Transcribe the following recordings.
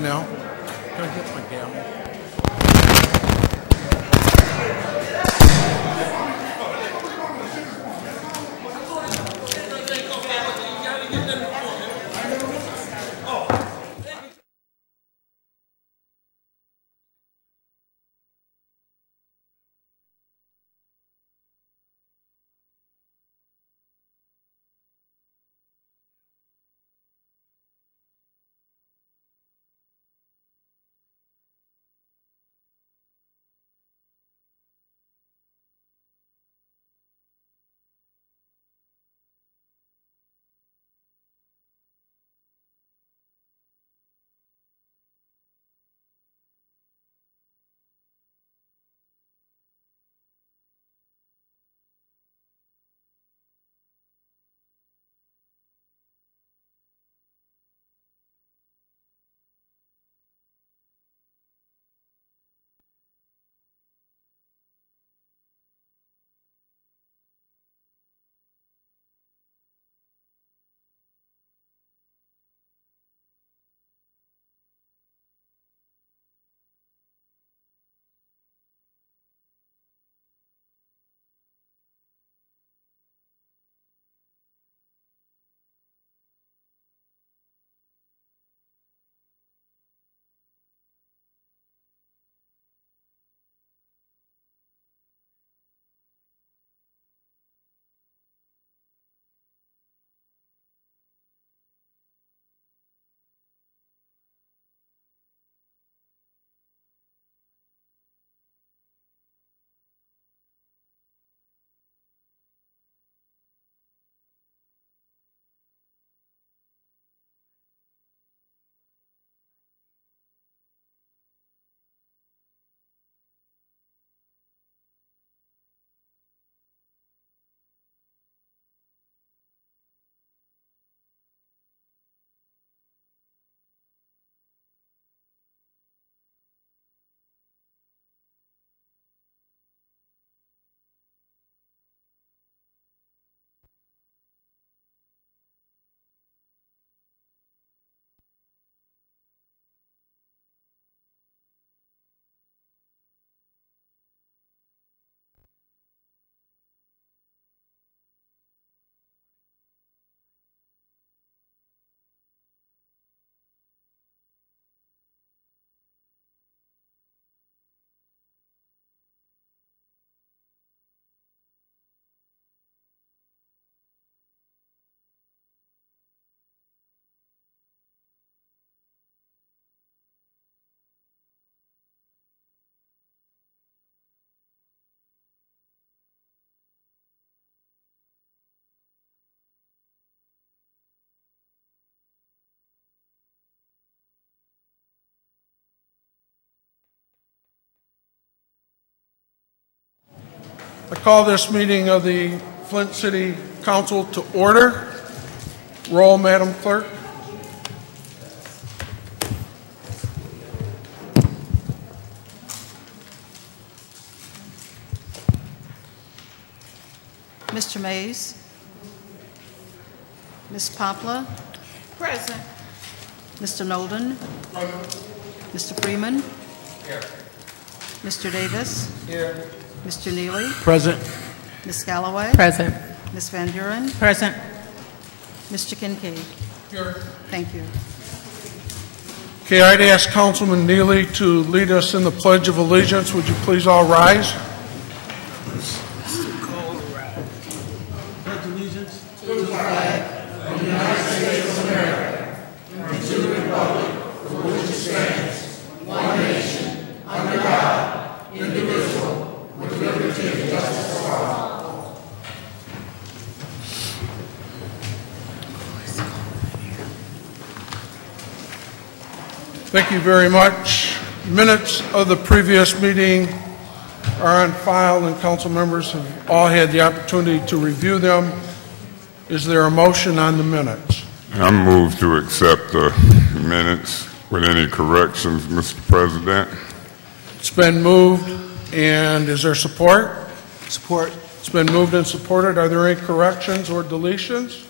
Janelle. Can I get my gavel? I call this meeting of the Flint City Council to order. Roll, Madam Clerk. Mr. Mays. Ms. Poplar. Present. Mr. Nolden. Mr. Freeman. Here. Mr. Davis. Here. Mr. Neely. Present. Ms. Galloway. Present. Ms. Van Buren. Present. Mr. Kincaid. Here. Thank you. Okay, I'd ask Councilman Neely to lead us in the Pledge of Allegiance. Would you please all rise? Pledge allegiance to the flag of the United States of America and to the republic for which it stands, one nation, under God, indivisible, with liberty and justice for all. Thank you very much. Minutes of the previous meeting are on file, and council members have all had the opportunity to review them. Is there a motion on the minutes? I move to accept the minutes with any corrections, Mr. President. It's been moved, and is there support? Support. It's been moved and supported. Are there any corrections or deletions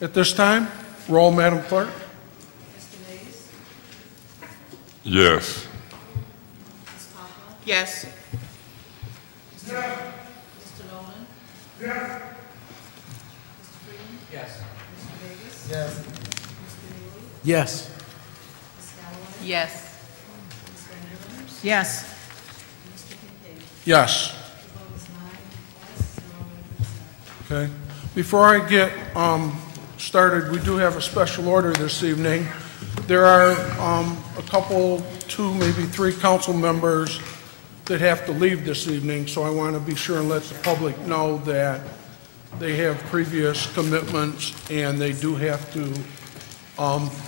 at this time? Roll, Madam Clerk. Mr. Mays. Yes. Yes. Mr. Nolan? Yes. Mr. Freeman? Yes. Mr. Davis? Yes. Mr. Neely? Yes. Ms. Galloway? Yes. Ms. Van Buren? Yes. Mr. Kincaid? Yes. The vote is 9 yes, 0 Okay. Before I get started, we do have a special order this evening. There are a couple, 2, maybe 3 council members that have to leave this evening, so I want to be sure and let the public know that they have previous commitments and they do have to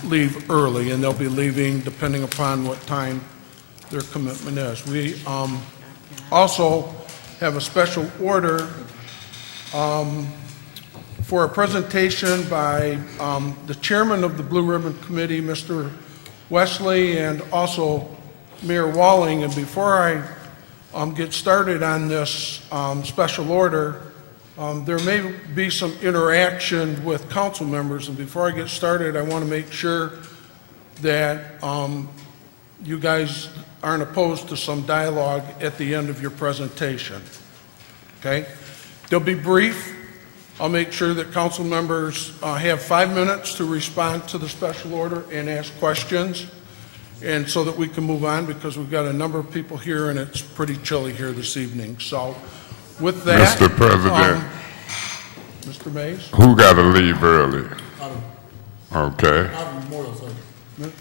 leave early, and they'll be leaving depending upon what time their commitment is. We also have a special order for a presentation by the chairman of the Blue Ribbon Committee, Mr. Wesley, and also Mayor Walling. And before I get started on this special order, there may be some interaction with council members. And before I get started, I want to make sure that you guys aren't opposed to some dialogue at the end of your presentation. Okay? They'll be brief. I'll make sure that council members have 5 minutes to respond to the special order and ask questions, and so that we can move on, because we've got a number of people here and it's pretty chilly here this evening. So with that, Mr. President. Mr. Mays? Who got to leave early? Okay.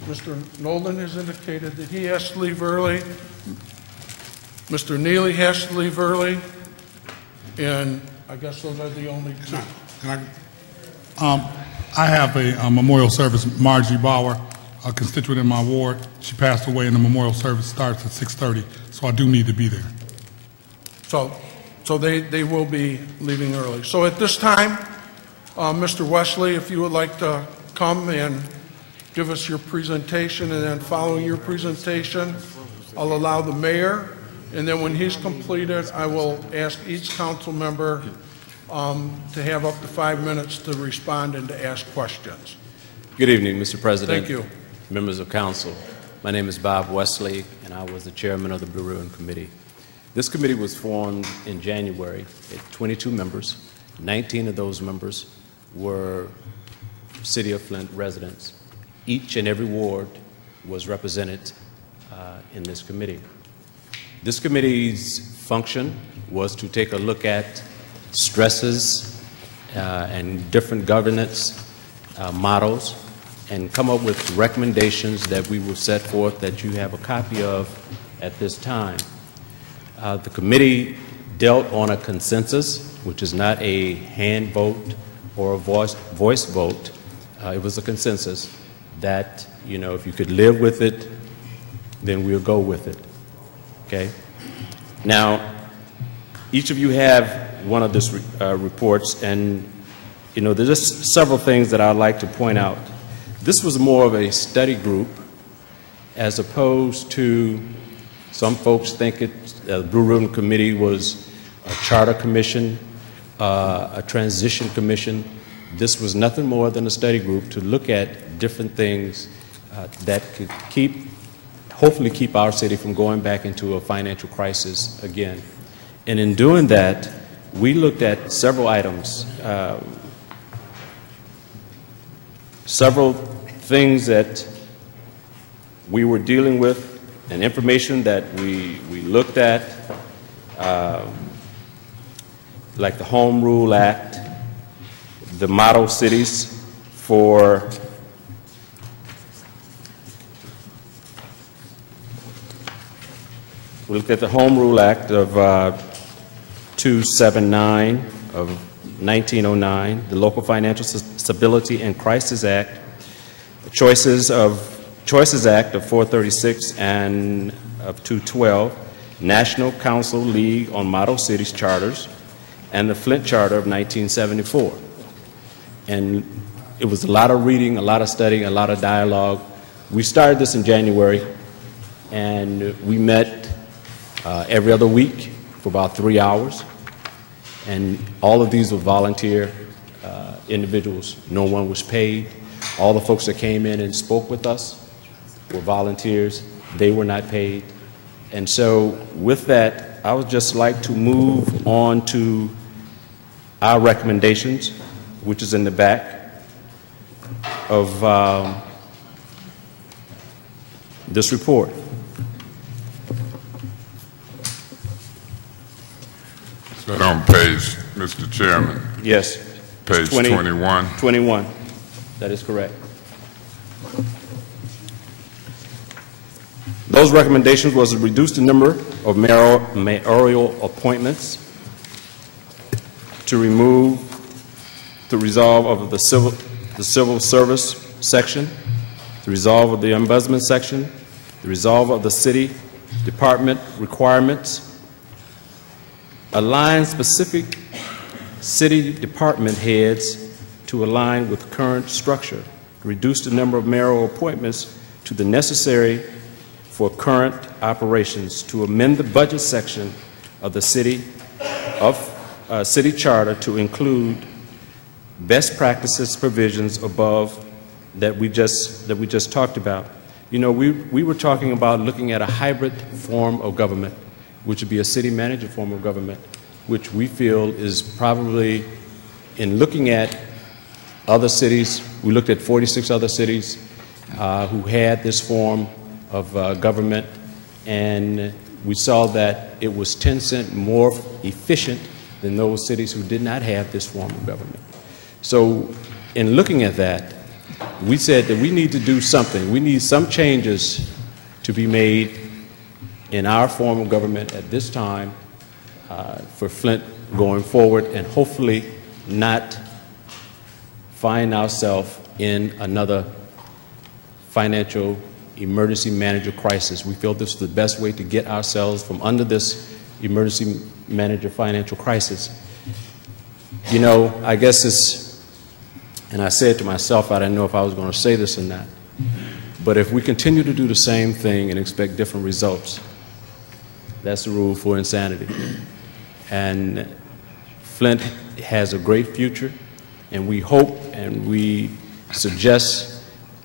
Mr. Nolan has indicated that he has to leave early. Mr. Neely has to leave early. And I guess those are the only 2. I have a memorial service. Margie Bauer, a constituent in my ward, she passed away, and the memorial service starts at 6:30, so I do need to be there. So they will be leaving early. So at this time, Mr. Wesley, if you would like to come and give us your presentation, and then following your presentation, I'll allow the mayor, and then when he's completed, I will ask each council member to have up to 5 minutes to respond and to ask questions. Good evening, Mr. President. Thank you. Members of council. My name is Bob Wesley, and I was the chairman of the Blue Ribbon Committee. This committee was formed in January. It had 22 members. 19 of those members were City of Flint residents. Each and every ward was represented in this committee. This committee's function was to take a look at stresses and different governance models, and come up with recommendations that we will set forth that you have a copy of at this time. The committee dealt on a consensus, which is not a hand vote or a voice vote. It was a consensus that, you know, if you could live with it, then we'll go with it. Okay? Now, each of you have one of these reports, and, you know, there's just several things that I'd like to point out. This was more of a study group, as opposed to some folks think the Blue Ribbon Committee was a charter commission, a transition commission. This was nothing more than a study group to look at different things that could hopefully keep our city from going back into a financial crisis again. And in doing that, we looked at several items, several things that we were dealing with, and information that we looked at, like the Home Rule Act, the model cities for we looked at the Home Rule Act of 279 of 1909, the Local Financial Stability and Crisis Act, the Choices Act of 436 and of 212, National Council League on Model Cities Charters, and the Flint Charter of 1974. And it was a lot of reading, a lot of studying, a lot of dialogue. We started this in January, and we met every other week for about 3 hours. And all of these were volunteer individuals. No one was paid. All the folks that came in and spoke with us were volunteers. They were not paid. And so with that, I would just like to move on to our recommendations, which is in the back of this report. Is that on page, Mr. Chairman? Yes. Page 21? 21. That is correct. Those recommendations was to reduce the number of mayoral appointments, to remove the resolve of the civil service section, the resolve of the ombudsman section, the resolve of the city department requirements, align specific city department heads to align with current structure, reduce the number of mayoral appointments to the necessary for current operations, to amend the budget section of the city charter to include best practices provisions above that we just talked about. You know, we were talking about looking at a hybrid form of government, which would be a city manager form of government, which we feel is probably, in looking at other cities, we looked at 46 other cities who had this form of government, and we saw that it was 10 cents more efficient than those cities who did not have this form of government. So in looking at that, we said that we need to do something. We need some changes to be made in our form of government at this time for Flint going forward, and hopefully not find ourselves in another financial emergency manager crisis. We feel this is the best way to get ourselves from under this emergency manager financial crisis. You know, I guess it's, and I said to myself, I didn't know if I was going to say this or not, but if we continue to do the same thing and expect different results, that's the rule for insanity. And Flint has a great future, and we hope and we suggest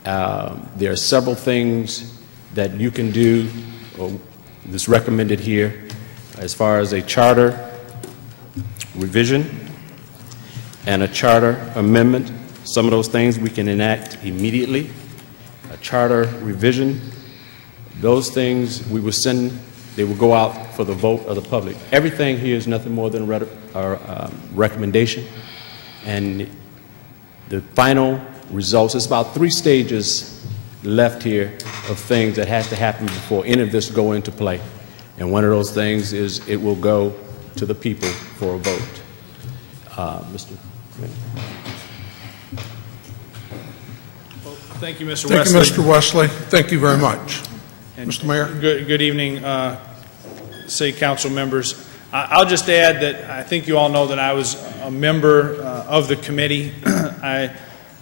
there are several things that you can do, or that's recommended here, as far as a charter revision and a charter amendment. Some of those things we can enact immediately. A charter revision, those things we will send, they will go out for the vote of the public. Everything here is nothing more than a recommendation, and the final results, it's about 3 stages left here of things that has to happen before any of this go into play. And one of those things is it will go to the people for a vote. Mr. Mayor. Well, thank you, Mr. Thank Wesley. you, Mr. Wesley. Thank you very much. And Mr. Mayor. Good evening, City Council members. I'll just add that I think you all know that I was a member of the committee.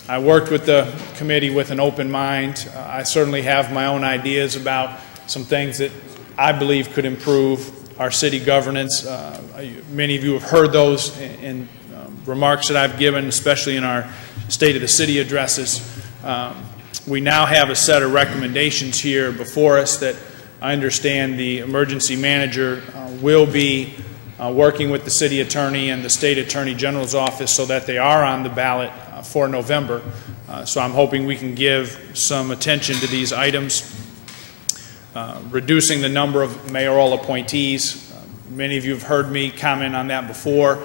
I worked with the committee with an open mind. I certainly have my own ideas about some things that I believe could improve our city governance. Many of you have heard those in remarks that I've given, especially in our State of the City addresses. We now have a set of recommendations here before us that I understand the emergency manager will be working with the city attorney and the state attorney general's office so that they are on the ballot for November. So I'm hoping we can give some attention to these items. Reducing the number of mayoral appointees. Many of you have heard me comment on that before.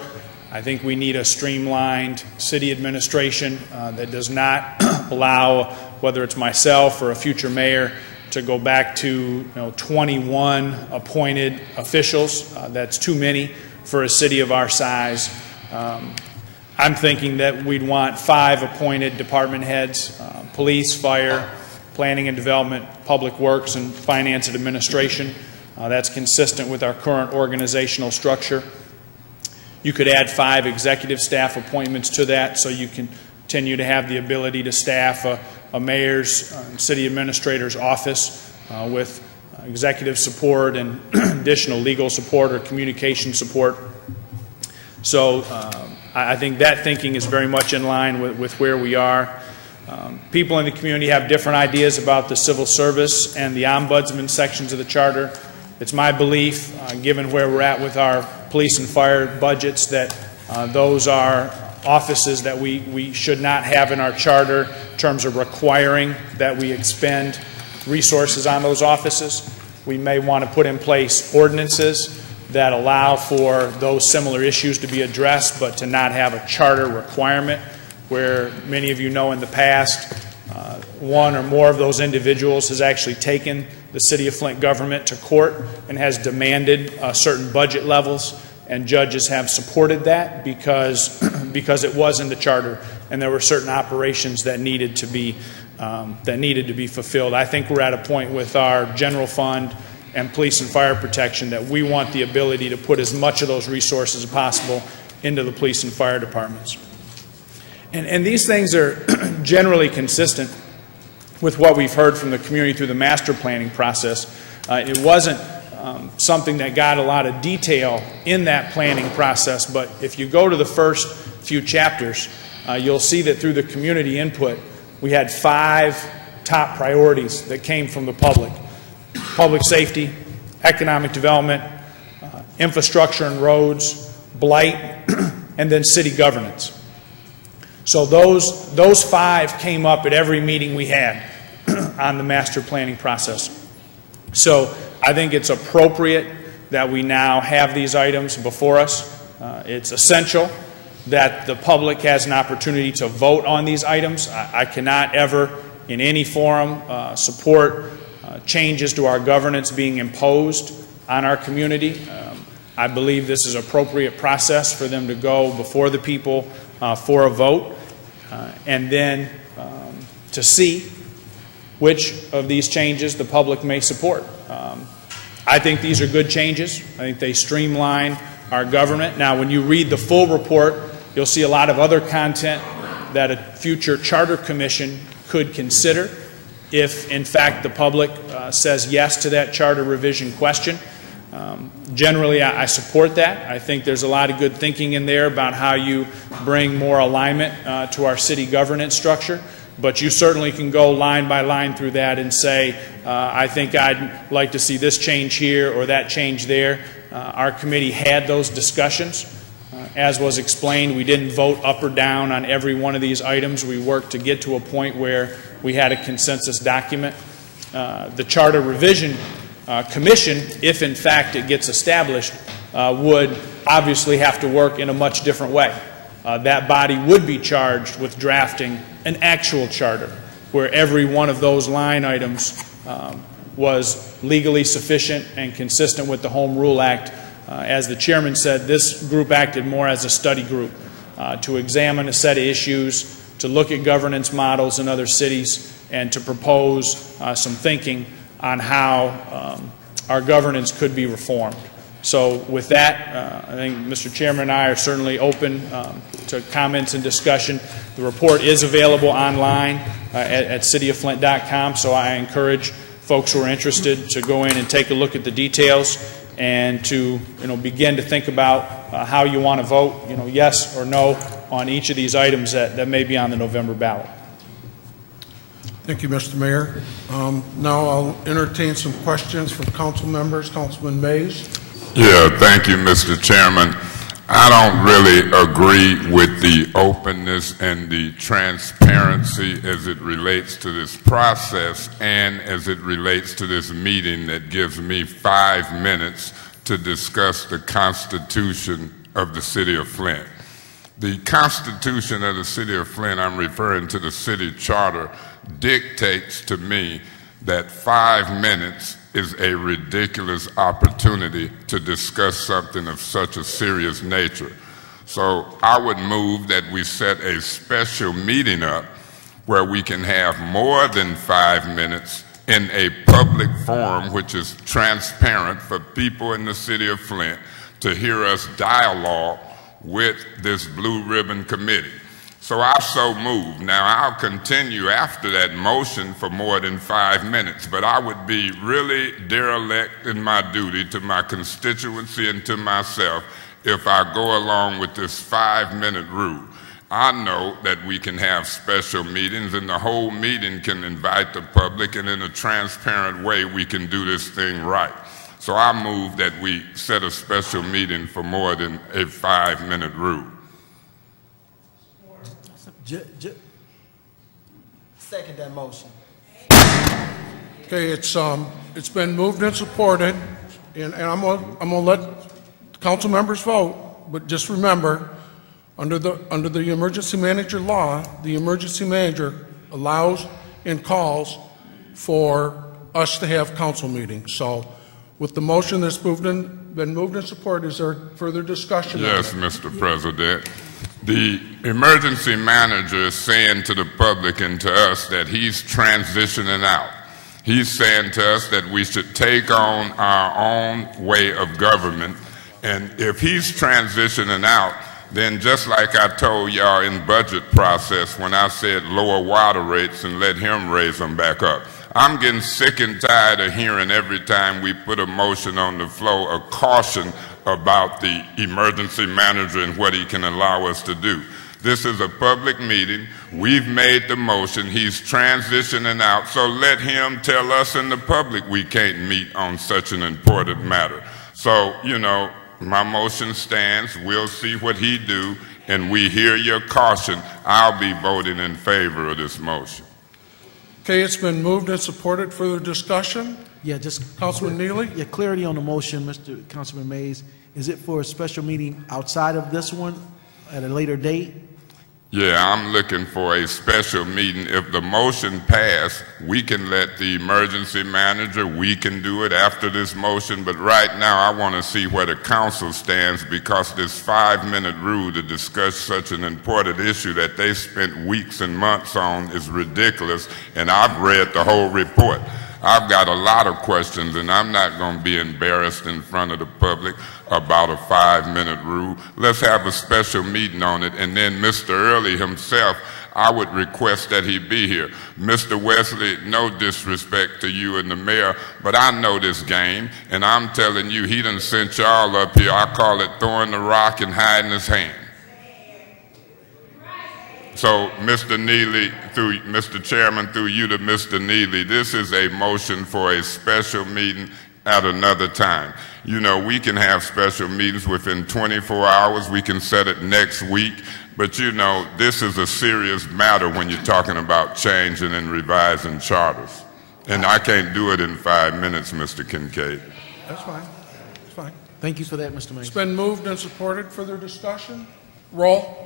I think we need a streamlined city administration that does not allow, whether it's myself or a future mayor, to go back to 21 appointed officials. That's too many for a city of our size. I'm thinking that we'd want 5 appointed department heads, police, fire, planning and development, public works, and finance and administration. That's consistent with our current organizational structure. You could add 5 executive staff appointments to that, so you can continue to have the ability to staff a mayor's city administrator's office with executive support and additional legal support or communication support. So I think that thinking is very much in line with where we are. People in the community have different ideas about the civil service and the ombudsman sections of the charter. It's my belief, given where we're at with our police and fire budgets, that those are offices that we should not have in our charter in terms of requiring that we expend resources on those offices. We may want to put in place ordinances that allow for those similar issues to be addressed, but to not have a charter requirement, where many of you know in the past one or more of those individuals has actually taken the City of Flint government to court and has demanded certain budget levels, and judges have supported that because it was in the charter and there were certain operations that needed to be fulfilled. I think we're at a point with our general fund and police and fire protection that we want the ability to put as much of those resources as possible into the police and fire departments. And these things are generally consistent with what we've heard from the community through the master planning process. It wasn't something that got a lot of detail in that planning process, but if you go to the first few chapters, you'll see that through the community input, we had 5 top priorities that came from the public: public safety, economic development, infrastructure and roads, blight, and then city governance. So those 5 came up at every meeting we had on the master planning process. So I think it's appropriate that we now have these items before us. It's essential that the public has an opportunity to vote on these items. I cannot ever, in any forum, support changes to our governance being imposed on our community. I believe this is an appropriate process for them to go before the people for a vote, and then to see which of these changes the public may support. I think these are good changes. I think they streamline our government. Now, when you read the full report, you'll see a lot of other content that a future charter commission could consider if, in fact, the public says yes to that charter revision question. Generally, I support that. I think there's a lot of good thinking in there about how you bring more alignment to our city governance structure. But you certainly can go line by line through that and say, I think I'd like to see this change here or that change there. Our committee had those discussions. As was explained, we didn't vote up or down on every one of these items. We worked to get to a point where we had a consensus document. The Charter Revision Commission, if in fact it gets established, would obviously have to work in a much different way. That body would be charged with drafting an actual charter where every one of those line items was legally sufficient and consistent with the Home Rule Act. As the chairman said, this group acted more as a study group to examine a set of issues, to look at governance models in other cities, and to propose some thinking on how our governance could be reformed. So with that, I think Mr. Chairman and I are certainly open to comments and discussion. The report is available online at cityofflint.com, so I encourage folks who are interested to go in and take a look at the details and to begin to think about how you want to vote, yes or no on each of these items that may be on the November ballot. Thank you, Mr. Mayor. Now I'll entertain some questions from council members. Councilman Mays. Yeah, thank you, Mr. Chairman. I don't really agree with the openness and the transparency as it relates to this process and as it relates to this meeting that gives me 5 minutes to discuss the Constitution of the City of Flint. The Constitution of the City of Flint, I'm referring to the city charter, dictates to me that 5 minutes is a ridiculous opportunity to discuss something of such a serious nature. So I would move that we set a special meeting up where we can have more than 5 minutes in a public forum which is transparent for people in the city of Flint to hear us dialogue with this Blue Ribbon Committee. So I so move. Now, I'll continue after that motion for more than 5 minutes, but I would be really derelict in my duty to my constituency and to myself if I go along with this 5-minute rule. I know that we can have special meetings, and the whole meeting can invite the public, and in a transparent way we can do this thing right. So I move that we set a special meeting for more than a 5-minute rule. Second that motion. Okay, it's been moved and supported, and I'm gonna let council members vote, but just remember, under the emergency manager law, the emergency manager allows and calls for us to have council meetings. So with the motion that's been moved and supported, is there further discussion? Yes, Mr. President. The emergency manager is saying to the public and to us that he's transitioning out. He's saying to us that we should take on our own way of government, and if he's transitioning out, then just like I told y'all in budget process when I said lower water rates and let him raise them back up, I'm getting sick and tired of hearing every time we put a motion on the floor a caution about the emergency manager and what he can allow us to do. This is a public meeting. We've made the motion. He's transitioning out, so let him tell us and the public we can't meet on such an important matter. So, you know, my motion stands. We'll see what he do, and we hear your caution. I'll be voting in favor of this motion. Okay, it's been moved and supported. Further discussion? Yeah, just Councilman Neely? Yeah, clarity on the motion, Mr. Councilman Mays. Is it for a special meeting outside of this one at a later date? Yeah, I'm looking for a special meeting. If the motion passed, we can let the emergency manager, we can do it after this motion, but right now I want to see where the council stands, because this 5-minute rule to discuss such an important issue that they spent weeks and months on is ridiculous, and I've read the whole report. I've got a lot of questions, and I'm not going to be embarrassed in front of the public about a 5-minute rule. Let's have a special meeting on it, and then Mr. Early himself, I would request that he be here. Mr. Wesley, no disrespect to you and the mayor, but I know this game, and I'm telling you, he done sent y'all up here. I call it throwing the rock and hiding his hand. So, Mr. Neely, through Mr. Chairman, through you to Mr. Neely, this is a motion for a special meeting at another time. You know, we can have special meetings within 24 hours. We can set it next week. But, you know, this is a serious matter when you're talking about changing and revising charters. And I can't do it in 5 minutes, Mr. Kincaid. That's fine. That's fine. Thank you for that, Mr. Mays. It's been moved and supported. Further discussion? Roll.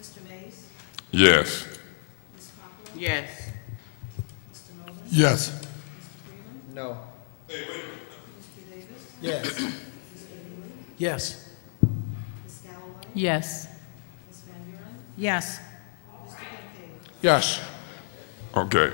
Mr. Mays? Yes. Ms. Copeland? Yes. Mr. Nolan? Yes. Mr. Freeman? No. Mr. Davis? Yes. Mr. Neely? Yes. Ms. Galloway? Yes. Ms. Van Buren? Yes. Mr. Kincaid? Yes. Okay.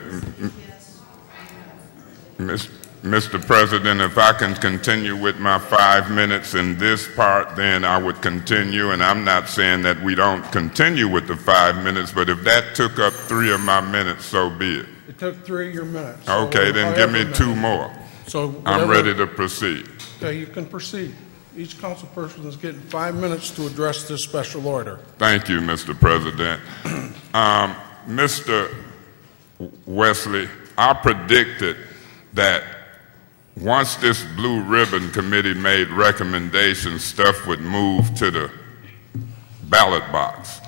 Yes. Mr. President, if I can continue with my 5 minutes in this part, then I would continue, and I'm not saying that we don't continue with the 5 minutes, but if that took up 3 of my minutes, so be it. It took 3 of your minutes. So Okay, then give me however 2 many. more. So I'm whatever- ready to proceed. Okay, you can proceed. Each council person is getting 5 minutes to address this special order. Thank you, Mr. President. Mr. Wesley, I predicted that once this Blue Ribbon Committee made recommendations, stuff would move to the ballot box.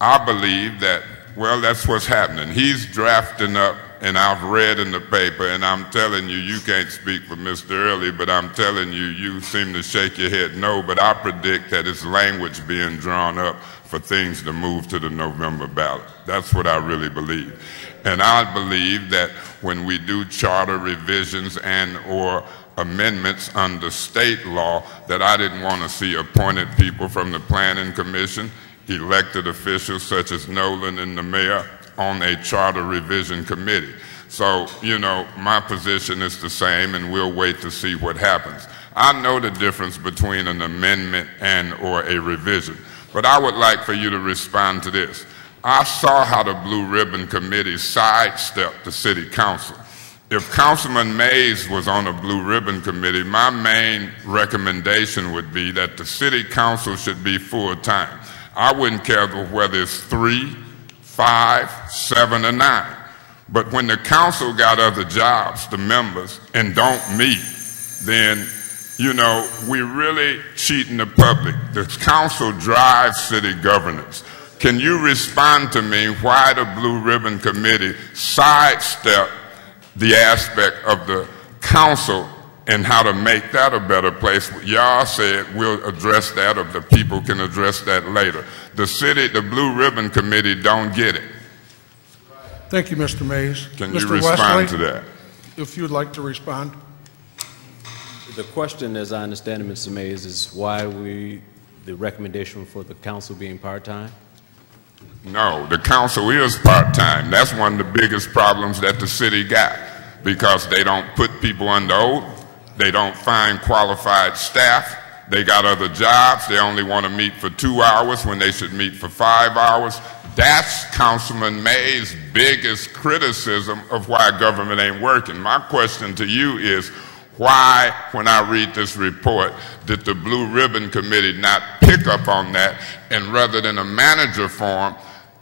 I believe that, well, that's what's happening. He's drafting up, and I've read in the paper, and I'm telling you, you can't speak for Mr. Early, but I'm telling you, you seem to shake your head no, but I predict that it's language being drawn up for things to move to the November ballot. That's what I really believe. And I believe that when we do charter revisions and or amendments under state law, that I didn't want to see appointed people from the Planning Commission, elected officials such as Nolan and the mayor, on a charter revision committee. So, you know, my position is the same, and we'll wait to see what happens. I know the difference between an amendment and or a revision, but I would like for you to respond to this. I saw how the Blue Ribbon Committee sidestepped the City Council. if Councilman Mays was on a Blue Ribbon Committee, my main recommendation would be that the City Council should be full-time. I wouldn't care whether it's 3, 5, 7, or 9. But when the council got other jobs, the members, and don't meet, then, you know, we're really cheating the public. The council drives city governance. Can you respond to me why the Blue Ribbon Committee sidestepped the aspect of the council and how to make that a better place? Y'all said we'll address that, or the people can address that later. The Blue Ribbon Committee don't get it. Thank you, Mr. Mays. Can Mr. you respond Wesley, to that? if you'd like to respond. The question, as I understand it, Mr. Mays, is why the recommendation for the council being part-time? No, the council is part-time. That's one of the biggest problems that the city got, because they don't put people under oath, they don't find qualified staff, they got other jobs, they only want to meet for 2 hours when they should meet for 5 hours. That's Councilman Mays' biggest criticism of why government ain't working. My question to you is, why, when I read this report, did the Blue Ribbon Committee not pick up on that, and rather than a manager form,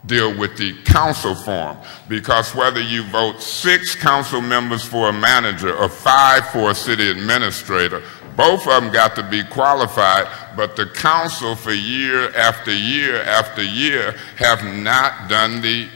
deal with the council form? Because whether you vote 6 council members for a manager or 5 for a city administrator, both of them got to be qualified, but the council for year after year after year have not done the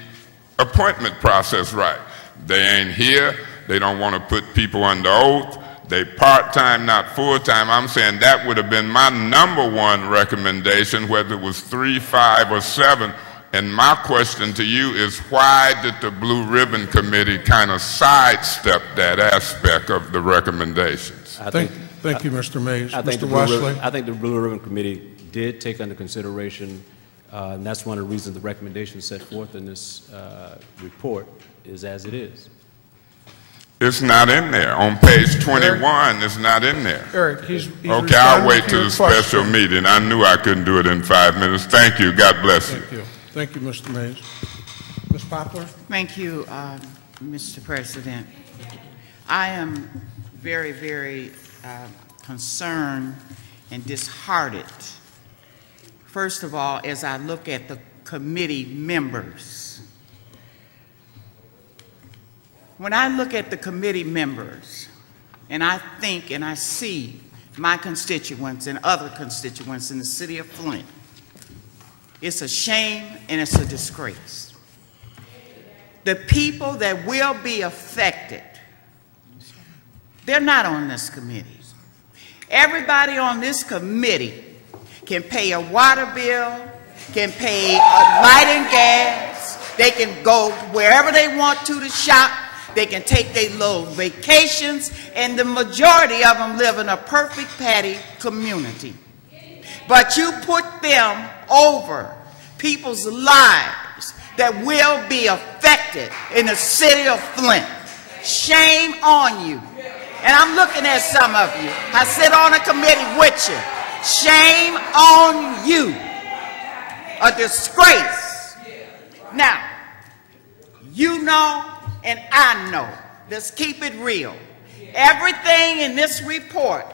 appointment process right. They ain't here, they don't want to put people under oath, they part-time, not full-time. I'm saying that would have been my #1 recommendation, whether it was 3, 5, or 7. And my question to you is, why did the Blue Ribbon Committee kind of sidestep that aspect of the recommendations? Thank you, Mr. Mays. I think Mr. Wesley? I think the Blue Ribbon Committee did take under consideration, and that's one of the reasons the recommendation set forth in this report is as it is. It's not in there. On page 21, it's not in there. Eric, he's okay, I'll wait to till your the special question. meeting. I knew I couldn't do it in 5 minutes. Thank you. God bless you. Thank you. Thank you, Mr. Mays. Ms. Poplar? Thank you, Mr. President. I am very, very concerned and disheartened. First of all, as I look at the committee members. When I look at the committee members, and I think and I see my constituents and other constituents in the city of Flint, it's a shame and it's a disgrace. The people that will be affected, they're not on this committee. Everybody on this committee can pay a water bill, can pay a light and gas, they can go wherever they want to shop, they can take their little vacations, and the majority of them live in a perfect patty community. But you put them over people's lives that will be affected in the city of Flint. Shame on you. And I'm looking at some of you. I sit on a committee with you. Shame on you. A disgrace. Now, you know and I know. Let's keep it real. Everything in this report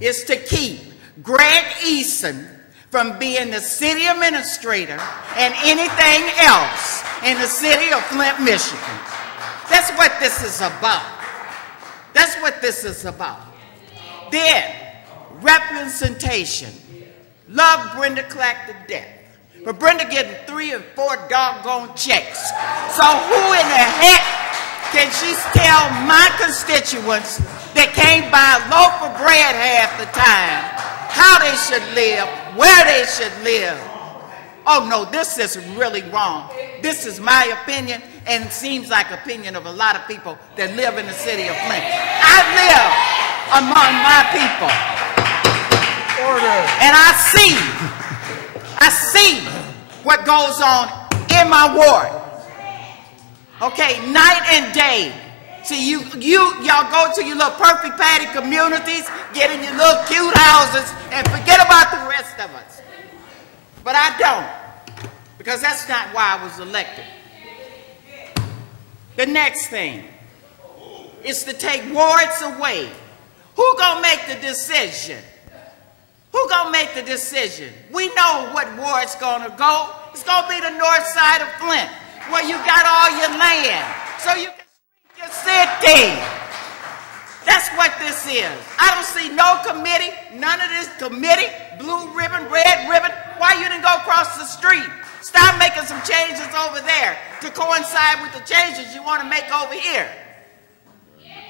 is to keep Greg Eason from being the city administrator and anything else in the city of Flint, Michigan. That's what this is about. That's what this is about. Then, representation. Love Brenda Clack to death. But Brenda getting 3 or 4 doggone checks. So who in the heck can she tell my constituents that can't buy a loaf of bread half the time how they should live, where they should live? Oh no, this is really wrong. This is my opinion, and it seems like opinion of a lot of people that live in the city of Flint. I live among my people. Order. And I see what goes on in my ward. Okay, night and day. See, y'all go to your little perfect patty communities, get in your little cute houses, and forget about the rest of us. But I don't, because that's not why I was elected. The next thing, is to take wards away. Who gonna make the decision? Who gonna make the decision? We know what ward's gonna go. It's gonna be the north side of Flint, where you got all your land, so you can shrink your city. That's what this is. I don't see no committee, none of this committee, blue ribbon, red ribbon. Why you didn't go across the street? Stop making some changes over there to coincide with the changes you want to make over here.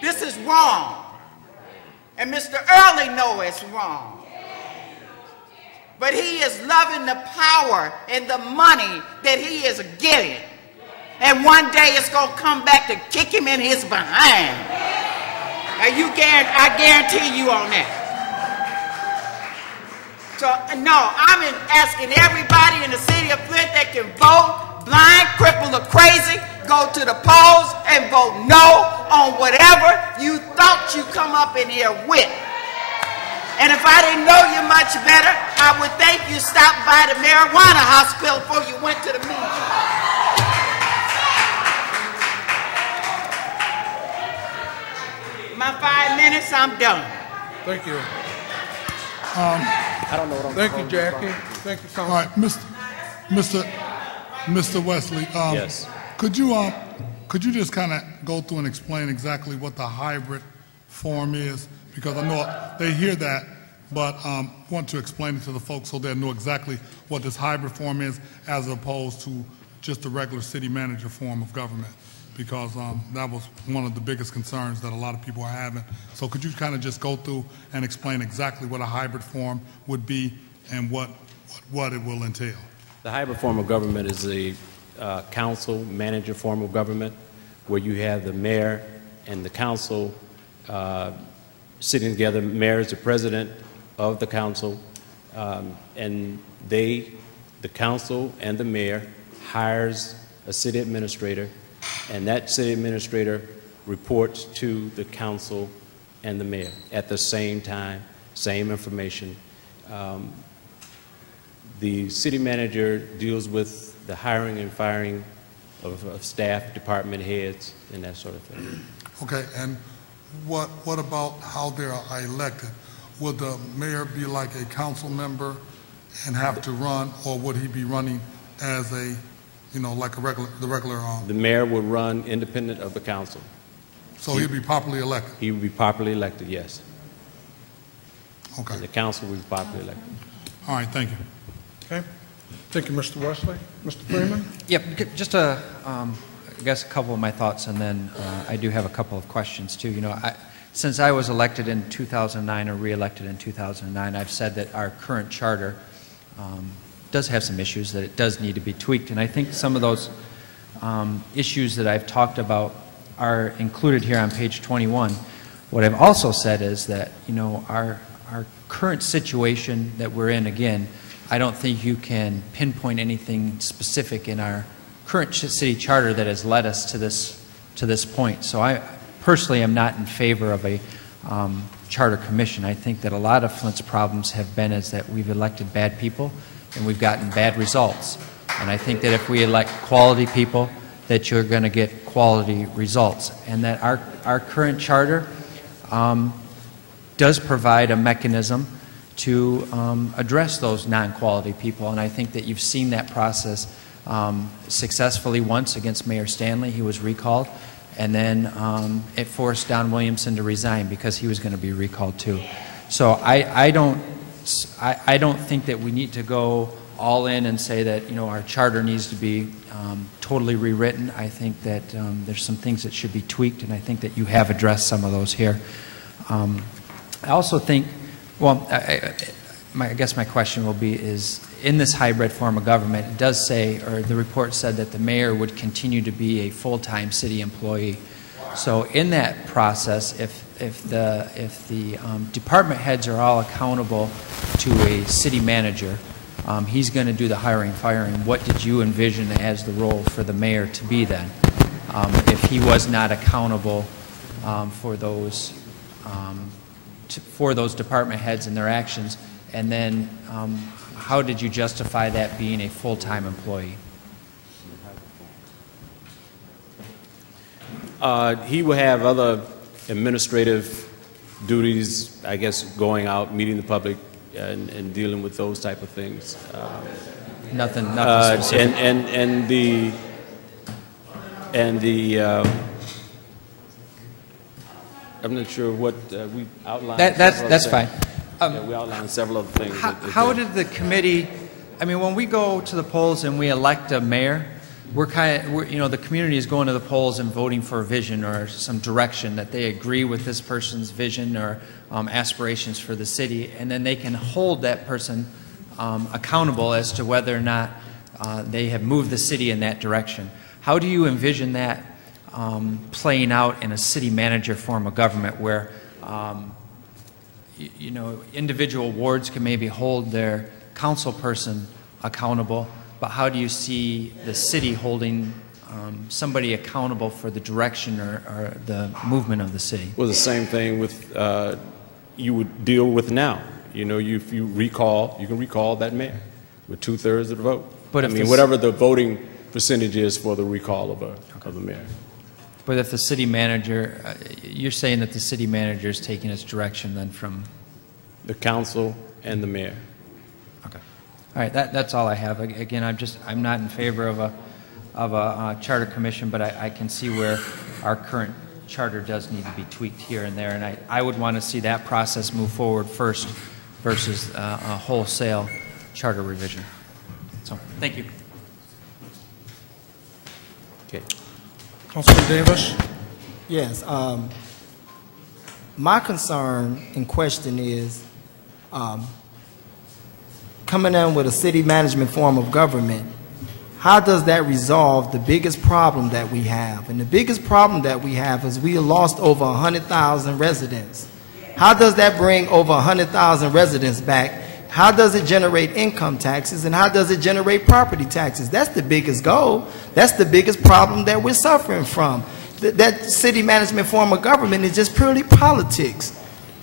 This is wrong. And Mr. Early knows it's wrong. But he is loving the power and the money that he is getting. And one day it's going to come back to kick him in his behind. And I guarantee you on that. So, no, I'm asking everybody in the city of Flint that can vote, blind, crippled, or crazy, go to the polls and vote no on whatever you thought you come up in here with. And if I didn't know you much better, I would think you stopped by the marijuana hospital before you went to the meeting. My 5 minutes, I'm done. Thank you. I don't know what I'm Thank you, Jackie. Thank you, Councilman. All right, Mr. Wesley. Yes. Could you just kind of go through and explain exactly what the hybrid form is? Because I know they hear that, but want to explain it to the folks so they know exactly what this hybrid form is as opposed to just the regular city manager form of government. Because that was one of the biggest concerns that a lot of people are having. So could you kind of just go through and explain exactly what a hybrid form would be and what it will entail? The hybrid form of government is a council manager form of government where you have the mayor and the council sitting together. Mayor is the president of the council, and the council and the mayor hires a city administrator, and that city administrator reports to the council and the mayor at the same time, same information. The city manager deals with the hiring and firing of staff, department heads, and that sort of thing. Okay, and what about how they are elected? Would the mayor be like a council member and have to run, or would he be running as a, like the regular? The mayor would run independent of the council. So he'd be properly elected? He would be properly elected, yes. Okay. And the council would be properly elected. All right, thank you. Okay. Thank you, Mr. Wesley. Mr. Freeman? Yep, just I guess a couple of my thoughts, and then I do have a couple of questions too. Since I was elected in 2009 or re-elected in 2009, I've said that our current charter does have some issues, that it does need to be tweaked, and I think some of those issues that I've talked about are included here on page 21. What I've also said is that, our current situation that we're in, again, I don't think you can pinpoint anything specific in our current city charter that has led us to this point. So I personally am not in favor of a charter commission. I think that a lot of Flint's problems have been is that we've elected bad people and we've gotten bad results. And I think that if we elect quality people, that you're going to get quality results. And that our current charter does provide a mechanism to address those non-quality people, and I think that you've seen that process successfully once against Mayor Stanley. He was recalled, and then it forced Don Williamson to resign because he was going to be recalled too. So I don't think that we need to go all in and say that our charter needs to be totally rewritten. I think that there's some things that should be tweaked, and I think that you have addressed some of those here. I also think, well, I guess my question will be is, in this hybrid form of government, it does say, or the report said that the mayor would continue to be a full-time city employee. So in that process, if the department heads are all accountable to a city manager, he's going to do the hiring, firing. What did you envision as the role for the mayor to be then? If he was not accountable for those department heads and their actions, and then how did you justify that being a full-time employee? He will have other administrative duties, I guess, going out, meeting the public, and dealing with those type of things. Nothing specific. I'm not sure what we outlined. That's fine. We outlined several other things. How did the committee? I mean, when we go to the polls and we elect a mayor, we're the community is going to the polls and voting for a vision or some direction that they agree with this person's vision or aspirations for the city, and then they can hold that person accountable as to whether or not they have moved the city in that direction. How do you envision that playing out in a city manager form of government where individual wards can maybe hold their council person accountable, but how do you see the city holding somebody accountable for the direction or the movement of the city? Well, the same thing with you would deal with now. If you recall, you can recall that mayor with 2/3 of the vote. But whatever the voting percentage is for the recall of the mayor. But if the city manager, you're saying that the city manager is taking its direction then from the council and the mayor. Okay. All right. That's all I have. Again, I'm not in favor of a charter commission, but I can see where our current charter does need to be tweaked here and there, and I would want to see that process move forward first versus a wholesale charter revision. So, thank you. Okay. Councilman Davis? Yes. My concern and question is coming in with a city management form of government, how does that resolve the biggest problem that we have? And the biggest problem that we have is we lost over 100,000 residents. How does that bring over 100,000 residents back? How does it generate income taxes, and how does it generate property taxes? That's the biggest goal. That's the biggest problem that we're suffering from. That city management form of government is just purely politics.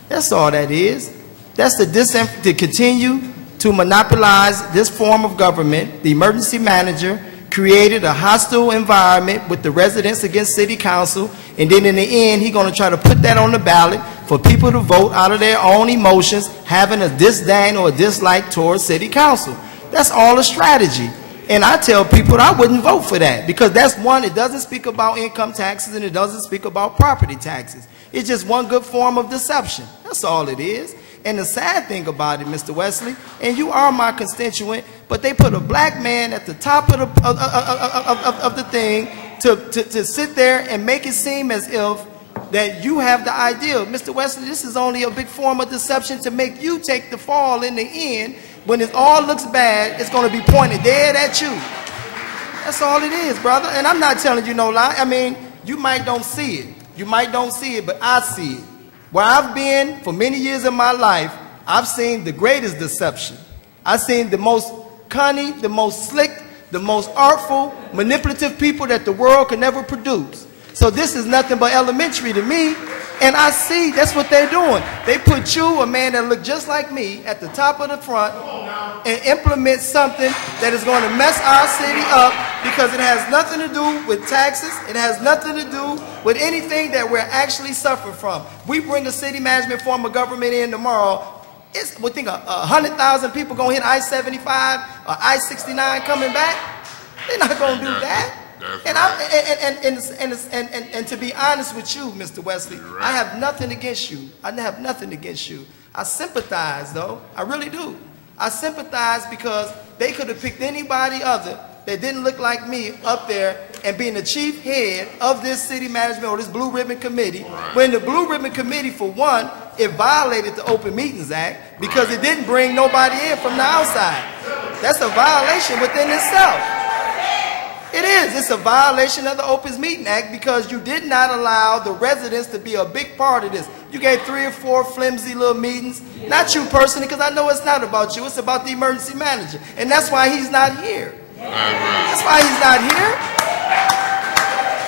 That's all that is. That's to continue to monopolize this form of government. The emergency manager created a hostile environment with the residents against city council, and then in the end, he's going to try to put that on the ballot for people to vote out of their own emotions, having a disdain or a dislike towards city council. That's all a strategy. And I tell people I wouldn't vote for that, because that's one, it doesn't speak about income taxes and it doesn't speak about property taxes. It's just one good form of deception. That's all it is. And the sad thing about it, Mr. Wesley, and you are my constituent, but they put a black man at the top of the thing to sit there and make it seem as if that you have the idea. Mr. Wesley, this is only a big form of deception to make you take the fall in the end. When it all looks bad, it's going to be pointed dead at you. That's all it is, brother. And I'm not telling you no lie. I mean, you might don't see it. You might don't see it, but I see it. Where I've been for many years of my life, I've seen the greatest deception. I've seen the most cunning, the most slick, the most artful, manipulative people that the world could never produce. So this is nothing but elementary to me, and I see that's what they're doing. They put you, a man that looked just like me, at the top of the front and implement something that is going to mess our city up, because it has nothing to do with taxes. It has nothing to do with anything that we're actually suffering from. We bring a city management form of government in tomorrow. We think 100,000 people going to hit I-75 or I-69 coming back. They're not going to do that. And to be honest with you, Mr. Wesley, I have nothing against you. I have nothing against you. I sympathize, though. I really do. I sympathize because they could have picked anybody other that didn't look like me up there and being the chief head of this city management or this Blue Ribbon Committee, when the Blue Ribbon Committee, for one, it violated the Open Meetings Act because it didn't bring nobody in from the outside. That's a violation within itself. It is. It's a violation of the Open Meeting Act because you did not allow the residents to be a big part of this. You gave 3 or 4 flimsy little meetings. Not you personally, because I know it's not about you. It's about the emergency manager. And that's why he's not here. That's why he's not here.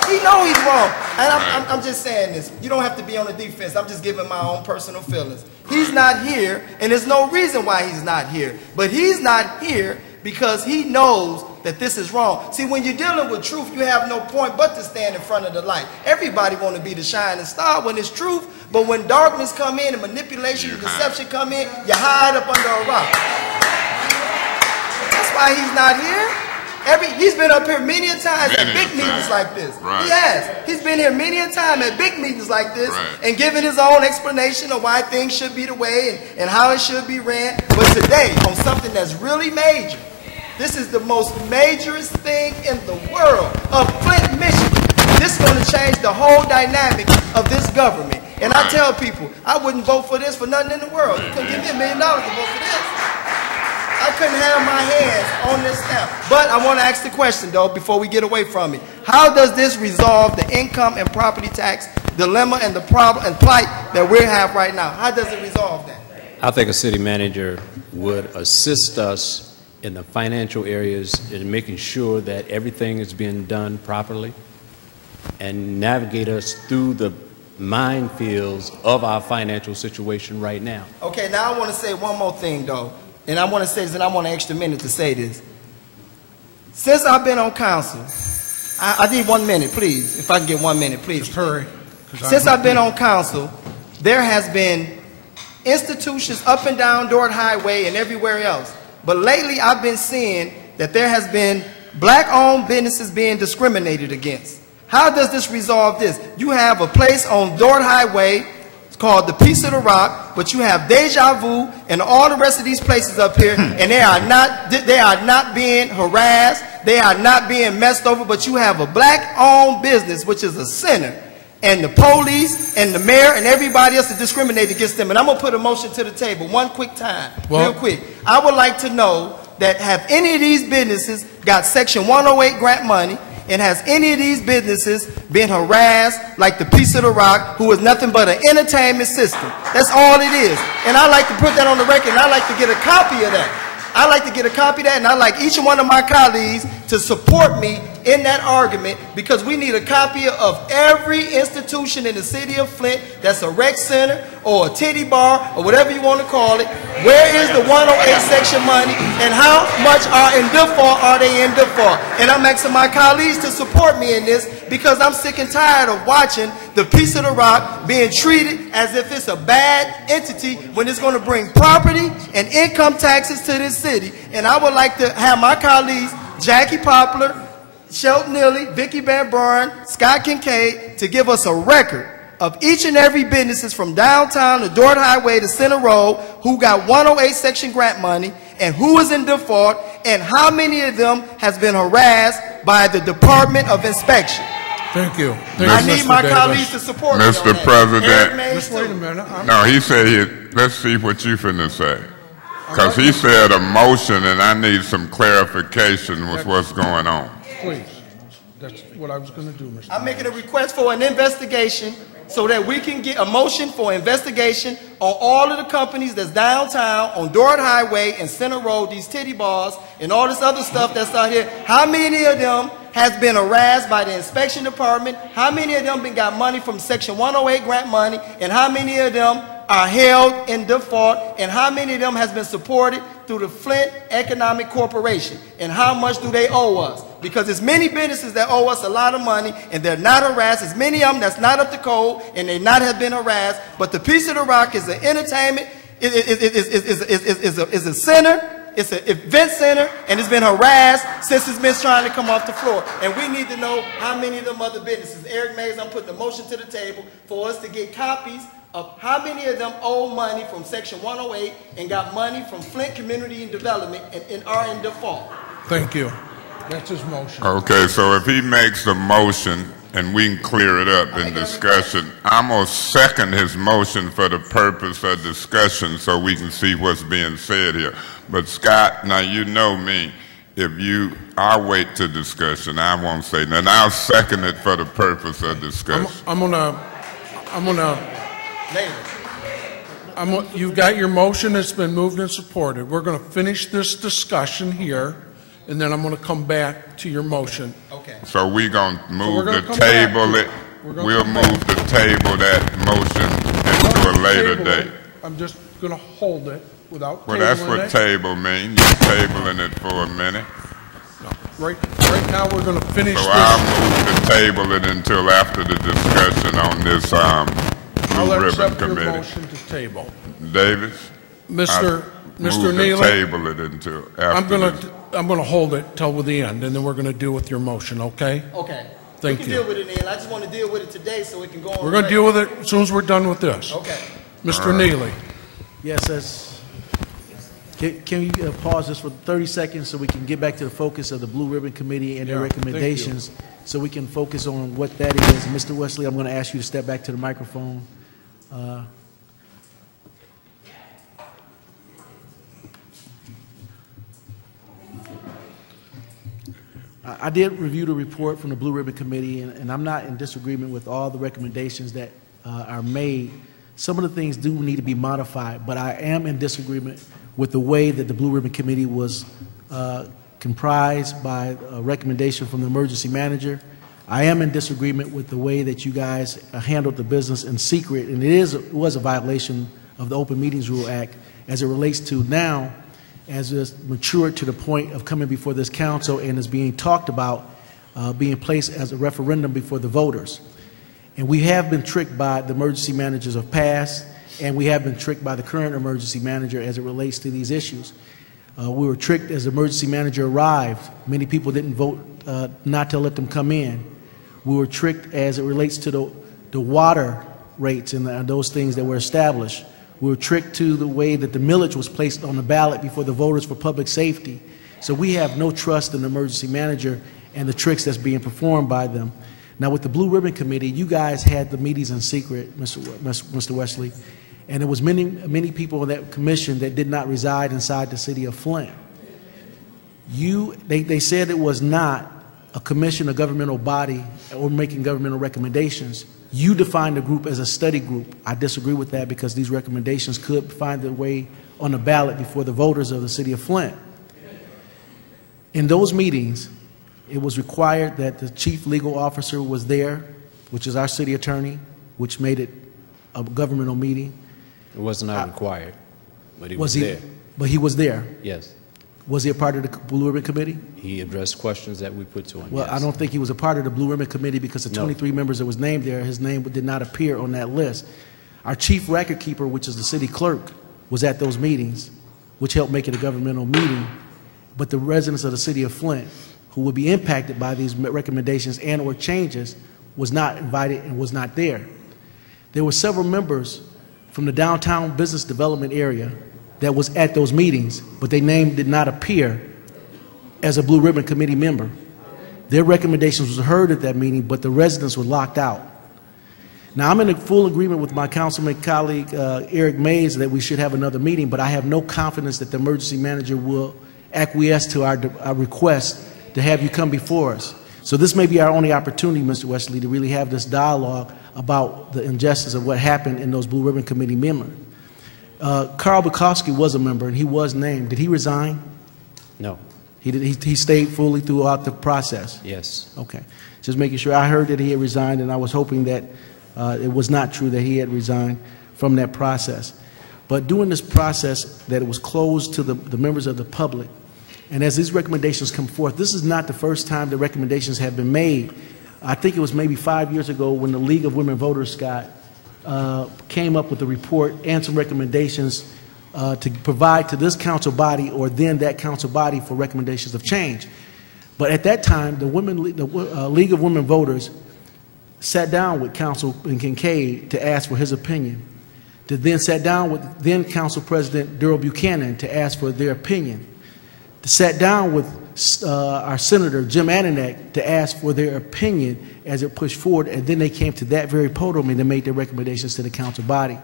He knows he's wrong. And I'm just saying this. You don't have to be on the defense. I'm just giving my own personal feelings. He's not here, and there's no reason why he's not here. But he's not here because he knows that this is wrong. See, when you're dealing with truth, you have no point but to stand in front of the light. Everybody want to be the shining star when it's truth, but when darkness come in and manipulation and deception come in, you hide up under a rock. That's why he's not here. He's been up here many a times at big meetings like this. Right. He has. He's been here many a time at big meetings like this and given his own explanation of why things should be the way and how it should be ran. But today, on something that's really major, this is the most majorest thing in the world of Flint, Michigan. This is going to change the whole dynamic of this government. And I tell people, I wouldn't vote for this for nothing in the world. You couldn't give me $1 million to vote for this. I couldn't have my hands on this stamp. But I want to ask the question, though, before we get away from it. How does this resolve the income and property tax dilemma and the problem and plight that we have right now? How does it resolve that? I think a city manager would assist us in the financial areas in making sure that everything is being done properly and navigate us through the minefields of our financial situation right now. Okay, now I want to say one more thing, though. And I want to say this, and I want an extra minute to say this. Since I've been on council, I need 1 minute, please. If I can get 1 minute, please. Just hurry. Since I've been on council, there has been institutions up and down Dordt Highway and everywhere else. But lately, I've been seeing that there has been black-owned businesses being discriminated against. How does this resolve this? You have a place on Dordt Highway called the Piece of the Rock, but you have Deja Vu and all the rest of these places up here, and they are not being harassed, they are not being messed over, but you have a black-owned business, which is a center, and the police and the mayor and everybody else is discriminated against them. And I'm going to put a motion to the table, one quick time, real quick. I would like to know that have any of these businesses got Section 108 grant money, and has any of these businesses been harassed like the Piece of the Rock, who is nothing but an entertainment system? That's all it is. And I like to put that on the record, and I like to get a copy of that. I like to get a copy of that, and I like each one of my colleagues to support me in that argument, because we need a copy of every institution in the city of Flint that's a rec center or a titty bar or whatever you want to call it. Where is the 108 section money, and how much are in default? Are they in default? And I'm asking my colleagues to support me in this, because I'm sick and tired of watching the Piece of the Rock being treated as if it's a bad entity when it's going to bring property and income taxes to this city. And I would like to have my colleagues, Jackie Poplar, Shelton Neely, Vicky Van Buren, Scott Kincaid, to give us a record of each and every businesses from downtown to Dordt Highway to Center Road who got 108 section grant money, and who is in default, and how many of them has been harassed by the Department of Inspection. Thank you. I need my colleagues to support me on Mr. that. President. Just wait a minute. No, he said, let's see what you finna say. Because he said a motion, and I need some clarification with what's going on. Please. That's what I was going to do, Mr. I'm making a request for an investigation so that we can get a motion for investigation on all of the companies that's downtown on Dordt Highway and Center Road, these titty bars and all this other stuff that's out here. How many of them has been harassed by the inspection department? How many of them got money from Section 108 grant money? And how many of them are held in default? And how many of them has been supported through the Flint Economic Corporation? And how much do they owe us? Because there's many businesses that owe us a lot of money and they're not harassed. There's many of them that's not up to code and they not have been harassed. But the Piece of the Rock is an entertainment, is a center, it's an event center, and it's been harassed since it's been trying to come off the floor. And we need to know how many of them other businesses. Eric Mays, I'm putting a motion to the table for us to get copies of how many of them owe money from Section 108 and got money from Flint Community and Development and are in default. Thank you. That's his motion. Okay, so if he makes the motion and we can clear it up in discussion, I'm going to second his motion for the purpose of discussion so we can see what's being said here. But Scott, now you know me. I'll wait to discussion. I won't say nothing. I'll second it for the purpose of discussion. You've got your motion. It's been moved and supported. We're going to finish this discussion here, and then I'm going to come back to your motion. Okay. So we're going to move the table it. We'll move the table that motion into a later date. I'm just going to hold it without tabling it. Well, that's what table means. You're tabling it for a minute. No. Right now, we're going to finish So this. I'll move to table it until after the discussion on this I'll Blue Ribbon accept your Committee. motion to table. Davis? Mr. Move to Neely, table it until after I'm going to hold it till the end, and then we're going to deal with your motion, okay? Okay. Thank we can you. deal with it, Neil. I just want to deal with it today so it can go on. We're going to deal with it as soon as we're done with this. Okay. Mr. Neely. Yes, can you pause this for 30 seconds so we can get back to the focus of the Blue Ribbon Committee and their Yeah, thank you. recommendations, so we can focus on what that is. Mr. Wesley, I'm going to ask you to step back to the microphone. I did review the report from the Blue Ribbon Committee, and I'm not in disagreement with all the recommendations that are made. Some of the things do need to be modified, but I am in disagreement with the way that the Blue Ribbon Committee was comprised by a recommendation from the emergency manager. I am in disagreement with the way that you guys handled the business in secret, and it was a violation of the Open Meetings Rule Act as it relates to now, as it's matured to the point of coming before this council and is being talked about being placed as a referendum before the voters. And we have been tricked by the emergency managers of past, and we have been tricked by the current emergency manager as it relates to these issues. We were tricked as the emergency manager arrived. Many people didn't vote not to let them come in. We were tricked as it relates to the water rates and those things that were established. We were tricked to the way that the millage was placed on the ballot before the voters for public safety. So we have no trust in the emergency manager and the tricks that's being performed by them. Now, with the Blue Ribbon Committee, you guys had the meetings in secret, Mr. Wesley, and there was many people on that commission that did not reside inside the city of Flint. They said it was not a commission, a governmental body, or making governmental recommendations. You defined the group as a study group. I disagree with that because these recommendations could find their way on the ballot before the voters of the city of Flint. In those meetings, it was required that the chief legal officer was there, which is our city attorney, which made it a governmental meeting. It was not required, but he was there. But he was there. Yes. Was he a part of the Blue Ribbon Committee? He addressed questions that we put to him. Well, yes. I don't think he was a part of the Blue Ribbon Committee because the 23 members that was named there, his name did not appear on that list. Our chief record keeper, which is the city clerk, was at those meetings, which helped make it a governmental meeting. But the residents of the city of Flint, who would be impacted by these recommendations and or changes, was not invited and was not there. There were several members from the downtown business development area that was at those meetings, but their name did not appear as a Blue Ribbon Committee member. Their recommendations were heard at that meeting, but the residents were locked out. Now, I'm in full agreement with my councilman colleague, Eric Mays, that we should have another meeting, but I have no confidence that the emergency manager will acquiesce to our request to have you come before us. So this may be our only opportunity, Mr. Wesley, to really have this dialogue about the injustice of what happened in those Blue Ribbon Committee members. Carl Bukowski was a member, and he was named. Did he resign? No. He stayed fully throughout the process? Yes. Okay. Just making sure. I heard that he had resigned, and I was hoping that it was not true that he had resigned from that process. But during this process, that it was closed to the members of the public, and as these recommendations come forth, this is not the first time the recommendations have been made. I think it was maybe 5 years ago when the League of Women Voters, Scott, came up with a report and some recommendations to provide to this council body or then that council body for recommendations of change. But at that time, the League of Women Voters sat down with Councilman Kincaid to ask for his opinion, to then sat down with then Council President Darrell Buchanan to ask for their opinion, to sat down with our Senator Jim Ananek to ask for their opinion as it pushed forward, and then they came to that very podium and they made their recommendations to the council body.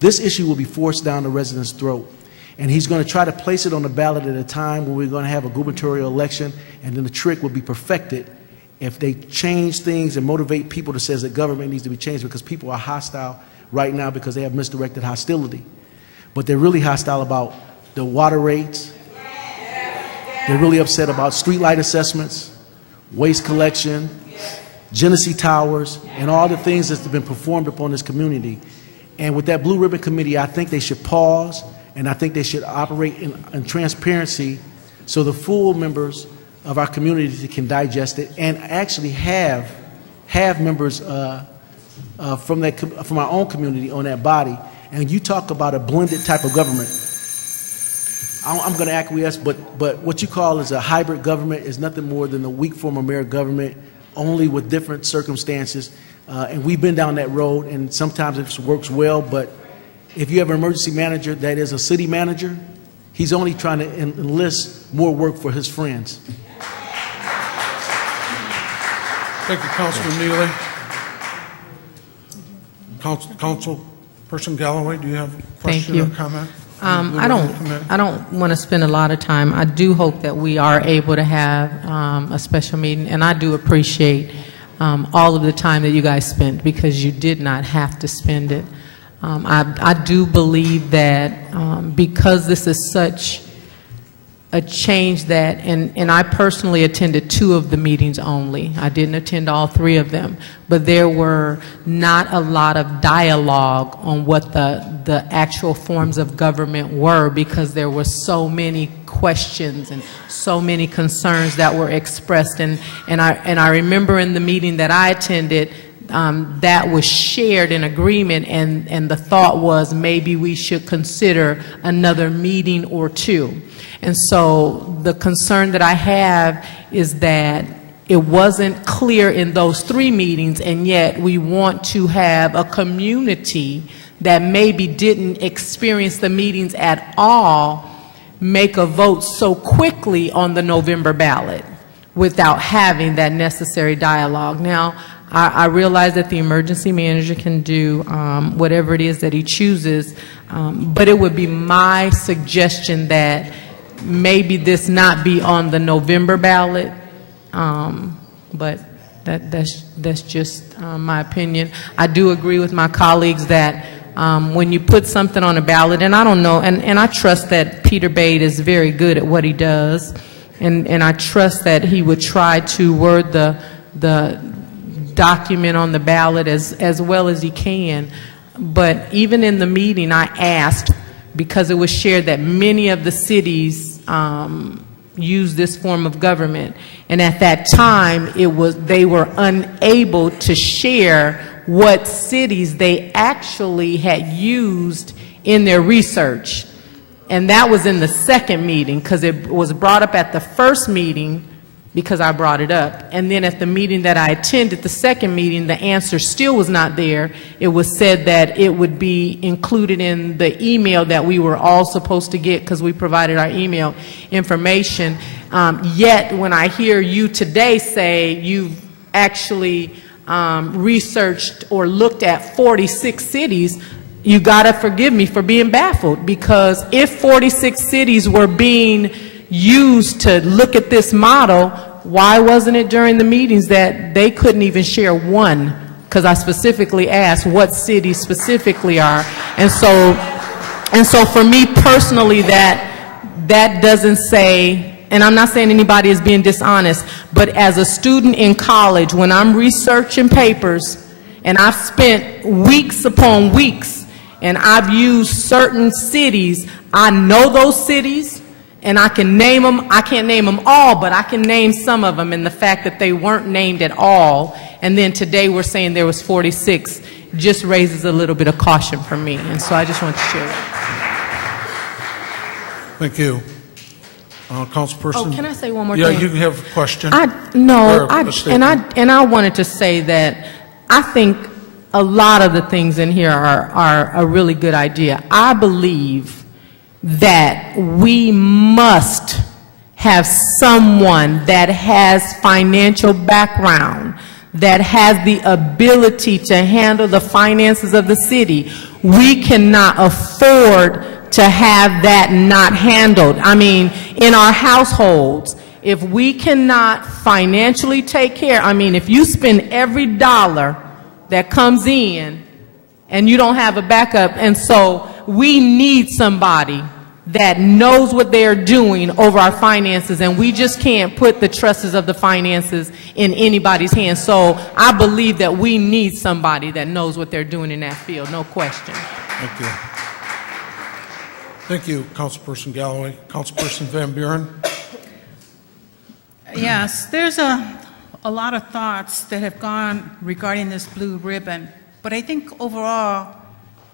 This issue will be forced down the residents' throat, and he's going to try to place it on the ballot at a time when we're going to have a gubernatorial election, and then the trick will be perfected if they change things and motivate people to say that government needs to be changed, because people are hostile right now because they have misdirected hostility. But they're really hostile about the water rates. They're really upset about streetlight assessments, waste collection, Genesee Towers, and all the things that's been performed upon this community. And with that Blue Ribbon Committee, I think they should pause, and I think they should operate in transparency so the full members of our community that can digest it and actually have members from our own community on that body. And you talk about a blended type of government. I'm going to acquiesce, but what you call is a hybrid government is nothing more than a weak form of mayor government, only with different circumstances. And we've been down that road, and sometimes it works well, but if you have an emergency manager that is a city manager, he's only trying to enlist more work for his friends. Thank you, Councilman Neely. Councilperson Galloway, do you have a question or comment? I don't want to spend a lot of time. I do hope that we are able to have a special meeting, and I do appreciate all of the time that you guys spent, because you did not have to spend it. I do believe that because this is such a change that, and I personally attended 2 of the meetings only. I didn't attend all 3 of them, but there were not a lot of dialogue on what the actual forms of government were, because there were so many questions and so many concerns that were expressed. And I remember in the meeting that I attended, that was shared in agreement, and the thought was maybe we should consider another meeting or 2. And so the concern that I have is that it wasn't clear in those 3 meetings, and yet we want to have a community that maybe didn't experience the meetings at all make a vote so quickly on the November ballot without having that necessary dialogue. Now, I realize that the emergency manager can do whatever it is that he chooses, but it would be my suggestion that maybe this not be on the November ballot, but that's just my opinion. I do agree with my colleagues that when you put something on a ballot, and I don't know, and I trust that Peter Bade is very good at what he does, and I trust that he would try to word the document on the ballot as well as he can. But even in the meeting, I asked, because it was shared that many of the cities use this form of government, and at that time they were unable to share what cities they actually had used in their research. And that was in the second meeting, because it was brought up at the first meeting because I brought it up. And then at the meeting that I attended, the second meeting, the answer still was not there. It was said that it would be included in the email that we were all supposed to get, because we provided our email information. Yet when I hear you today say you've actually researched or looked at 46 cities, you gotta forgive me for being baffled, because if 46 cities were being used to look at this model, why wasn't it during the meetings that they couldn't even share one? Because I specifically asked what cities specifically are. And so for me personally, that doesn't say, and I'm not saying anybody is being dishonest, but as a student in college, when I'm researching papers, and I've spent weeks upon weeks, and I've used certain cities, I know those cities, and I can name them. I can't name them all, but I can name some of them. And the fact that they weren't named at all, and then today we're saying there was 46, just raises a little bit of caution for me. And so I just want to share that. Thank you. Councilperson. Oh, can I say one more thing? thing? Yeah, you have a question. And I wanted to say that I think a lot of the things in here are a really good idea. I believe that we must have someone that has financial background, that has the ability to handle the finances of the city. We cannot afford to have that not handled. I mean, in our households, if we cannot financially take care, I mean, if you spend every dollar that comes in and you don't have a backup, and so we need somebody that knows what they're doing over our finances, and we just can't put the trusts of the finances in anybody's hands. So I believe that we need somebody that knows what they're doing in that field, no question. Thank you. Thank you, Councilperson Galloway. Councilperson Van Buren. Yes, there's a lot of thoughts that have gone regarding this blue ribbon, but I think overall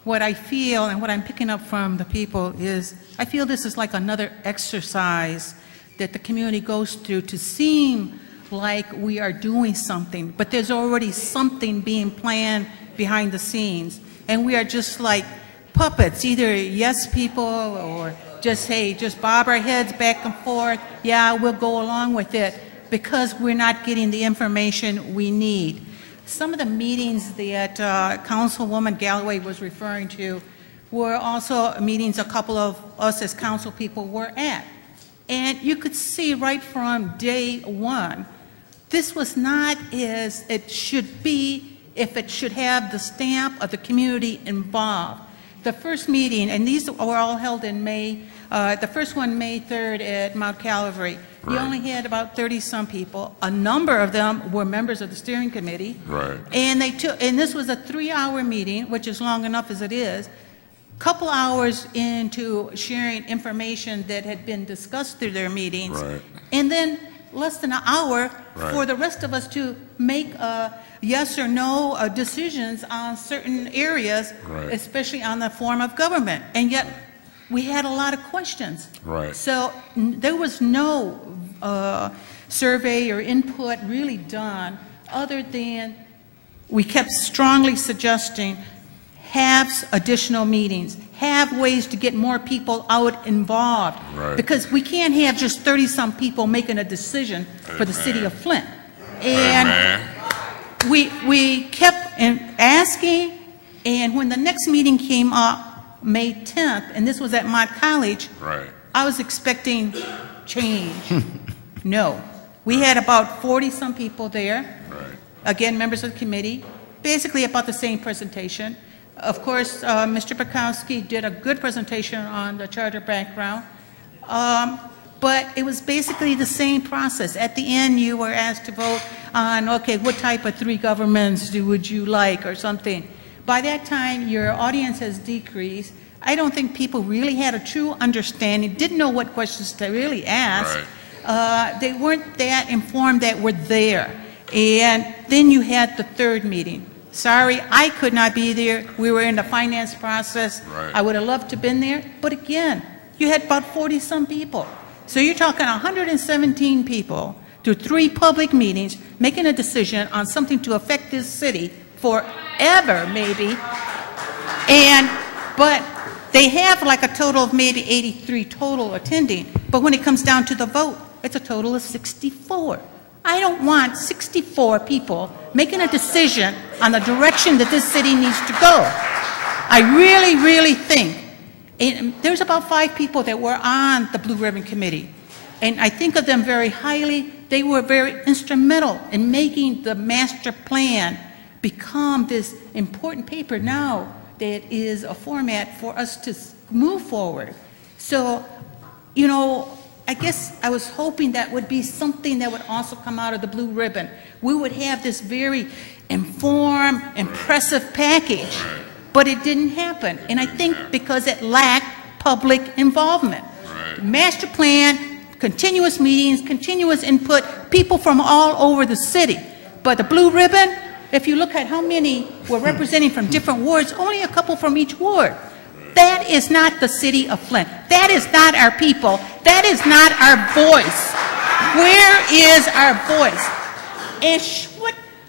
what I feel and what I'm picking up from the people is I feel this is like another exercise that the community goes through to seem like we are doing something, but there's already something being planned behind the scenes, and we are just like puppets, either yes people or just, hey, just bob our heads back and forth, yeah, we'll go along with it, because we're not getting the information we need. Some of the meetings that Councilwoman Galloway was referring to were also meetings a couple of us as council people were at. And you could see right from day one, this was not as it should be if it should have the stamp of the community involved. The first meeting, and these were all held in May, the first one May 3rd at Mount Calvary. Right. You only had about 30-some people. A number of them were members of the steering committee. Right. And this was a 3-hour meeting, which is long enough as it is. Couple hours into sharing information that had been discussed through their meetings. Right. And then less than an hour for the rest of us to make yes or no decisions on certain areas, especially on the form of government. And yet we had a lot of questions. Right. So there was no survey or input really done other than we kept strongly suggesting have additional meetings, have ways to get more people out involved, because we can't have just 30-some people making a decision for the city of Flint. And we kept asking, and when the next meeting came up, May 10th, and this was at Mott College, I was expecting change. No. We had about 40-some people there, again, members of the committee, basically about the same presentation. Of course, Mr. Bukowski did a good presentation on the charter background, but it was basically the same process. At the end, you were asked to vote on, okay, what type of 3 governments would you like or something. By that time, your audience has decreased. I don't think people really had a true understanding, didn't know what questions to really ask. They weren't that informed that we're there. And then you had the 3rd meeting. Sorry, I could not be there. We were in the finance process. I would have loved to have been there. But again, you had about 40-some people. So you're talking 117 people through 3 public meetings making a decision on something to affect this city forever, maybe. But they have like a total of maybe 83 total attending. But when it comes down to the vote, it's a total of 64. I don't want 64 people making a decision on the direction that this city needs to go. I really, really think, and there's about 5 people that were on the Blue Ribbon Committee, and I think of them very highly. They were very instrumental in making the master plan become this important paper now that is a format for us to move forward. So, you know, I guess I was hoping that would be something that would also come out of the Blue Ribbon. We would have this very informed, impressive package, but it didn't happen. And I think because it lacked public involvement. Master plan, continuous meetings, continuous input, people from all over the city. But the Blue Ribbon, if you look at how many were representing from different wards, only a couple from each ward. That is not the city of Flint. That is not our people. That is not our voice. Where is our voice? And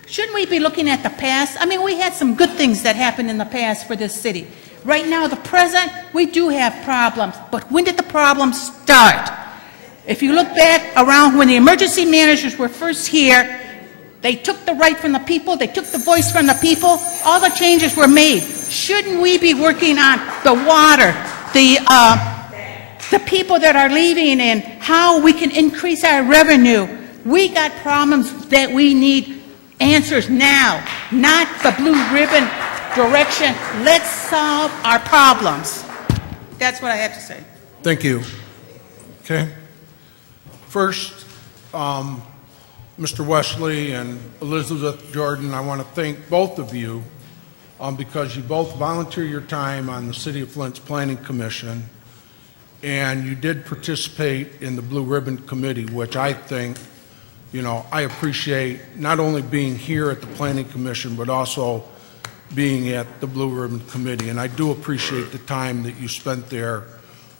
shouldn't we be looking at the past? I mean, we had some good things that happened in the past for this city. Right now, the present, we do have problems. But when did the problems start? If you look back around when the emergency managers were first here, they took the right from the people, they took the voice from the people, all the changes were made. Shouldn't we be working on the water, the people that are leaving and how we can increase our revenue? We got problems that we need answers now, not the Blue Ribbon direction. Let's solve our problems. That's what I have to say. Thank you. Okay. First, Mr. Wesley and Elizabeth Jordan, I want to thank both of you because you both volunteer your time on the City of Flint's Planning Commission, and you did participate in the Blue Ribbon Committee, which I think you know, I appreciate not only being here at the Planning Commission, but also being at the Blue Ribbon Committee. And I do appreciate the time that you spent there.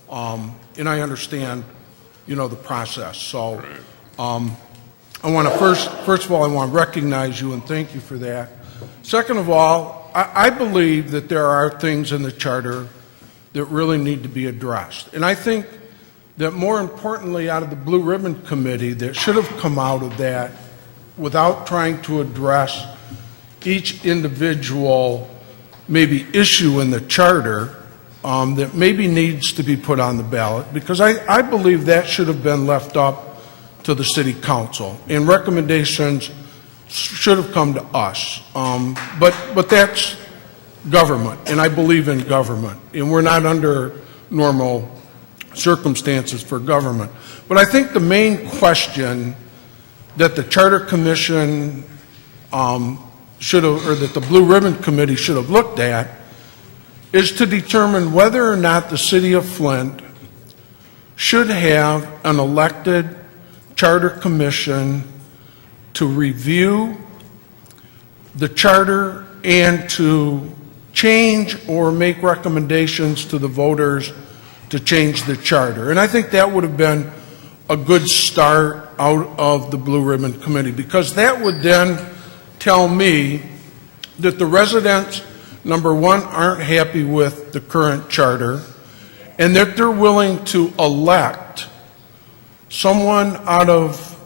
And I understand, you know, the process. So I want to first of all, I want to recognize you and thank you for that. Second of all, I believe that there are things in the charter that really need to be addressed. And I think that more importantly, out of the Blue Ribbon Committee, that should have come out of that without trying to address each individual maybe issue in the charter that maybe needs to be put on the ballot, because I believe that should have been left up to the City Council, and recommendations should have come to us. But that's government, and I believe in government, and we're not under normal circumstances for government. But I think the main question that the Charter Commission should have, or that the Blue Ribbon Committee should have looked at, is to determine whether or not the City of Flint should have an elected Charter Commission to review the charter and to change or make recommendations to the voters to change the charter. And I think that would have been a good start out of the Blue Ribbon Committee, because that would then tell me that the residents, number one, aren't happy with the current charter, and that they're willing to elect someone out of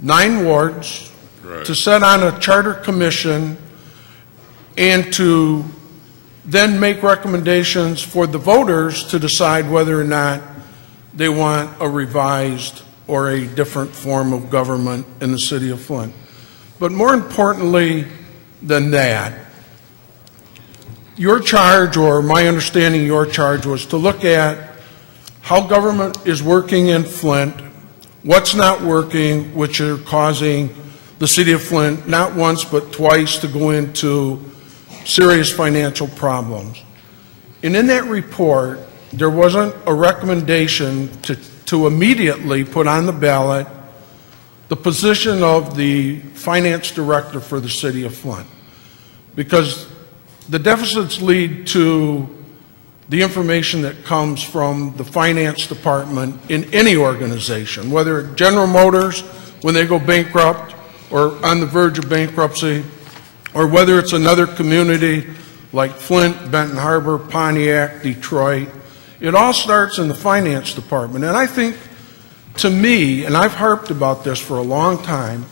9 wards to sit on a charter commission and to then make recommendations for the voters to decide whether or not they want a revised or a different form of government in the City of Flint. But more importantly than that, your charge, or my understanding your charge, was to look at how government is working in Flint, what's not working, which are causing the City of Flint not once but twice to go into serious financial problems. And in that report, there wasn't a recommendation to immediately put on the ballot the position of the finance director for the City of Flint, because the deficits lead to the information that comes from the finance department in any organization, whether General Motors, when they go bankrupt or on the verge of bankruptcy, or whether it's another community like Flint, Benton Harbor, Pontiac, Detroit. It all starts in the finance department. And I think, to me, and I've harped about this for a long time,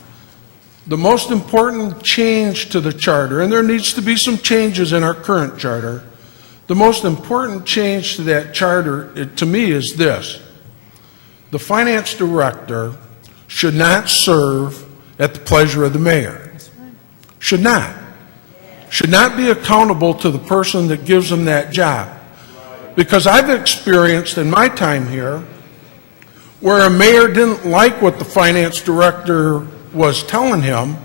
the most important change to the charter, and there needs to be some changes in our current charter, the most important change to that charter, to me, is this: the finance director should not serve at the pleasure of the mayor. Should not. Should not be accountable to the person that gives them that job. Because I've experienced in my time here where a mayor didn't like what the finance director was telling him,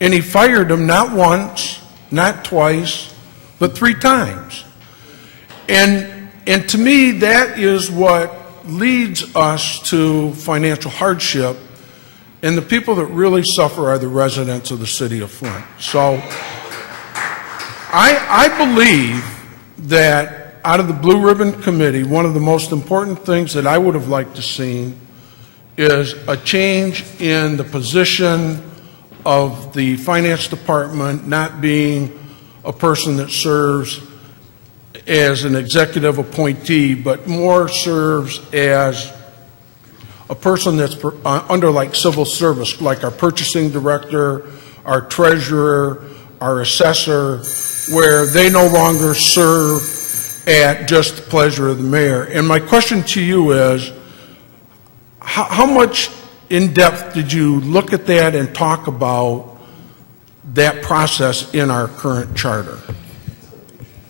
and he fired him not once, not twice, but 3 times. And to me, that is what leads us to financial hardship, and the people that really suffer are the residents of the City of Flint. So I believe that out of the Blue Ribbon Committee, one of the most important things that I would have liked to see is a change in the position of the finance department not being a person that serves as an executive appointee, but more serves as a person that's under like civil service, like our purchasing director, our treasurer, our assessor, where they no longer serve at just the pleasure of the mayor. And my question to you is, how much in depth did you look at that and talk about that process in our current charter?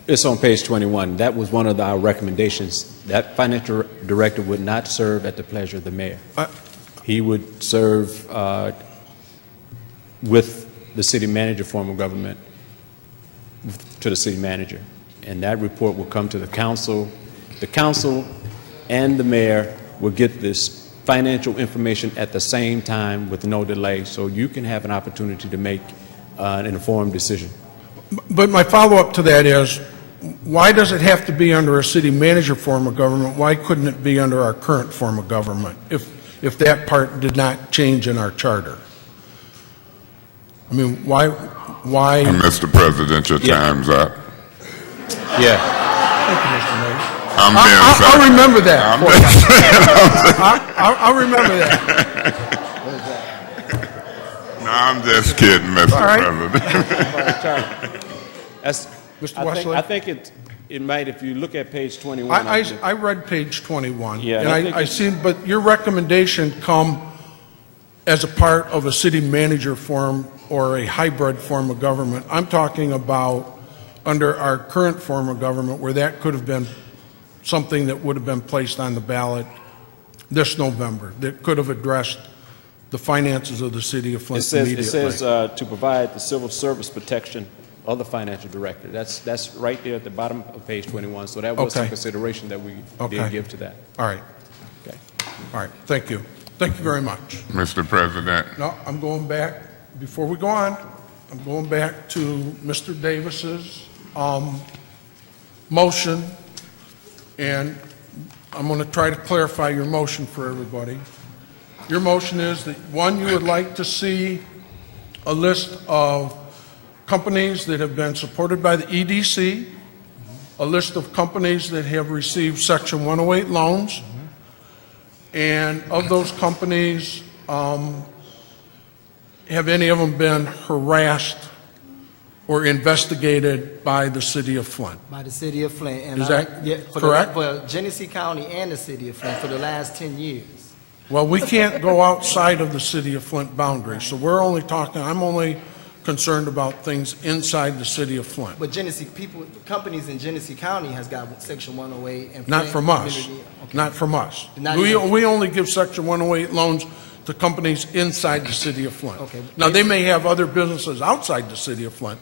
It's on page 21. That was one of our recommendations. That financial director would not serve at the pleasure of the mayor. He would serve with the city manager form of government to the city manager. And that report will come to the council. The council and the mayor will get this financial information at the same time with no delay, so you can have an opportunity to make an informed decision. But my follow-up to that is, why does it have to be under a city manager form of government? Why couldn't it be under our current form of government if that part did not change in our charter? I mean, why? Mr. President, your time's up. Yeah. Thank you, Mr. Mayor. I'll remember that. I'll remember that. No, I'm just kidding, Mr. President. Mr. Wesley? I think it might, if you look at page 21. I read page 21. Yeah, and I see, but your recommendation come as a part of a city manager form or a hybrid form of government. I'm talking about under our current form of government, where that could have been something that would have been placed on the ballot this November that could have addressed the finances of the city of Flint immediately. It says to provide the civil service protection of the financial director. That's right there at the bottom of page 21. So that was some consideration that we did give to that. All right. Okay. All right. Thank you. Thank you very much. Mr. President. No, I'm going back. Before we go on, I'm going back to Mr. Davis's motion, and I'm going to try to clarify your motion for everybody. Your motion is that, one, you would like to see a list of companies that have been supported by the EDC, a list of companies that have received Section 108 loans, and of those companies, have any of them been harassed or investigated by the city of Flint? By the city of Flint. And is that correct? For Genesee County and the city of Flint for the last 10 years. Well, we can't go outside of the city of Flint boundaries, so we're only talking, I'm only concerned about things inside the city of Flint. But companies in Genesee County has got Section 108. And not from us. Okay. Not from us. We only give Section 108 loans to companies inside the city of Flint. Okay. Now, they may have other businesses outside the city of Flint,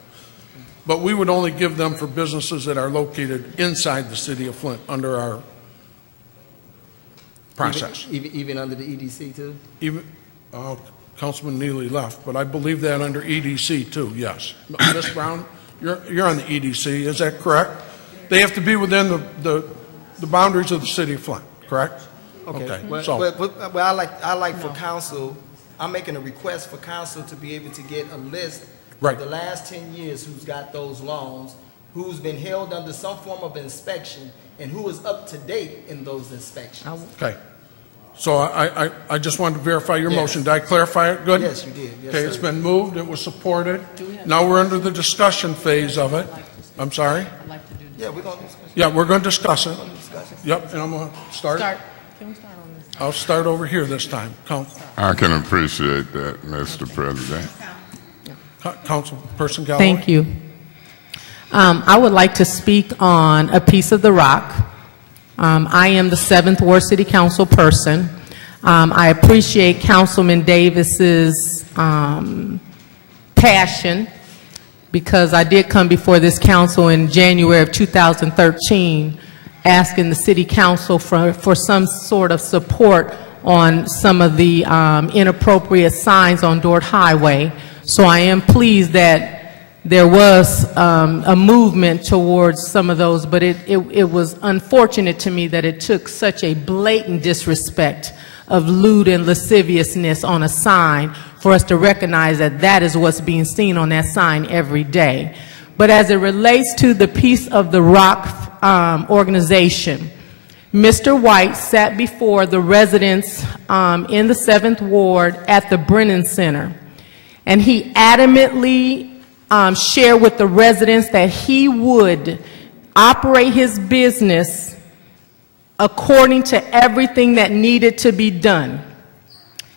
but we would only give them for businesses that are located inside the city of Flint under our process. Even under the EDC, too? Councilman Neely left, but I believe that under EDC, too, yes. Ms. Brown, you're on the EDC, is that correct? They have to be within the boundaries of the city of Flint, correct? Okay. Well, I like for council, I'm making a request for council to be able to get a list right. of the last 10 years who's got those loans, who's been held under some form of inspection, and who is up to date in those inspections. Okay. So I just wanted to verify your motion. Did I clarify it good? Yes, you did. Yes, okay, sir. it's been moved. It was supported. Now we're under the discussion phase of it. I'm sorry? Yeah, we're going to discuss it. Yeah, we're going to discuss it. Yep, and I'm going to start. Can we start on this? I'll start over here this time. I can appreciate that, Mr. President. Councilperson Galloway. Thank you. I would like to speak on a piece of the rock. I am the 7th Ward City Council person. I appreciate Councilman Davis's passion, because I did come before this council in January of 2013 asking the City Council for some sort of support on some of the inappropriate signs on Dort Highway. So I am pleased that there was a movement towards some of those, but it was unfortunate to me that it took such a blatant disrespect of lewd and lasciviousness on a sign for us to recognize that that is what's being seen on that sign every day. But as it relates to the Piece of the Rock organization, Mr. White sat before the residents in the 7th Ward at the Brennan Center, and he adamantly share with the residents that he would operate his business according to everything that needed to be done.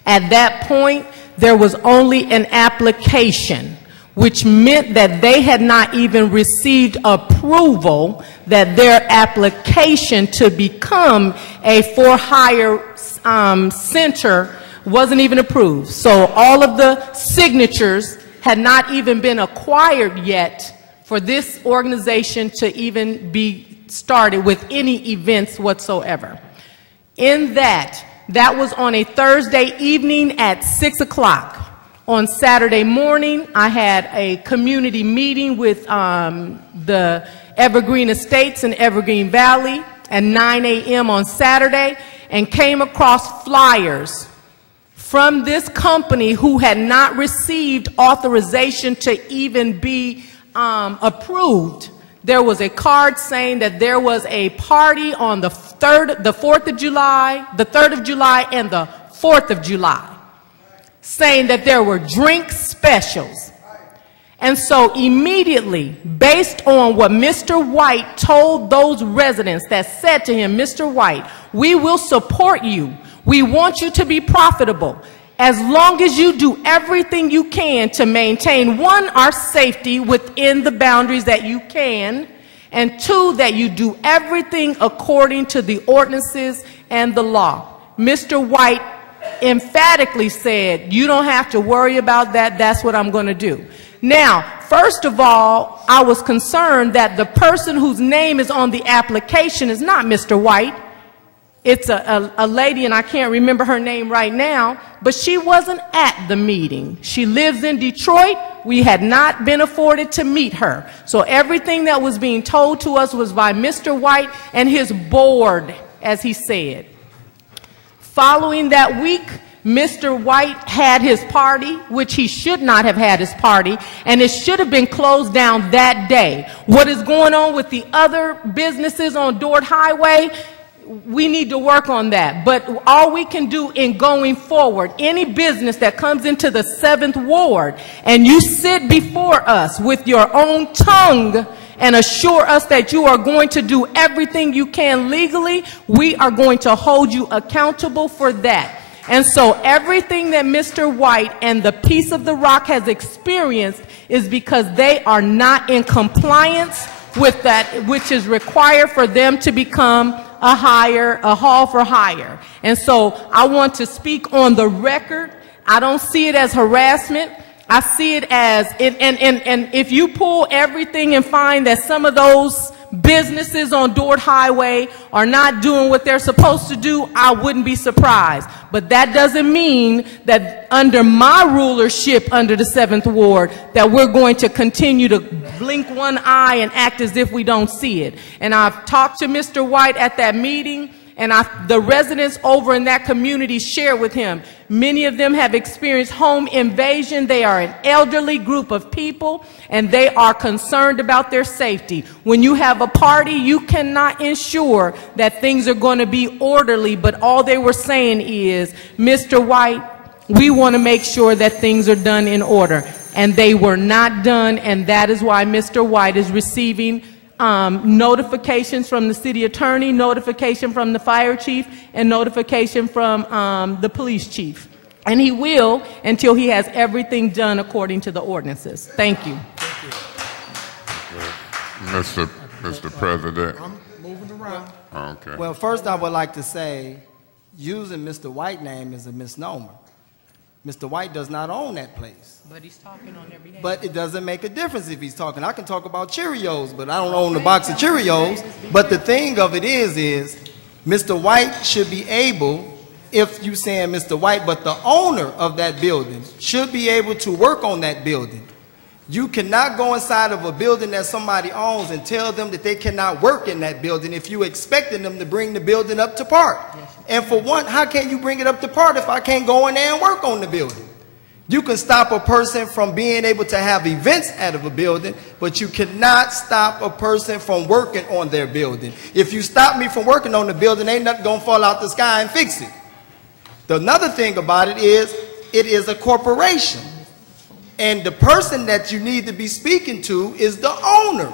At that point, there was only an application, which meant that they had not even received approval that their application to become a for-hire center wasn't even approved. So all of the signatures had not even been acquired yet for this organization to even be started with any events whatsoever. In that, That was on a Thursday evening at 6 o'clock. On Saturday morning, I had a community meeting with the Evergreen Estates in Evergreen Valley at 9 a.m. on Saturday, and came across flyers from this company who had not received authorization to even be approved. There was a card saying that there was a party on the 3rd of July, and the 4th of July, saying that there were drink specials. And so immediately, based on what Mr. White told those residents that said to him, Mr. White, we will support you. We want you to be profitable. As long as you do everything you can to maintain, one, our safety within the boundaries that you can, and two, that you do everything according to the ordinances and the law. Mr. White emphatically said, you don't have to worry about that, that's what I'm going to do. Now, first of all, I was concerned that the person whose name is on the application is not Mr. White. It's a lady, and I can't remember her name right now, but she wasn't at the meeting. She lives in Detroit. We had not been afforded to meet her. So everything that was being told to us was by Mr. White and his board, as he said. Following that week, Mr. White had his party, which he should not have had his party, and it should have been closed down that day. What is going on with the other businesses on Dort Highway, we need to work on that. But all we can do in going forward, any business that comes into the 7th Ward and you sit before us with your own tongue and assure us that you are going to do everything you can legally, we are going to hold you accountable for that. And so everything that Mr. White and the Piece of the Rock has experienced is because they are not in compliance with that which is required for them to become a hall for hire. And so I want to speak on the record. I don't see it as harassment. I see it as, and if you pull everything and find that some of those businesses on Dort Highway are not doing what they're supposed to do, I wouldn't be surprised. But that doesn't mean that under my rulership under the 7th Ward that we're going to continue to blink one eye and act as if we don't see it. And I've talked to Mr. White at that meeting, and the residents over in that community shared with him. Many of them have experienced home invasion. They are an elderly group of people, and they are concerned about their safety. When you have a party, you cannot ensure that things are going to be orderly, but all they were saying is, Mr. White, we want to make sure that things are done in order. And they were not done, and that is why Mr. White is receiving notifications from the city attorney, notification from the fire chief, and notification from the police chief. And he will until he has everything done according to the ordinances. Thank you. Mr. President. I'm moving around. Okay. Well, first I would like to say, using Mr. White's name is a misnomer. Mr. White does not own that place. But he's talking on their behalf. But it doesn't make a difference if he's talking. I can talk about Cheerios, but I don't own the box of Cheerios. But the thing of it is Mr. White should be able, if you saying Mr. White, but the owner of that building should be able to work on that building. You cannot go inside of a building that somebody owns and tell them that they cannot work in that building if you're expecting them to bring the building up to par. And for one, how can you bring it up to par if I can't go in there and work on the building? You can stop a person from being able to have events out of a building, but you cannot stop a person from working on their building. If you stop me from working on the building, ain't nothing gonna fall out the sky and fix it. Another thing about it is a corporation. And the person that you need to be speaking to is the owner.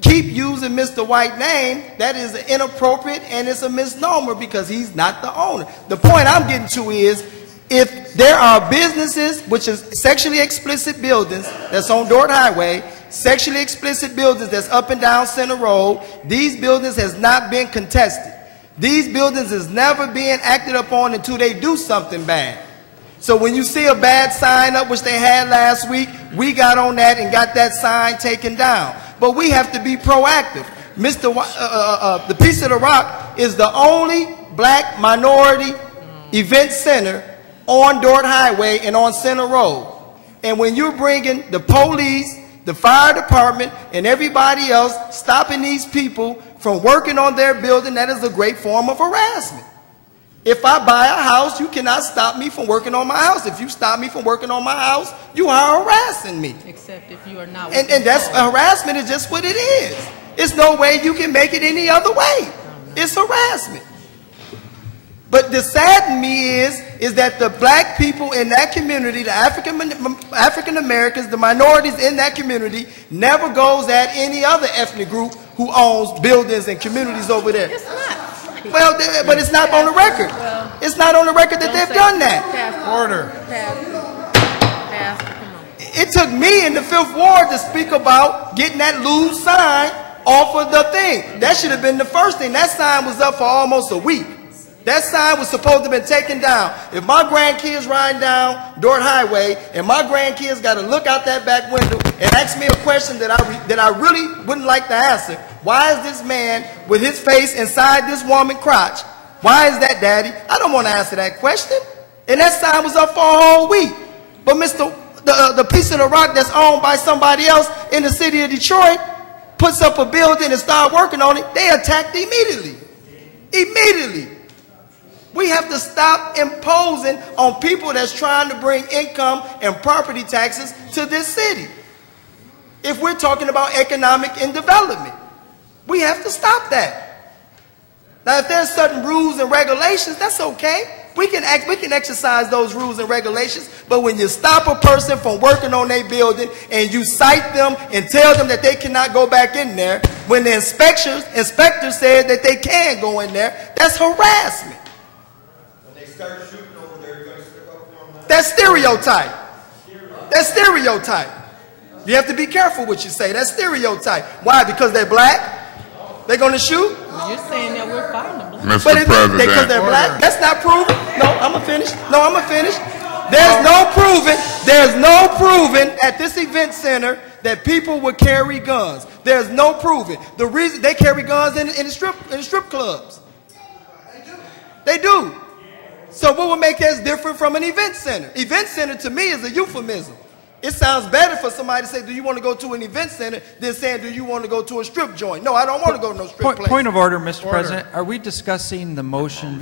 Keep using Mr. White's name. That is inappropriate and it's a misnomer because he's not the owner. The point I'm getting to is if there are businesses, which is sexually explicit buildings that's on Dort Highway, sexually explicit buildings that's up and down Center Road, these buildings has not been contested. These buildings is never being acted upon until they do something bad. So when you see a bad sign up, which they had last week, we got on that and got that sign taken down. But we have to be proactive. The Piece of the Rock is the only black minority event center on Dort Highway and on Center Road. And when you're bringing the police, the fire department, and everybody else stopping these people from working on their building, that is a great form of harassment. If I buy a house, you cannot stop me from working on my house. If you stop me from working on my house, you are harassing me. Except if you are not. And that's harassment is just what it is. It's no way you can make it any other way. It's harassment. But the sad me is that the black people in that community, the African Americans, the minorities in that community, never goes at any other ethnic group who owns buildings and communities over there. It's not. Well, but it's not on the record. It's not on the record that they've done that. Order. It took me in the 5th Ward to speak about getting that lose sign off of the thing. That should have been the first thing. That sign was up for almost a week. That sign was supposed to have been taken down. If my grandkids riding down Dort Highway and my grandkids got to look out that back window and ask me a question that I really wouldn't like to answer, why is this man with his face inside this woman's crotch? Why is that, Daddy? I don't want to answer that question. And that sign was up for a whole week. But the piece of the rock that's owned by somebody else in the city of Detroit puts up a building and start working on it, they attacked immediately. Immediately. We have to stop imposing on people that's trying to bring income and property taxes to this city. If we're talking about economic and development, we have to stop that. Now, if there's certain rules and regulations, that's okay. We can exercise those rules and regulations, but when you stop a person from working on their building and you cite them and tell them that they cannot go back in there, when the inspector said that they can go in there, that's harassment. Start shooting over there, you're going to stick up for them. That's stereotype. That's stereotype. You have to be careful what you say. That's stereotype. Why? Because they're black? They're going to shoot? Well, you're saying that we're fine to black. Mr. President. Because they're black? That's not proven. No, I'm going to finish. No, I'm going to finish. There's no proving at this event center that people would carry guns. There's no proving. The reason they carry guns in the strip clubs. They do. So what would make us different from an event center? Event center to me is a euphemism. It sounds better for somebody to say, do you want to go to an event center, than saying, do you want to go to a strip joint? No, I don't want to go to no strip place. Point of order, Mr. President. Are we discussing the motion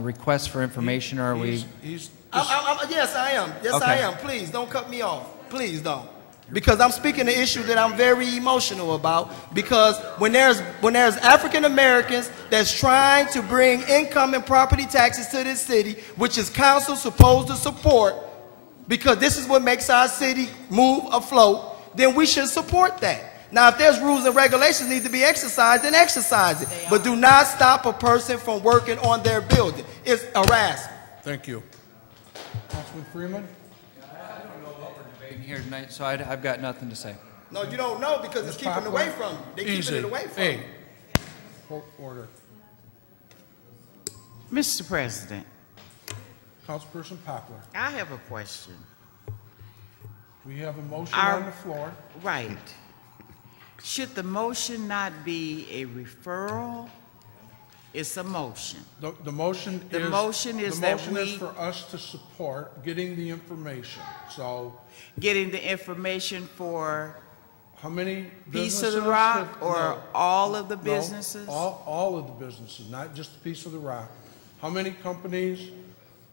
request for information, or are we? Yes, I am. Yes, Okay. I am. Please don't cut me off. Please don't. Because I'm speaking an issue that I'm very emotional about, because when there's African Americans that's trying to bring income and property taxes to this city, which is council supposed to support, because this is what makes our city move afloat, then we should support that. Now, if there's rules and regulations need to be exercised, then exercise it. But do not stop a person from working on their building. It's harassment. Thank you. Councilman Freeman? Here tonight, so I've got nothing to say. No, you don't know because it's keeping it away from you. They're keeping it away from you. Order. Mr. President, Councilperson Poplar. I have a question. We have a motion on the floor. Right. Should the motion not be a referral? It's a motion. The motion is for us to support getting the information. So getting the information for how many Piece of the Rock or all of the businesses? No, all of the businesses, not just the Piece of the Rock. How many companies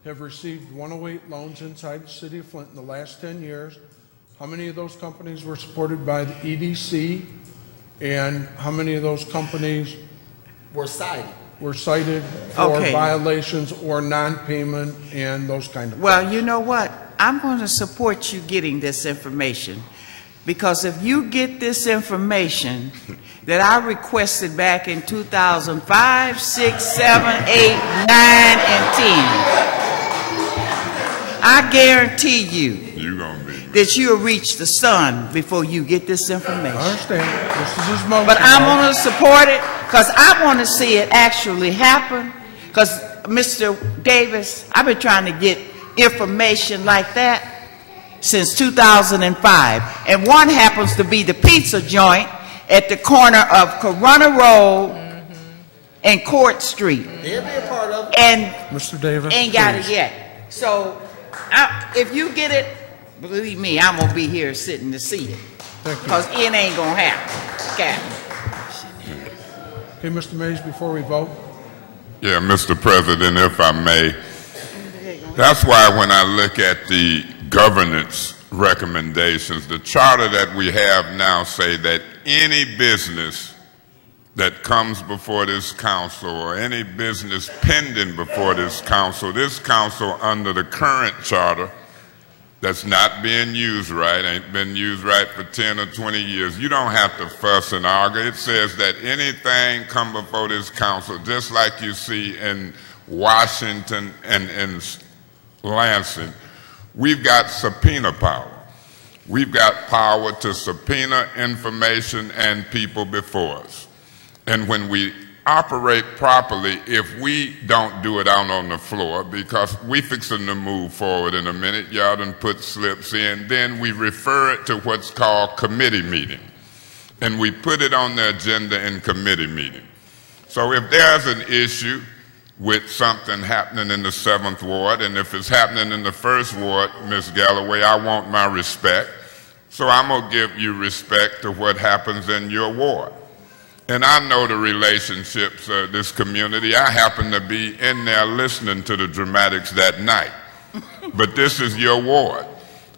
have received 108 loans inside the city of Flint in the last 10 years? How many of those companies were supported by the EDC? And how many of those companies were cited for violations or non-payment and those kind of things? Well, you know what? I'm going to support you getting this information, because if you get this information that I requested back in 2005, 6, 7, 8, 9, and 10, I guarantee you that you'll reach the sun before you get this information. I understand. This is his motion. But I'm going to support it because I want to see it actually happen. Because, Mr. Davis, I've been trying to get information like that since 2005. And one happens to be the pizza joint at the corner of Corona Road and Court Street. They'll be a part of it. And Mr. Davis, ain't got it please. yet. So if you get it, believe me, I'm going to be here sitting to see it. Thank you. Because it ain't going to happen. Okay. Okay, Mr. Mays, before we vote. Yeah, Mr. President, if I may, that's why when I look at the governance recommendations, the charter that we have now say that any business that comes before this council or any business pending before this council under the current charter that's not being used right, ain't been used right for 10 or 20 years, you don't have to fuss and argue. It says that anything come before this council, just like you see in Washington and in Lansing, we've got subpoena power. We've got power to subpoena information and people before us. And when we operate properly, if we don't do it out on the floor, because we fixing to move forward in a minute, y'all done put slips in, then we refer it to what's called committee meeting. And we put it on the agenda in committee meeting. So if there's an issue with something happening in the 7th Ward, and if it's happening in the 1st Ward, Ms. Galloway, I want my respect. So I'm going to give you respect to what happens in your ward. And I know the relationships of this community. I happen to be in there listening to the dramatics that night. But this is your ward.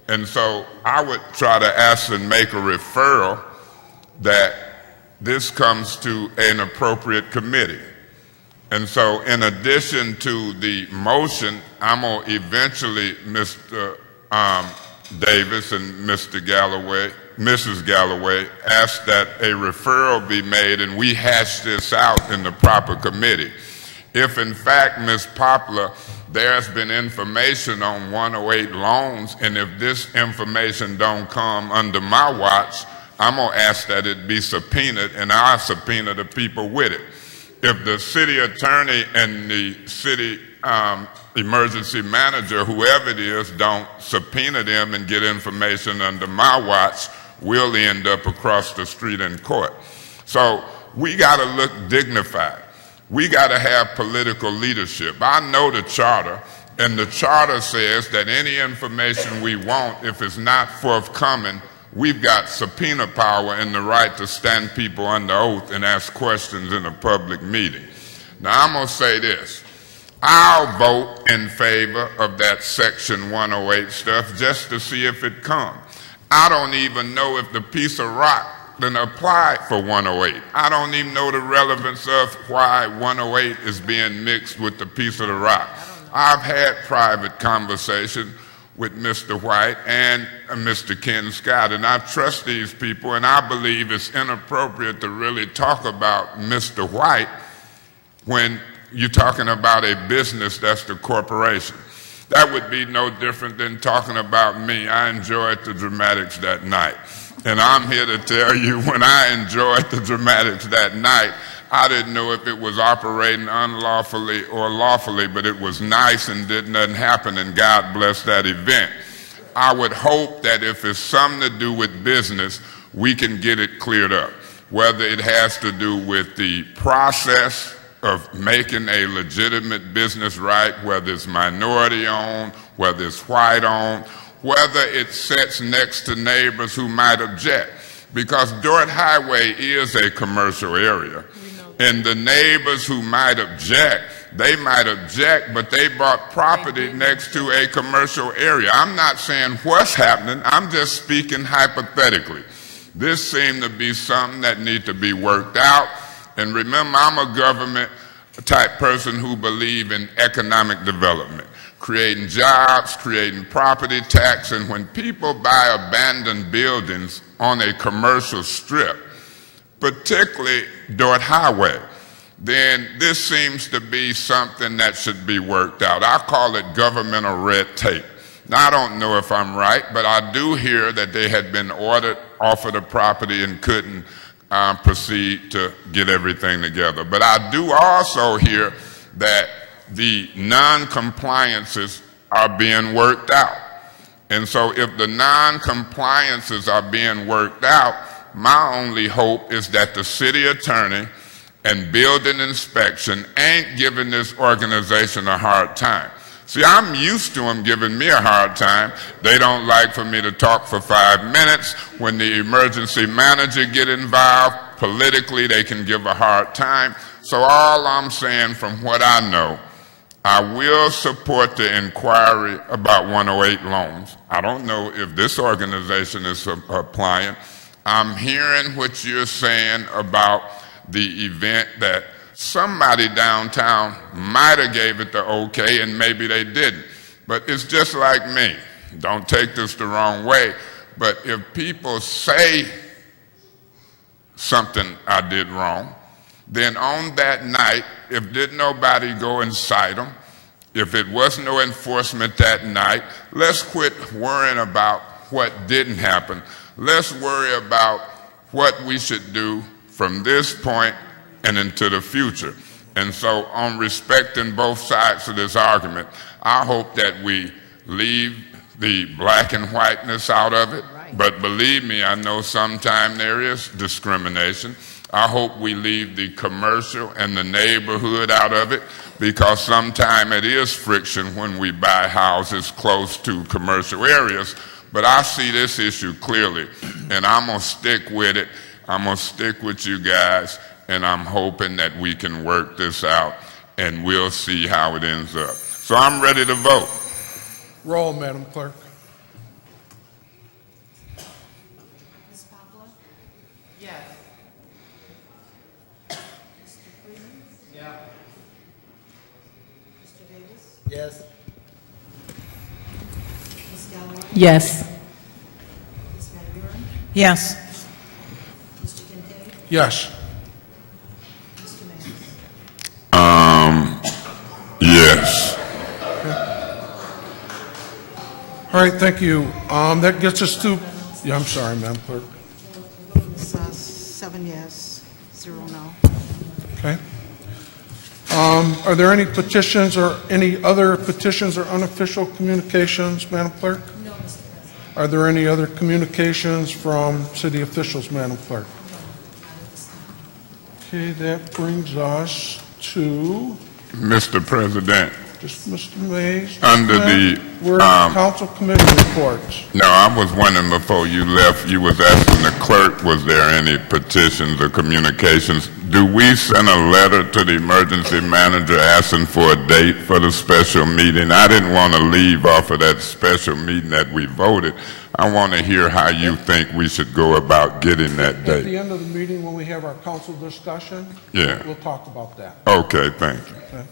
And so I would try to ask and make a referral that this comes to an appropriate committee. And so in addition to the motion, I'm going to eventually, Mr. Davis and Mr. Galloway, Mrs. Galloway, ask that a referral be made and we hash this out in the proper committee. If in fact, Ms. Poplar, there's been information on 108 loans, and if this information don't come under my watch, I'm going to ask that it be subpoenaed, and I'll subpoena the people with it. If the city attorney and the city emergency manager, whoever it is, don't subpoena them and get information under my watch, we'll end up across the street in court. So we got to look dignified. We got to have political leadership. I know the charter, and the charter says that any information we want, if it's not forthcoming, we've got subpoena power and the right to stand people under oath and ask questions in a public meeting. Now, I'm going to say this. I'll vote in favor of that Section 108 stuff just to see if it comes. I don't even know if the piece of rock then applied for 108. I don't even know the relevance of why 108 is being mixed with the piece of the rock. I've had private conversation with Mr. White and Mr. Ken Scott, and I trust these people, and I believe it's inappropriate to really talk about Mr. White when you're talking about a business that's the corporation. That would be no different than talking about me. I enjoyed the dramatics that night. And I'm here to tell you, when I enjoyed the dramatics that night, I didn't know if it was operating unlawfully or lawfully, but it was nice and nothing happen, and God bless that event. I would hope that if it's something to do with business, we can get it cleared up, whether it has to do with the process of making a legitimate business right, whether it's minority-owned, whether it's white-owned, whether it sits next to neighbors who might object. Because Dordt Highway is a commercial area. And the neighbors who might object, they might object, but they bought property next to a commercial area. I'm not saying what's happening, I'm just speaking hypothetically. This seemed to be something that needs to be worked out. And remember, I'm a government type person who believes in economic development, creating jobs, creating property tax, and when people buy abandoned buildings on a commercial strip, particularly Dordt Highway, then this seems to be something that should be worked out. I call it governmental red tape. Now, I don't know if I'm right, but I do hear that they had been ordered off of the property and couldn't proceed to get everything together. But I do also hear that the non-compliances are being worked out. And so if the non-compliances are being worked out, my only hope is that the city attorney and building inspection ain't giving this organization a hard time. See, I'm used to them giving me a hard time. They don't like for me to talk for 5 minutes. When the emergency manager get involved, politically they can give a hard time. So all I'm saying from what I know, I will support the inquiry about 108 loans. I don't know if this organization is applying. I'm hearing what you're saying about the event that somebody downtown might have gave it the okay and maybe they didn't. But it's just like me. Don't take this the wrong way. But if people say something I did wrong, then on that night, if didn't nobody go and cite them, if it was no enforcement that night, let's quit worrying about what didn't happen. Let's worry about what we should do from this point and into the future. And so on respecting both sides of this argument, I hope that we leave the black and whiteness out of it. But believe me, I know sometimes there is discrimination. I hope we leave the commercial and the neighborhood out of it, because sometimes it is friction when we buy houses close to commercial areas. But I see this issue clearly, and I'm going to stick with it. I'm going to stick with you guys, and I'm hoping that we can work this out, and we'll see how it ends up. So I'm ready to vote. Roll, Madam Clerk. Ms. Pavla? Yes. Mr. Freeman? Yeah. Mr. Davis? Yes. Ms. Galloway? Yes. Ms. Van Buren? Yes. Mr. Kincaid? Yes. Mr. Mays? Yes. All right, thank you. That gets us to, yeah, I'm sorry, Madam Clerk. The vote is 7 yes, 0 no. Okay. Are there any petitions or any other petitions or unofficial communications, Madam Clerk? No, Mr. President. Are there any other communications from city officials, Madam Clerk? Okay, that brings us to Mr. President, just Mr. Mays. under the We're council committee reports. no, I was wondering before you left, you was asking the clerk, was there any petitions or communications? Do we send a letter to the emergency manager asking for a date for the special meeting? I didn't want to leave off of that special meeting that we voted. I want to hear how you think we should go about getting that At date. the end of the meeting, when we have our council discussion, Yeah. we'll talk about that. Okay, thank you. Okay.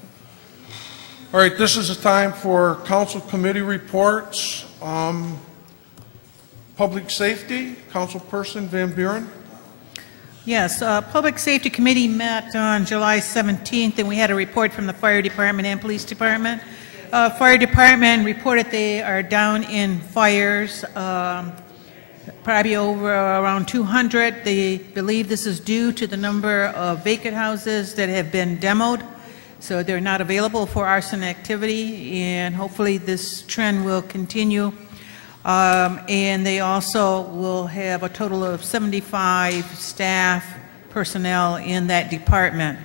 All right, this is the time for council committee reports. Public safety, Councilperson Van Buren. Yes, Public Safety Committee met on July 17th, and we had a report from the Fire Department and Police Department. Fire Department reported they are down in fires, probably over around 200. They believe this is due to the number of vacant houses that have been demoed, so they're not available for arson activity, and hopefully this trend will continue. And they also will have a total of 75 staff personnel in that department.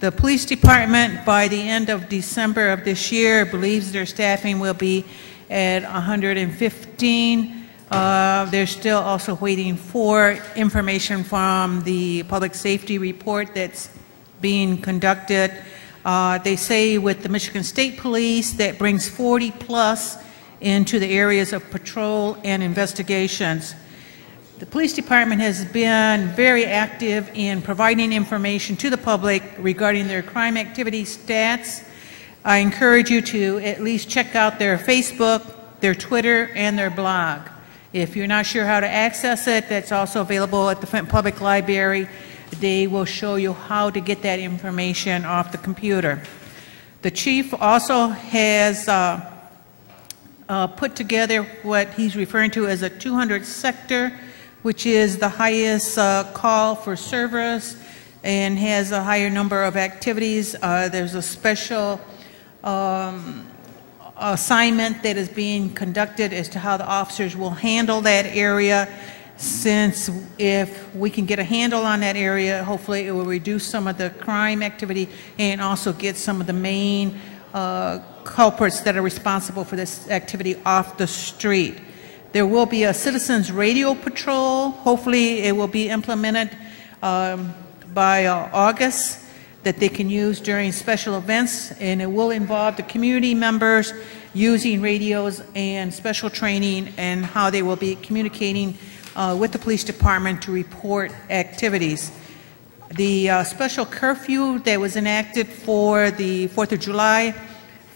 The police department, by the end of December of this year, believes their staffing will be at 115. They're still also waiting for information from the public safety report that's being conducted. They say with the Michigan State Police that brings 40 plus into the areas of patrol and investigations. The police department has been very active in providing information to the public regarding their crime activity stats. I encourage you to at least check out their Facebook, their Twitter, and their blog. If you're not sure how to access it, that's also available at the Flint Public Library. They will show you how to get that information off the computer. The chief also has put together what he's referring to as a 200 sector, which is the highest call for service and has a higher number of activities. There's a special assignment that is being conducted as to how the officers will handle that area. since if we can get a handle on that area, hopefully it will reduce some of the crime activity and also get some of the main culprits that are responsible for this activity off the street. There will be a citizens radio patrol. Hopefully it will be implemented by August, that they can use during special events, and it will involve the community members using radios and special training and how they will be communicating with the police department to report activities. The special curfew that was enacted for the 4th of July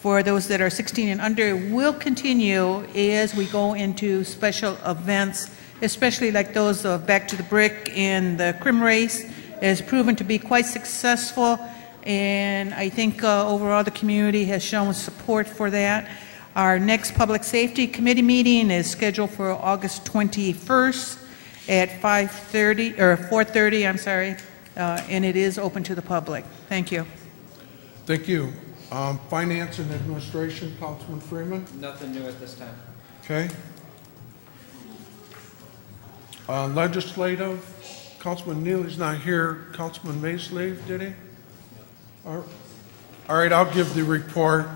for those that are 16 and under will continue as we go into special events, especially like those of Back to the Brick and the Crim Race. Has proven to be quite successful, and I think overall the community has shown support for that. Our next Public Safety Committee meeting is scheduled for August 21st at 5:30 or 4:30, I'm sorry, and it is open to the public. Thank you. Thank you. Finance and Administration, Councilman Freeman. Nothing new at this time. Okay. Legislative, Councilman Neely's not here. Councilman Mayslave, did he? All right, I'll give the report.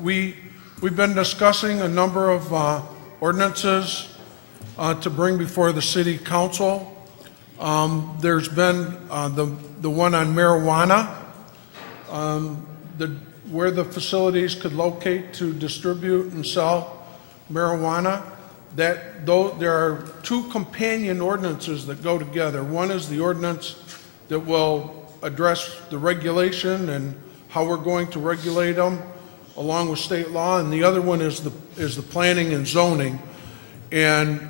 We've been discussing a number of ordinances to bring before the City Council. There's been the one on marijuana, where the facilities could locate to distribute and sell marijuana. There are two companion ordinances that go together. One is the ordinance that will address the regulation and how we're going to regulate them along with state law, and the other one is the planning and zoning. And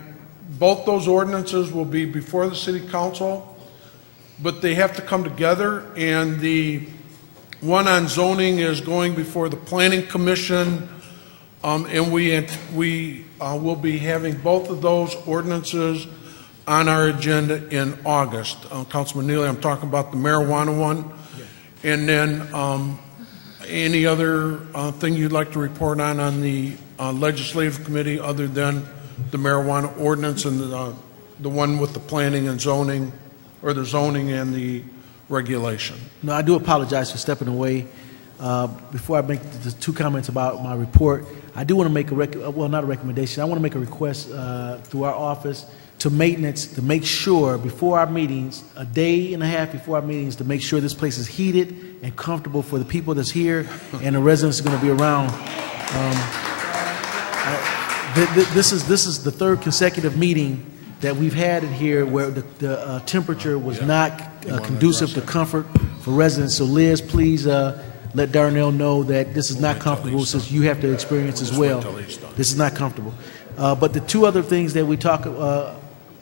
both those ordinances will be before the City Council, but they have to come together, and the one on zoning is going before the Planning Commission, and we will be having both of those ordinances on our agenda in August. Councilman Neely, I'm talking about the marijuana one. Yeah. And then any other thing you'd like to report on the Legislative Committee other than the marijuana ordinance and the one with the planning and zoning, or the zoning and the regulation? No, I do apologize for stepping away. Before I make the two comments about my report, I do want to make not a recommendation. I want to make a request through our office to maintenance to make sure before our meetings, a day and a half before our meetings, to make sure this place is heated and comfortable for the people that's here and the residents are going to be around. This is the third consecutive meeting that we've had in here where the temperature was not conducive to comfort for residents. So Liz, please let Darnell know that this is not comfortable, since you have to experience as well. This is not comfortable. But the two other things that we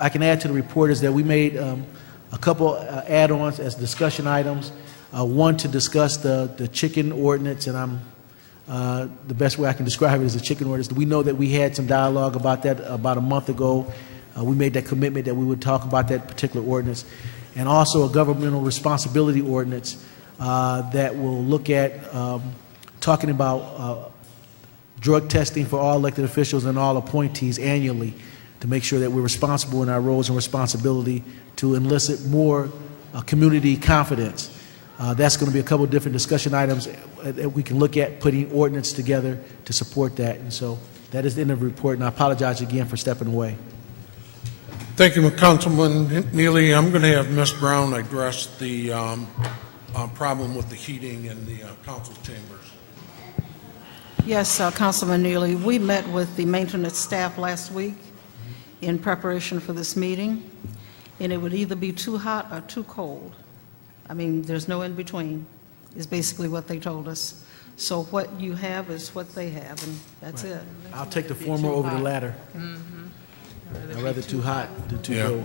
I can add to the report is that we made a couple add-ons as discussion items. One to discuss the chicken ordinance, and the best way I can describe it is the chicken ordinance. We know that we had some dialogue about that about a month ago. We made that commitment that we would talk about that particular ordinance. And also a governmental responsibility ordinance that will look at talking about drug testing for all elected officials and all appointees annually, to make sure that we're responsible in our roles and responsibility to elicit more community confidence. That's going to be a couple of different discussion items that we can look at putting ordinance together to support that. And so that is the end of the report, and I apologize again for stepping away. Thank you, Councilman Neely. I'm going to have Ms. Brown address the problem with the heating in the council chambers. Yes, Councilman Neely, we met with the maintenance staff last week in preparation for this meeting, and it would either be too hot or too cold. I mean, there's no in between, is basically what they told us. So what you have is what they have, and that's right. It. I'll take the former over the latter. I'd rather too hot than too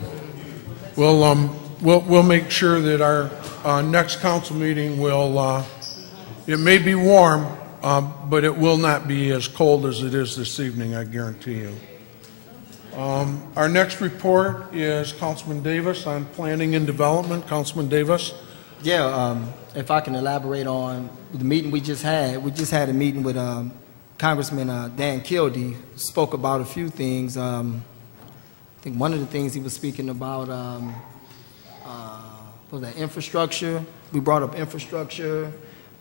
cold. We'll make sure that our next council meeting will, it may be warm, but it will not be as cold as it is this evening, I guarantee you. Our next report is Councilman Davis on planning and development. Councilman Davis. Yeah, if I can elaborate on the meeting we just had a meeting with Congressman Dan Kildee, spoke about a few things. think one of the things he was speaking about was that infrastructure. We brought up infrastructure.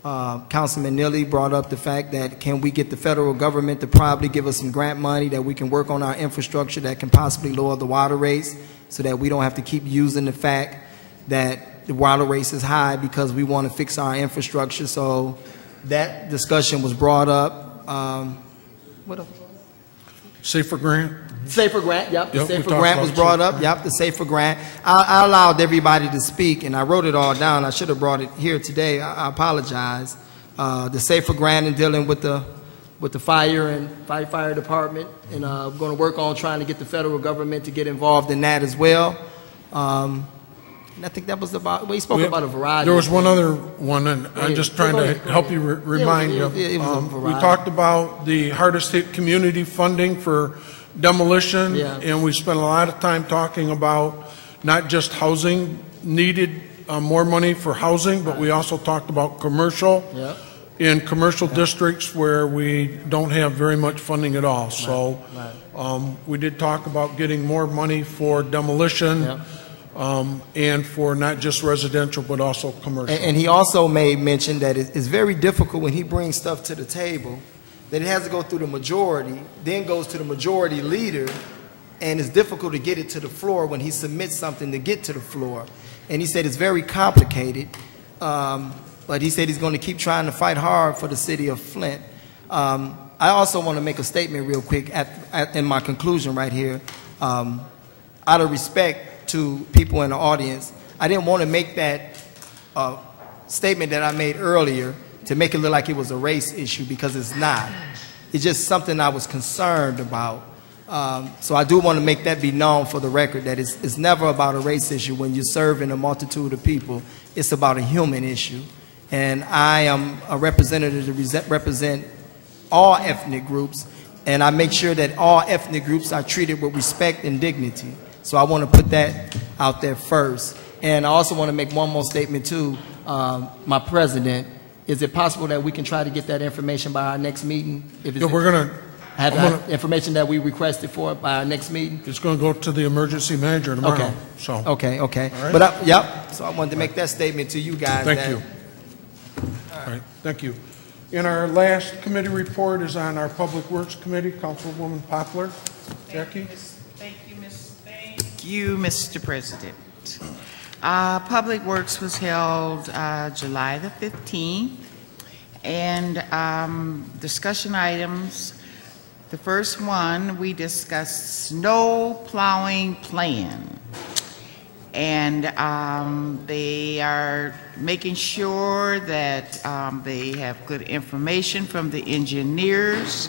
Councilman Neely brought up the fact that can we get the federal government to probably give us some grant money that we can work on our infrastructure that can possibly lower the water rates so that we don't have to keep using the fact that the water rates is high because we want to fix our infrastructure. So that discussion was brought up. What else? Safer grant? Safer grant, yep. The Safer grant was brought up. Yep, the Safer grant. I allowed everybody to speak, and I wrote it all down. I should have brought it here today. I apologize. The Safer grant and dealing with the fire and fire department, and I'm going to work on trying to get the federal government to get involved in that as well. And I think that was about. We spoke about a variety. There was one other one, and I'm just trying to help you remind you. It was a variety. We talked about the hardest hit community funding for demolition, and we spent a lot of time talking about not just housing needed, more money for housing, but we also talked about commercial in commercial districts where we don't have very much funding at all. So we did talk about getting more money for demolition. And for not just residential, but also commercial. And he also made mention that it's very difficult when he brings stuff to the table, that it has to go through the majority, then goes to the majority leader, and it's difficult to get it to the floor when he submits something to get to the floor. And he said it's very complicated, but he said he's going to keep trying to fight hard for the city of Flint. I also want to make a statement real quick in my conclusion right here. Out of respect to people in the audience, I didn't want to make that statement that I made earlier to make it look like it was a race issue, because it's not. It's just something I was concerned about. So I do want to make that be known for the record, that it's never about a race issue. When you're serving a multitude of people, it's about a human issue. And I am a representative to represent all ethnic groups, and I make sure that all ethnic groups are treated with respect and dignity. So I want to put that out there first. And I also want to make one more statement too, my president. Is it possible that we can try to get that information by our next meeting? We're going to have that information that we requested for by our next meeting? It's going to go to the emergency manager tomorrow. Okay. So. Okay. All right. But yep. So I wanted to make that statement to you guys. Thank you. All right. Thank you. And our last committee report is on our Public Works Committee. Councilwoman Poplar. Jackie. Thank you, Mr. President. Public Works was held July the 15th, and discussion items. The first one, we discussed snow plowing plan, and they are making sure that they have good information from the engineers.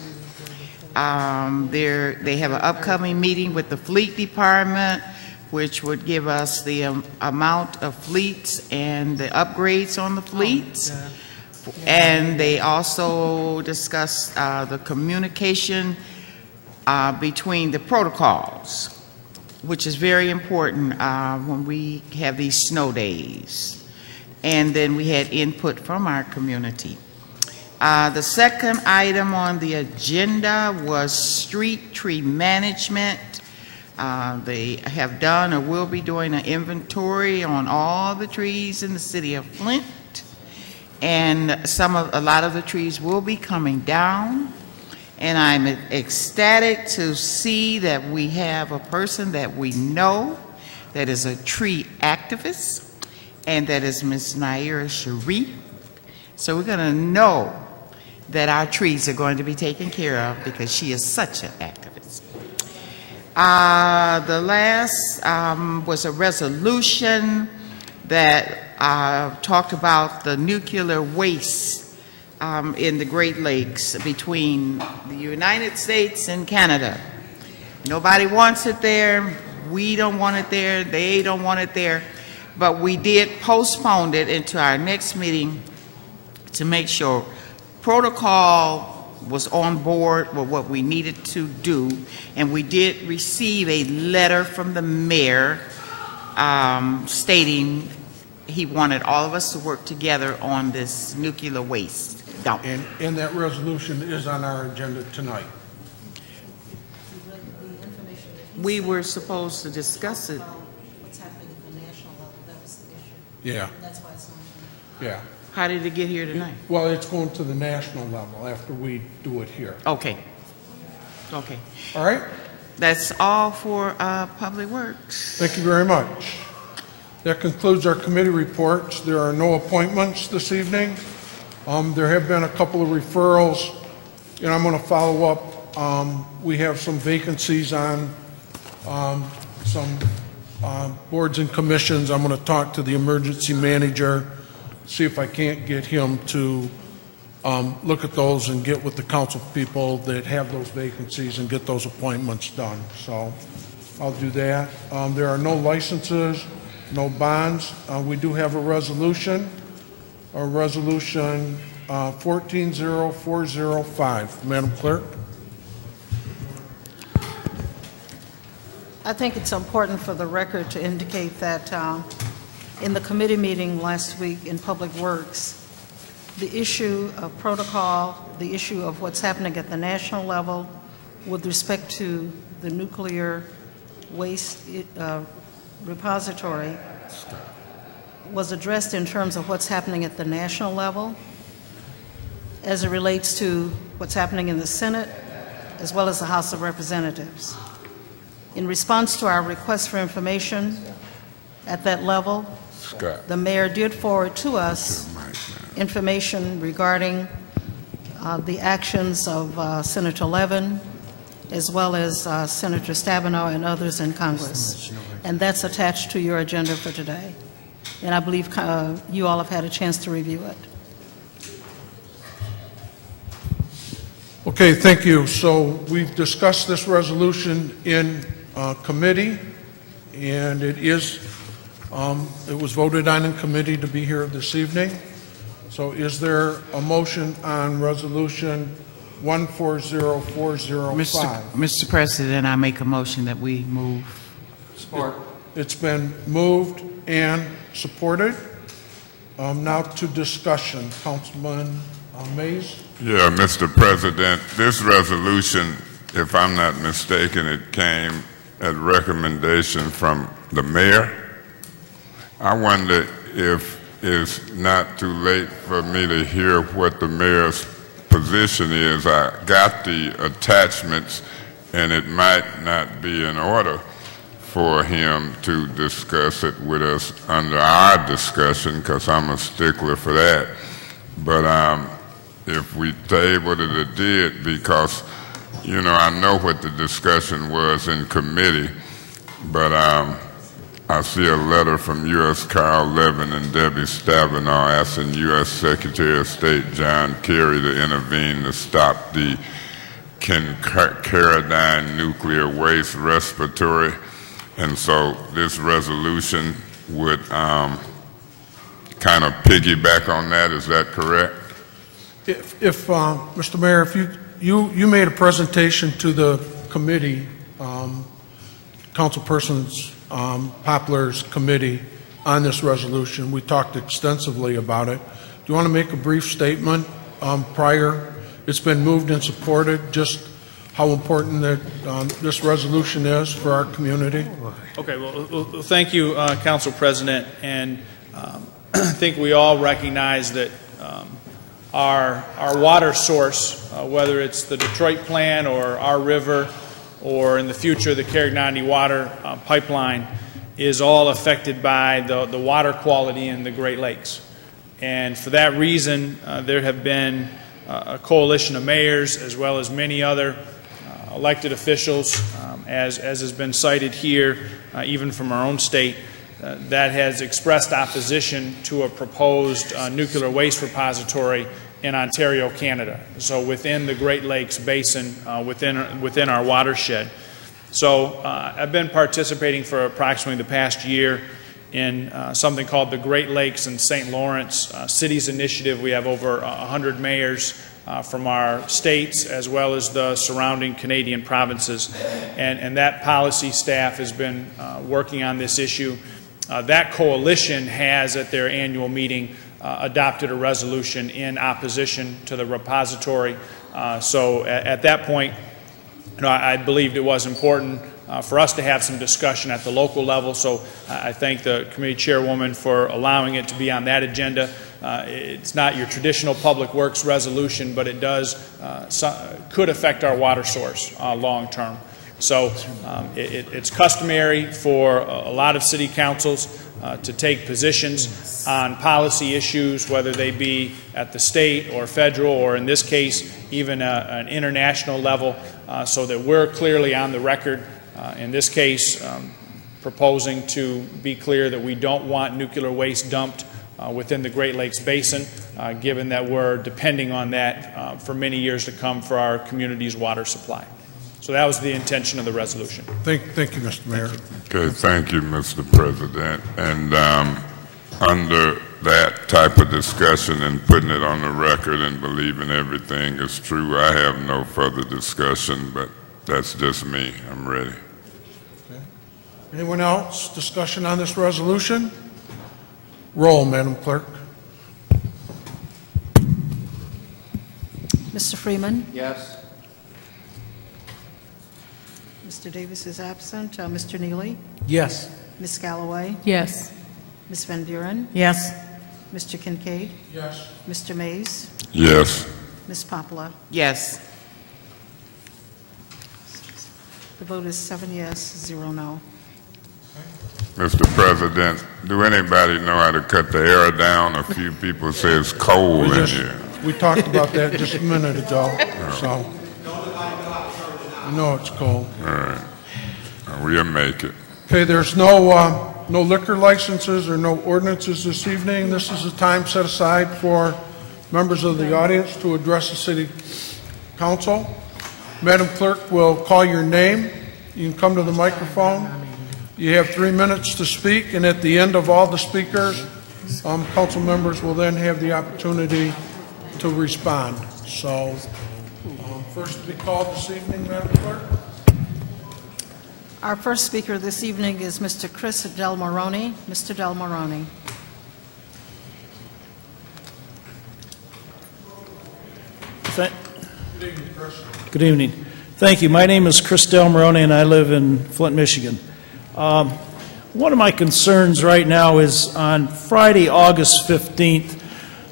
They have an upcoming meeting with the fleet department, which would give us the amount of fleets and the upgrades on the fleets. And they also discussed the communication between the protocols, which is very important when we have these snow days. And then we had input from our community. The second item on the agenda was street tree management. They have done or will be doing an inventory on all the trees in the city of Flint, and a lot of the trees will be coming down. And I'm ecstatic to see that we have a person that we know that is a tree activist, and that is Ms. Naira Sharif. So we're going to know that our trees are going to be taken care of because she is such an activist. The last was a resolution that talked about the nuclear waste in the Great Lakes between the United States and Canada. Nobody wants it there. We don't want it there. They don't want it there. But we did postpone it into our next meeting to make sure protocol was on board with what we needed to do, and we did receive a letter from the mayor stating he wanted all of us to work together on this nuclear waste dump. And that resolution is on our agenda tonight. We were supposed to discuss it. What's happening at the national level, that was the issue. Yeah, And that's why it's on. yeah. How did it get here tonight? Well, it's going to the national level after we do it here. Okay. Okay. All right? That's all for Public Works. Thank you very much. That concludes our committee reports. There are no appointments this evening. There have been a couple of referrals, and I'm going to follow up. We have some vacancies on some boards and commissions. I'm going to talk to the emergency manager, see if I can't get him to look at those and get with the council people that have those vacancies and get those appointments done. So I'll do that. There are no licenses, no bonds. We do have a resolution 140405. Madam Clerk. I think it's important for the record to indicate that in the committee meeting last week in Public Works, the issue of protocol, the issue of what's happening at the national level with respect to the nuclear waste repository was addressed in terms of what's happening at the national level as it relates to what's happening in the Senate as well as the House of Representatives. In response to our request for information at that level, the mayor did forward to us information regarding the actions of Senator Levin as well as Senator Stabenow and others in Congress. And that's attached to your agenda for today. And I believe you all have had a chance to review it. Okay, thank you. So we've discussed this resolution in committee, and it was voted on in committee to be here this evening. So is there a motion on resolution 140405? Mr. President, I make a motion that we move. Support. It's been moved and supported. Now to discussion. Councilman Mays? Yeah, Mr. President, this resolution, if I'm not mistaken, it came at recommendation from the mayor. I wonder if it's not too late for me to hear what the mayor's position is. I got the attachments, and it might not be in order for him to discuss it with us under our discussion, because I'm a stickler for that. But if we tabled it did, because, you know, I know what the discussion was in committee, but I see a letter from U.S. Carl Levin and Debbie Stabenow asking U.S. Secretary of State John Kerry to intervene to stop the Caradine nuclear waste respiratory. And so this resolution would kind of piggyback on that. Is that correct? If Mr. Mayor, if you made a presentation to the committee, Councilpersons Poplar's committee on this resolution. We talked extensively about it. Do you want to make a brief statement prior? It's been moved and supported, just how important that this resolution is for our community. Okay, well thank you, Council President, and I think we all recognize that our water source, whether it's the Detroit plant or our river, or in the future the Caradine water pipeline, is all affected by the water quality in the Great Lakes. And for that reason, there have been a coalition of mayors as well as many other elected officials, as has been cited here, even from our own state, that has expressed opposition to a proposed nuclear waste repository in Ontario, Canada, so within the Great Lakes Basin, within our watershed. So I've been participating for approximately the past year in something called the Great Lakes and St. Lawrence Cities Initiative. We have over 100 mayors from our states as well as the surrounding Canadian provinces, and that policy staff has been working on this issue. That coalition has at their annual meeting adopted a resolution in opposition to the repository. So at that point, I believed it was important for us to have some discussion at the local level, so I thank the committee chairwoman for allowing it to be on that agenda. It's not your traditional public works resolution, but it does could affect our water source long term. So it's customary for a lot of city councils to take positions on policy issues, whether they be at the state or federal, or in this case, even an international level, so that we're clearly on the record. In this case, proposing to be clear that we don't want nuclear waste dumped within the Great Lakes Basin, given that we're depending on that for many years to come for our community's water supply. So that was the intention of the resolution. Thank you, Mr. Mayor. Okay, thank you, Mr. President. And under that type of discussion and putting it on the record and believing everything is true, I have no further discussion, but that's just me. I'm ready. Okay. Anyone else? Discussion on this resolution? Roll, Madam Clerk. Mr. Freeman? Yes. Mr. Davis is absent. Mr. Neely? Yes. Ms. Galloway? Yes. Ms. Van Buren? Yes. Mr. Kincaid? Yes. Mr. Mays? Yes. Ms. Poplar? Yes. The vote is 7 yes, 0 no. Mr. President, do anybody know how to cut the air down? A few people say it's cold in here. We talked about that just a minute ago, so I know it's cold. All right. We'll make it. Okay, there's no liquor licenses or no ordinances this evening. This is a time set aside for members of the audience to address the City Council. Madam Clerk will call your name. You can come to the microphone. You have 3 minutes to speak, and at the end of all the speakers, council members will then have the opportunity to respond. So, first to be called this evening, Madam Clerk. Our first speaker this evening is Mr. Chris Del Moroni. Mr. Del Moroni. Good evening, Chris. Good evening. Thank you. My name is Chris Del Moroni, and I live in Flint, Michigan. One of my concerns right now is on Friday, August 15th,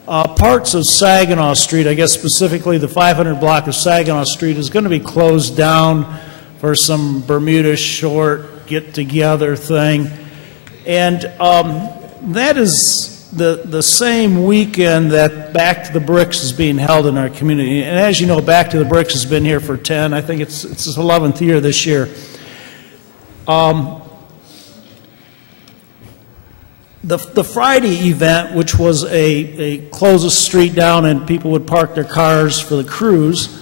parts of Saginaw Street, I guess specifically the 500 block of Saginaw Street, is going to be closed down for some Bermuda Short get-together thing. And that is the same weekend that Back to the Bricks is being held in our community. And as you know, Back to the Bricks has been here for 10, I think it's its 11th year this year. The Friday event, which was a close the street down and people would park their cars for the cruise,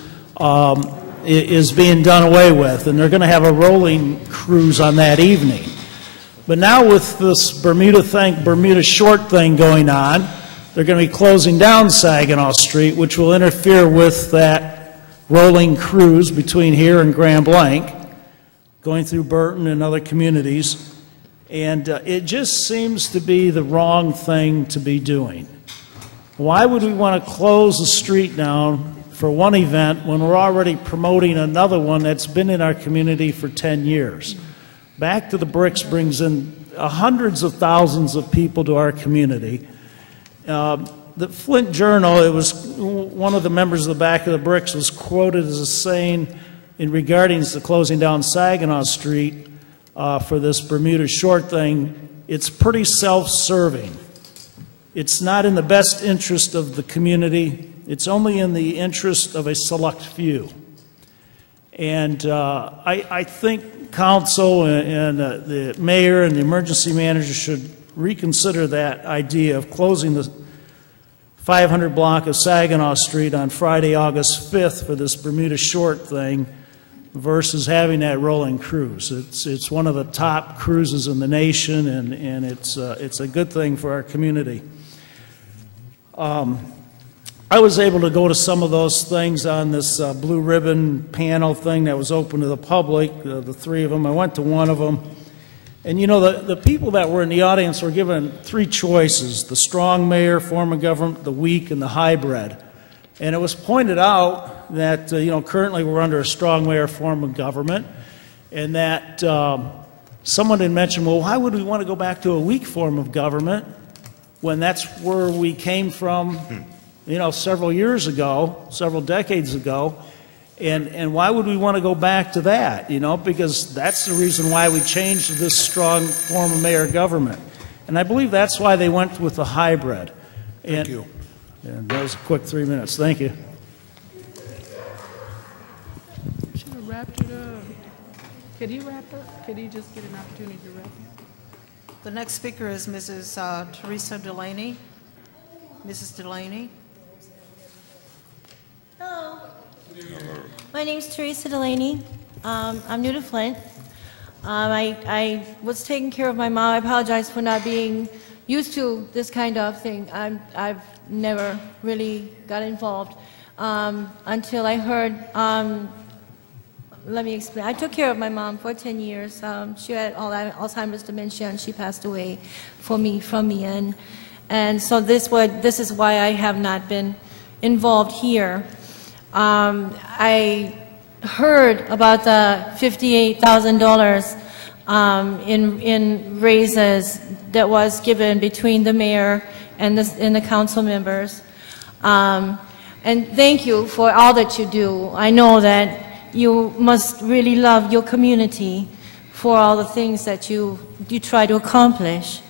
is being done away with, and they're going to have a rolling cruise on that evening. But now with this Bermuda Short thing going on, they're going to be closing down Saginaw Street, which will interfere with that rolling cruise between here and Grand Blanc, going through Burton and other communities. And it just seems to be the wrong thing to be doing. Why would we want to close the street down for one event when we're already promoting another one that's been in our community for 10 years? Back to the Bricks brings in hundreds of thousands of people to our community. The Flint Journal, it was one of the members of the Back of the Bricks was quoted as saying in regarding to closing down Saginaw Street for this Bermuda Short thing, it's pretty self-serving. It's not in the best interest of the community. It's only in the interest of a select few. And I think council and the mayor and the emergency manager should reconsider that idea of closing the 500 block of Saginaw Street on Friday, August 5th for this Bermuda Short thing versus having that rolling cruise. It's one of the top cruises in the nation, and it's a good thing for our community. I was able to go to some of those things on this blue ribbon panel thing that was open to the public, the three of them. I went to one of them. And you know, the people that were in the audience were given three choices: the strong mayor, form of government, the weak, and the hybrid. And it was pointed out that, currently we're under a strong mayor form of government, and that someone had mentioned, well, why would we want to go back to a weak form of government when that's where we came from, several years ago, several decades ago, and why would we want to go back to that, because that's the reason why we changed this strong form of mayor government. And I believe that's why they went with the hybrid. Thank you. And that was a quick 3 minutes. Thank you. Should have wrapped it up. Could he wrap up? Could he just get an opportunity to wrap up? The next speaker is Mrs. Teresa Delaney. Mrs. Delaney. Hello. My name is Teresa Delaney. I'm new to Flint. I was taking care of my mom. I apologize for not being used to this kind of thing. I've never really got involved until I heard, let me explain. I took care of my mom for 10 years. She had Alzheimer's dementia, and she passed away from me. And so this is why I have not been involved here. I heard about the $58,000 in raises that was given between the mayor and the council members. And thank you for all that you do. I know that you must really love your community for all the things that you try to accomplish.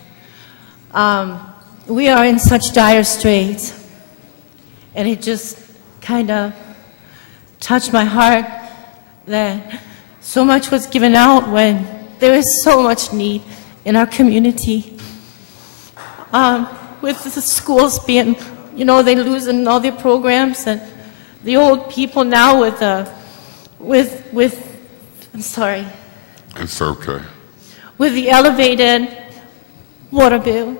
We are in such dire straits, and it just kind of touched my heart that so much was given out when there is so much need in our community. With the schools being, they're losing all their programs, and the old people now I'm sorry. It's okay. With the elevated water bill,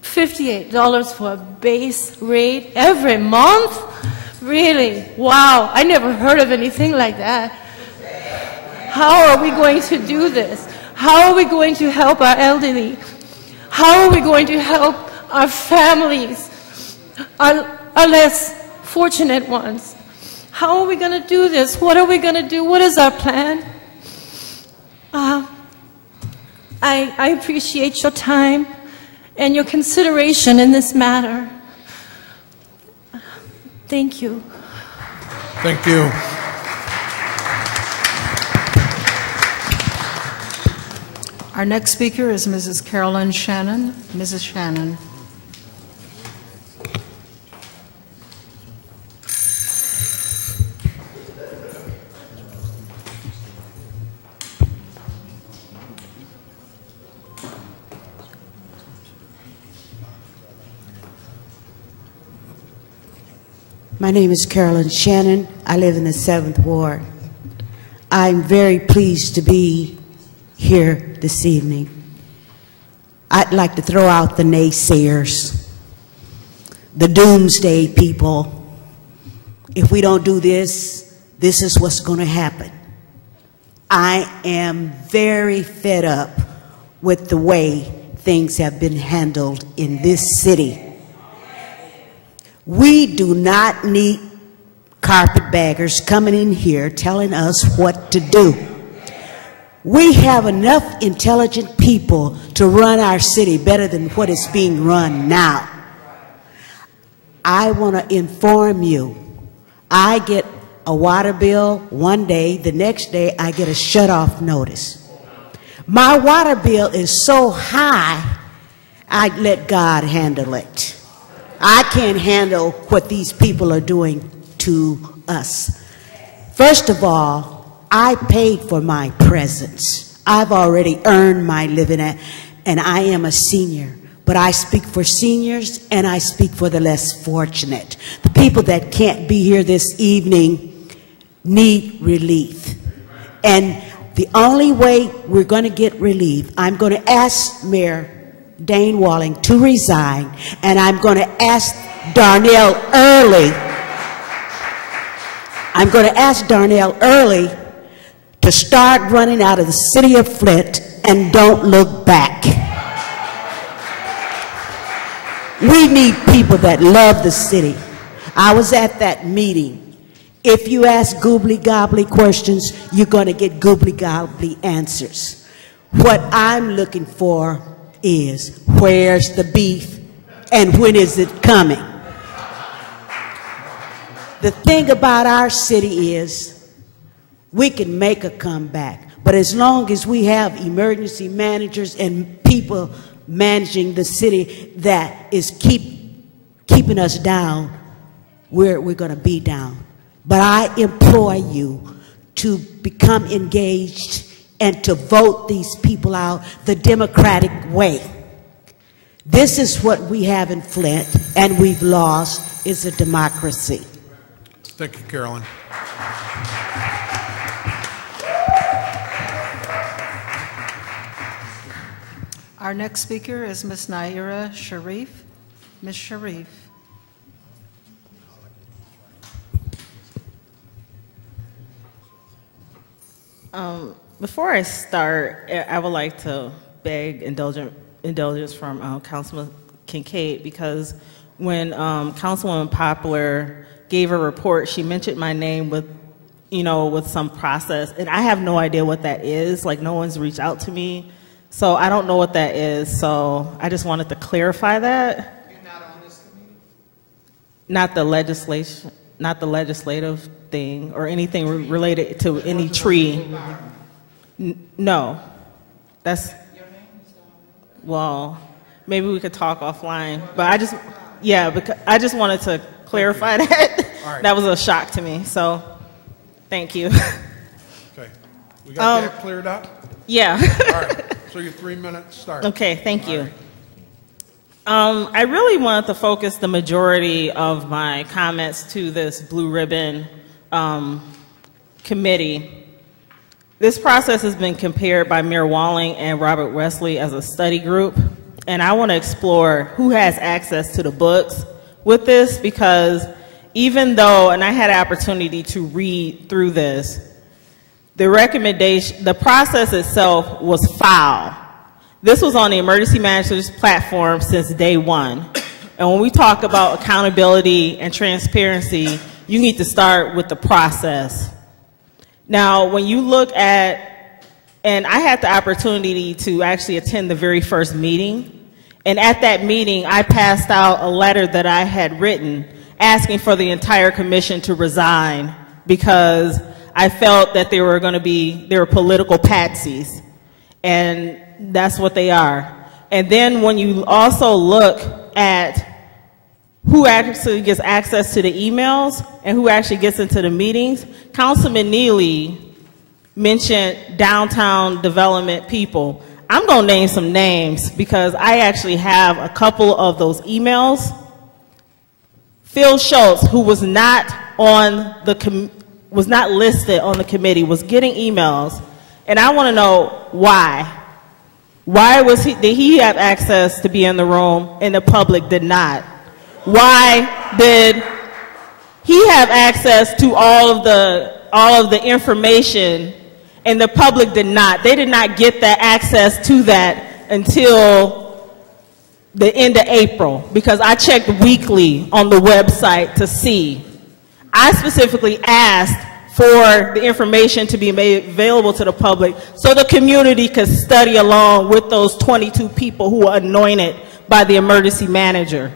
$58 for a base rate every month? Really? Wow, I never heard of anything like that. How are we going to do this? How are we going to help our elderly? How are we going to help our families, our less fortunate ones? How are we going to do this? What are we going to do? What is our plan? I appreciate your time and your consideration in this matter. Thank you. Thank you. Our next speaker is Mrs. Carolyn Shannon. Mrs. Shannon. My name is Carolyn Shannon. I live in the 7th Ward. I'm very pleased to be here this evening. I'd like to throw out the naysayers, the doomsday people. If we don't do this, this is what's going to happen. I am very fed up with the way things have been handled in this city. We do not need carpetbaggers coming in here telling us what to do. We have enough intelligent people to run our city better than what is being run now. I want to inform you, I get a water bill one day, the next day I get a shut-off notice. My water bill is so high, I let God handle it. I can't handle what these people are doing to us. First of all, I paid for my presence. I've already earned my living, and I am a senior. But I speak for seniors, and I speak for the less fortunate. The people that can't be here this evening need relief. And the only way we're going to get relief, I'm going to ask Mayor Dane Walling to resign, and I'm going to ask Darnell Early, to start running out of the city of Flint and don't look back. We need people that love the city. I was at that meeting. If you ask goobly-gobbly questions, you're going to get goobly-gobbly answers. What I'm looking for is, where's the beef and when is it coming? The thing about our city is we can make a comeback, but as long as we have emergency managers and people managing the city that is keeping us down, we're going to be down. But I implore you to become engaged and to vote these people out the democratic way. This is what we have in Flint, and we've lost, is a democracy. Thank you, Carolyn. Our next speaker is Ms. Naira Sharif. Ms. Sharif. Before I start, I would like to beg indulgence from Councilman Kincaid, because when Councilwoman Poplar gave her report, she mentioned my name with, with some process, and I have no idea what that is. Like, no one's reached out to me, so I don't know what that is. So I just wanted to clarify that. You're not on this committee? Not the legislation, not the legislative thing or anything related to any tree. No, that's. Well, maybe we could talk offline, but because I just wanted to clarify that. Right. That was a shock to me, so thank you. Okay, we got that cleared up? Yeah. All right, so your 3 minutes start. Okay, thank you. I really wanted to focus the majority of my comments to this Blue Ribbon committee. This process has been compared by Mayor Walling and Robert Wesley as a study group, and I want to explore who has access to the books with this, because even though, and I had an opportunity to read through this, the process itself was foul. This was on the emergency manager's platform since day one. And when we talk about accountability and transparency, you need to start with the process. Now, when you look at, and I had the opportunity to actually attend the very first meeting, and at that meeting, I passed out a letter that I had written asking for the entire commission to resign because I felt that they were political patsies, and that's what they are. And then when you also look at who actually gets access to the emails and who actually gets into the meetings, Councilman Neely mentioned downtown development people. I'm going to name some names because I actually have a couple of those emails. Phil Schultz, who was not listed on the committee, was getting emails, and I want to know why. Why did he have access to be in the room and the public did not? Why did he have access to all of the information and the public did not? They did not get that access to that until the end of April, because I checked weekly on the website to see. I specifically asked for the information to be made available to the public so the community could study along with those 22 people who were anointed by the emergency manager.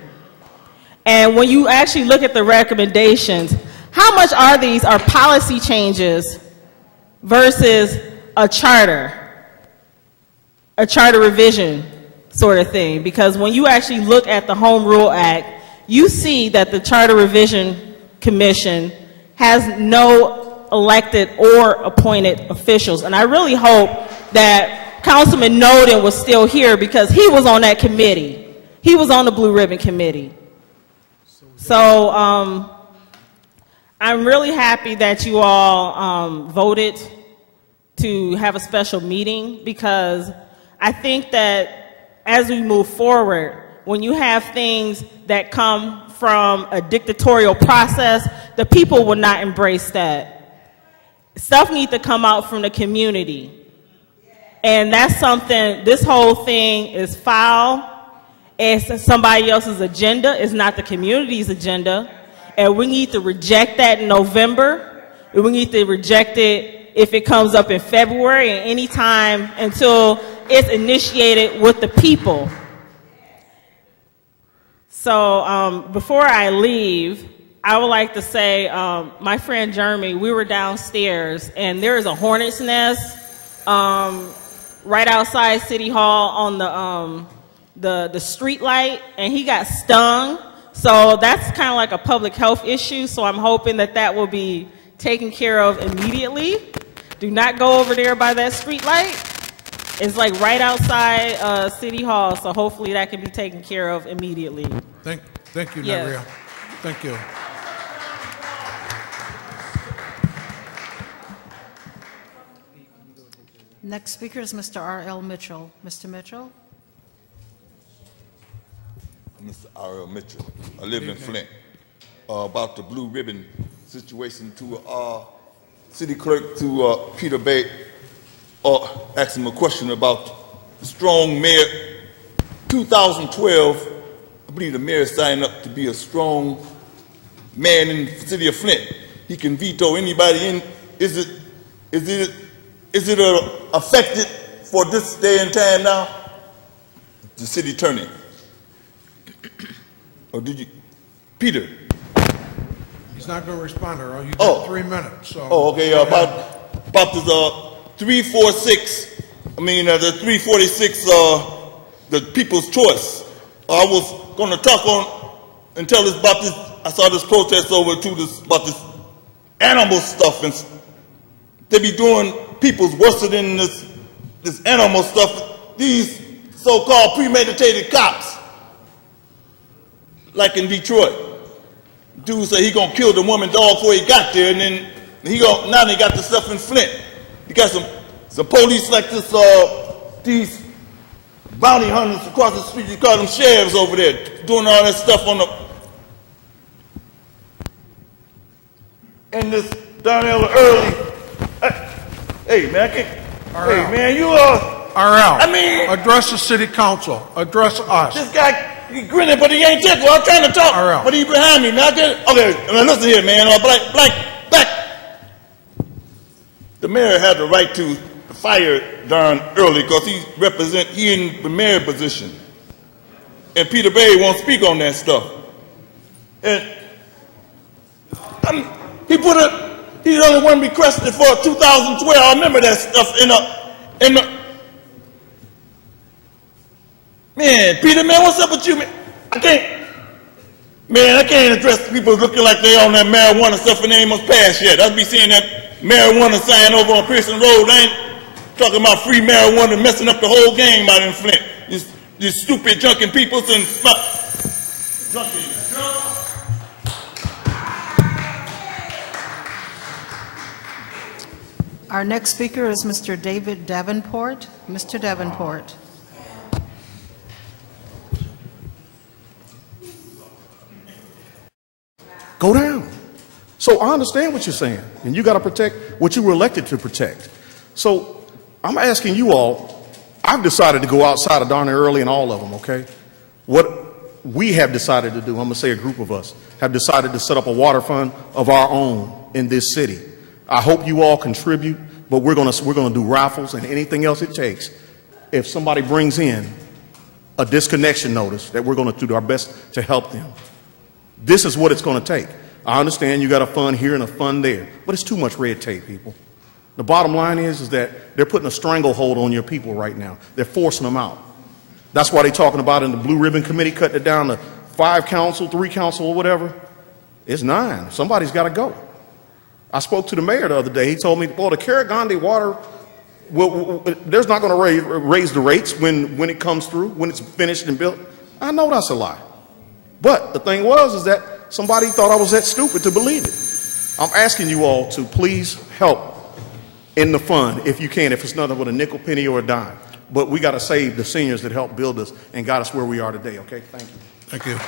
And when you actually look at the recommendations, how much are policy changes versus a charter revision sort of thing? Because when you actually look at the Home Rule Act, you see that the Charter Revision Commission has no elected or appointed officials. And I really hope that Councilman Noden was still here because he was on that committee. He was on the Blue Ribbon Committee. So I'm really happy that you all voted to have a special meeting, because I think that as we move forward, when you have things that come from a dictatorial process, the people will not embrace that. Stuff needs to come out from the community. And that's something, this whole thing is foul. It's somebody else's agenda. It's not the community's agenda. and we need to reject that in November, and we need to reject it if it comes up in February and any time until it's initiated with the people. So before I leave, I would like to say, my friend Jeremy, we were downstairs, and there is a hornet's nest right outside City Hall on the street light, and he got stung. So that's kind of like a public health issue, so I'm hoping that that will be taken care of immediately. Do not go over there by that street light. It's like right outside City Hall, so hopefully that can be taken care of immediately. Thank you, Yes. Naria. Thank you. Next speaker is Mr. R.L. Mitchell. Mr. Mitchell? Mr. R.L. Mitchell. I live in Flint. About the blue ribbon situation to city clerk, to Peter Bay, asked him a question about the strong mayor. 2012, I believe the mayor signed up to be a strong man in the city of Flint. He can veto anybody in. Is it affected for this day and time now? The city attorney. Or did you, Peter? He's not going to respond, Earl. You got 3 minutes. So. Oh, okay. About this 346. I mean the 346. The People's Choice. I was going to talk on and tell us about this. I saw this protest over to this about this animal stuff, and they be doing people's worse than this animal stuff. These so-called premeditated cops, like in Detroit. Dude said he gonna kill the woman dog before he got there, and then now they got the stuff in Flint. You got some police like this, these bounty hunters across the street. You call them sheriffs over there, doing all that stuff on the. And this Darnell early. Hey man, I can't. Hey man, you RL. I mean, address the city council. Address us. This guy. He grinning, but he ain't tickled. I'm trying to talk, but he behind me. Now, okay, listen here, man. Black. The mayor had the right to fire Darn early because he in the mayor position, and Peter Bay won't speak on that stuff. And he's the only one requested for 2012. I remember that stuff in the. Man, Peter, man, what's up with you, man? I can't address people looking like they on that marijuana stuff and they ain't much passed yet. I'll be seeing that marijuana sign over on Pearson Road. I ain't talking about free marijuana messing up the whole game out in Flint. These stupid junking peoples and junking. Our next speaker is Mr. David Davenport. Mr. Davenport. Go down. So I understand what you're saying, and you got to protect what you were elected to protect. So I'm asking you all, I've decided to go outside of darn early and all of them, okay? What we have decided to do, I'm going to say a group of us, have decided to set up a water fund of our own in this city. I hope you all contribute, but we're going to do raffles and anything else it takes. If somebody brings in a disconnection notice, that we're going to do our best to help them. This is what it's going to take. I understand you got a fund here and a fund there, but it's too much red tape, people. The bottom line is that they're putting a stranglehold on your people right now. They're forcing them out. That's why they're talking about in the Blue Ribbon Committee, cutting it down to 5 council, 3 council, or whatever. It's 9. Somebody's got to go. I spoke to the mayor the other day. He told me, boy, the Carragande water, there's not going to raise the rates when it comes through, when it's finished and built. I know that's a lie. But the thing is that somebody thought I was that stupid to believe it. I'm asking you all to please help in the fund if you can, if it's nothing but a nickel, penny, or a dime. But we got to save the seniors that helped build us and got us where we are today, okay? Thank you. Thank you.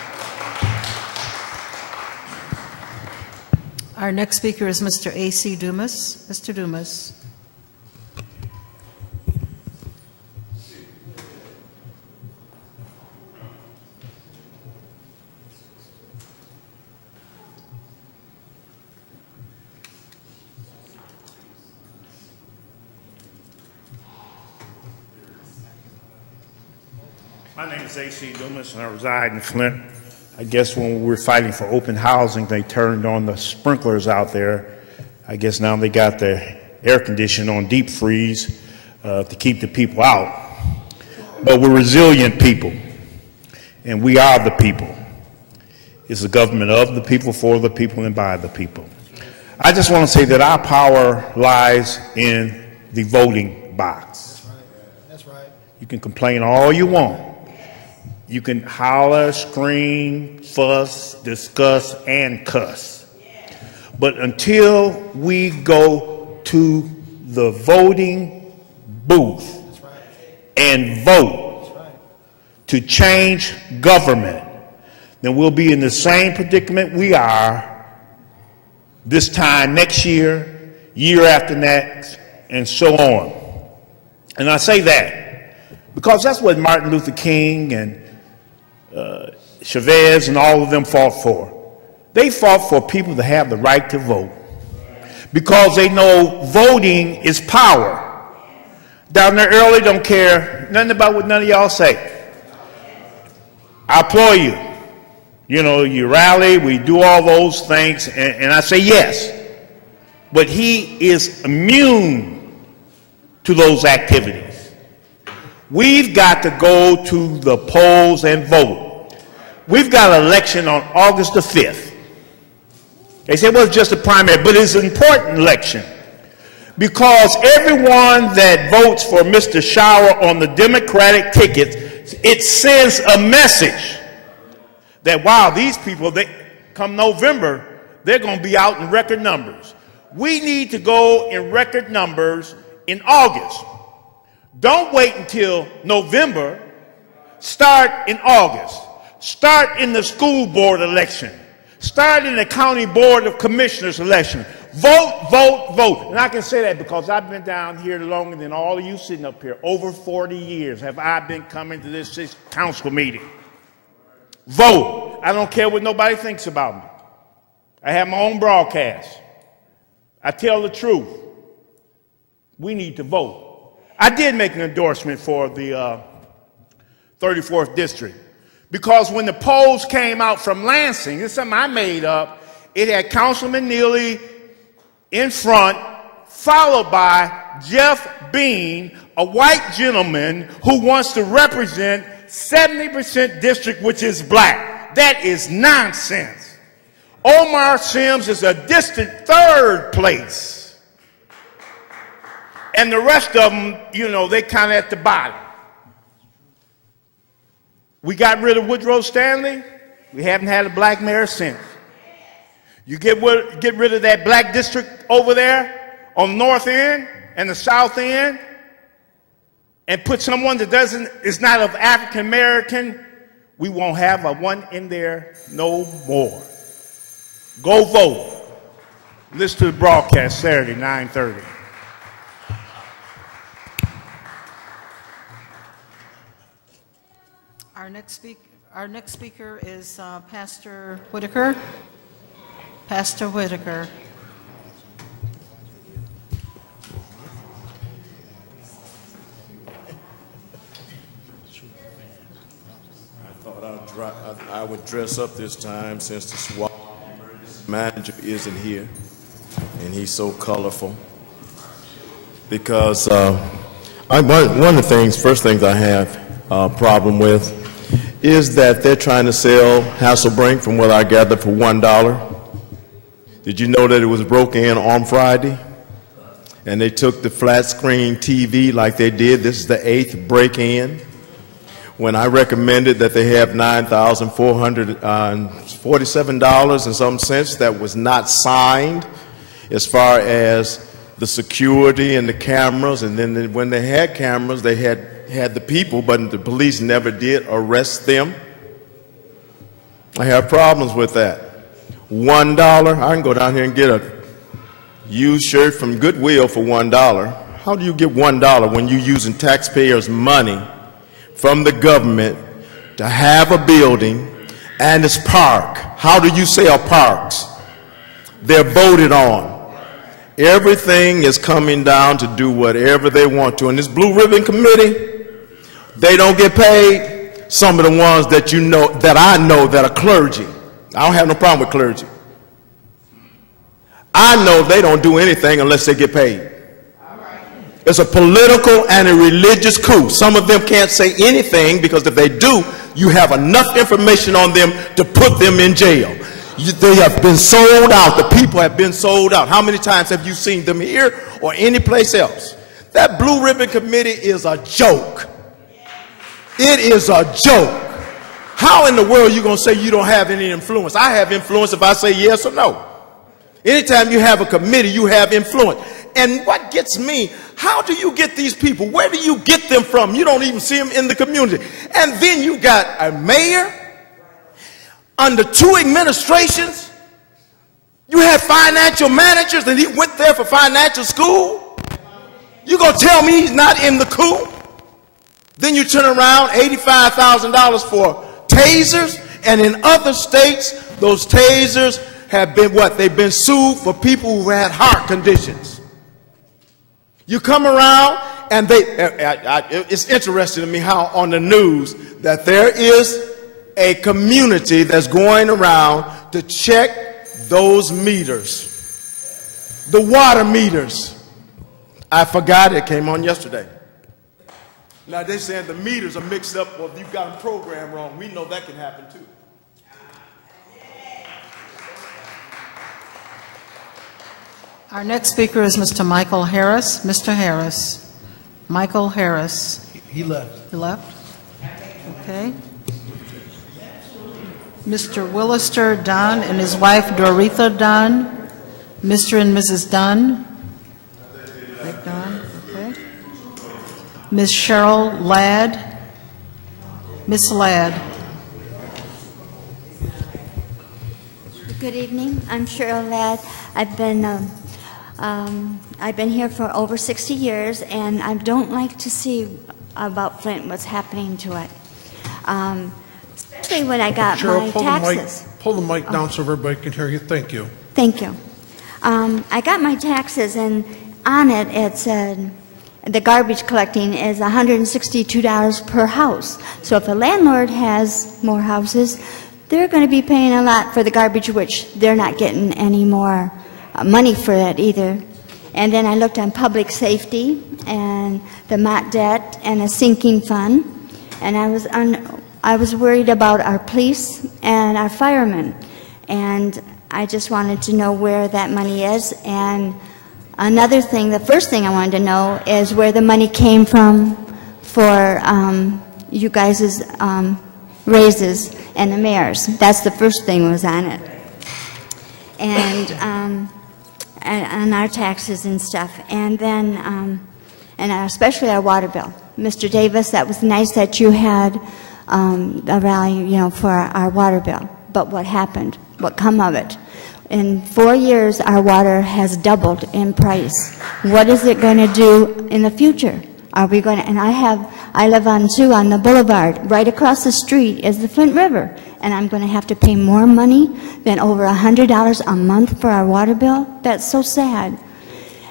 Our next speaker is Mr. A.C. Dumas. Mr. Dumas. My name is A.C. Dumas, and I reside in Flint. I guess when we were fighting for open housing, they turned on the sprinklers out there. I guess now they got the air conditioning on deep freeze to keep the people out. But we're resilient people, and we are the people. It's a government of the people, for the people, and by the people. I just want to say that our power lies in the voting box. That's right. You can complain all you want. You can holler, scream, fuss, discuss, and cuss. But until we go to the voting booth and vote to change government, then we'll be in the same predicament we are this time next year, year after next, and so on. And I say that because that's what Martin Luther King and Chavez and all of them fought for. They fought for people to have the right to vote because they know voting is power. Down there early, don't care nothing about what none of y'all say. I applaud you. You know, you rally, we do all those things, and I say yes. But he is immune to those activities. We've got to go to the polls and vote. We've got an election on August the 5th. They say, well, it's just a primary, but it's an important election because everyone that votes for Mr. Shower on the Democratic ticket, it sends a message that, wow, these people, they, come November, they're going to be out in record numbers. We need to go in record numbers in August. Don't wait until November. Start in August. Start in the school board election. Start in the county board of commissioners election. Vote, vote, vote. And I can say that because I've been down here longer than all of you sitting up here. Over 40 years have I been coming to this council meeting. Vote. I don't care what nobody thinks about me. I have my own broadcast. I tell the truth. We need to vote. I did make an endorsement for the 34th district because when the polls came out from Lansing, this is something I made up, it had Councilman Neely in front, followed by Jeff Bean, a white gentleman who wants to represent 70% district, which is black. That is nonsense. Omar Sims is a distant third place. And the rest of them, you know, they kind of at the bottom. We got rid of Woodrow Stanley. We haven't had a black mayor since. You get rid of that black district over there on the north end and the south end and put someone that is not of African American, we won't have a one in there no more. Go vote. Listen to the broadcast Saturday, 9:30. Our next speaker is Pastor Whitaker. Pastor Whitaker. I thought I would dress up this time since the SWAT manager isn't here, and he's so colorful. Because one of the first things I have a problem with is that they're trying to sell Hasselbrink, from what I gather, for $1. Did you know that it was broken in on Friday? And they took the flat screen TV like they did. This is the 8th break-in. When I recommended that they have $9,447 and some cents that was not signed as far as the security and the cameras. And then when they had cameras, they had the people, but the police never did arrest them. I have problems with that. $1, I can go down here and get a used shirt from Goodwill for $1. How do you get $1 when you're using taxpayers' money from the government to have a building and it's park? How do you sell parks? They're voted on. Everything is coming down to do whatever they want to. And this Blue Ribbon Committee, they don't get paid, some of the ones that I know that are clergy. I don't have no problem with clergy. I know they don't do anything unless they get paid. It's a political and a religious coup. Some of them can't say anything because if they do, you have enough information on them to put them in jail. They have been sold out. The people have been sold out. How many times have you seen them here or any place else? That Blue Ribbon Committee is a joke. It is a joke. How in the world are you going to say you don't have any influence? I have influence if I say yes or no. Anytime you have a committee, you have influence. And what gets me, how do you get these people? Where do you get them from? You don't even see them in the community. And then you got a mayor under 2 administrations. You had financial managers and he went there for financial school. You gonna tell me he's not in the coup? Then you turn around, $85,000 for tasers, and in other states, those tasers have been what? They've been sued for people who had heart conditions. You come around and it's interesting to me how on the news that there is a community that's going around to check those meters, the water meters. I forgot it came on yesterday. Now they're saying the meters are mixed up, or you've got them programmed wrong. We know that can happen too. Our next speaker is Mr. Michael Harris. Mr. Harris. Michael Harris. He left. He left? Okay. Mr. Willister Dunn and his wife Doretha Dunn. Mr. and Mrs. Dunn. Okay. Ms. Cheryl Ladd. Ms. Ladd. Good evening. I'm Cheryl Ladd. I've been here for over 60 years, and I don't like to see about Flint what's happening to it. Especially when I got Cheryl, my taxes. pull the mic down so everybody can hear you. Thank you. Thank you. I got my taxes, and on it, it said the garbage collecting is $162 per house. So if a landlord has more houses, they're going to be paying a lot for the garbage, which they're not getting any more money for that either. And then I looked on public safety and the MOT debt and a sinking fund, and I was worried about our police and our firemen, and I just wanted to know where that money is. And another thing, the first thing I wanted to know is where the money came from for you guys' raises and the mayor's. That's the first thing was on it. And our taxes and stuff. And then, and especially our water bill. Mr. Davis, that was nice that you had a rally, you know, for our water bill. But what happened? What come of it? In 4 years, our water has doubled in price. What is it going to do in the future? Are we going to, and I live on the boulevard. Right across the street is the Flint River. And I'm going to have to pay more money than over $100 a month for our water bill? That's so sad.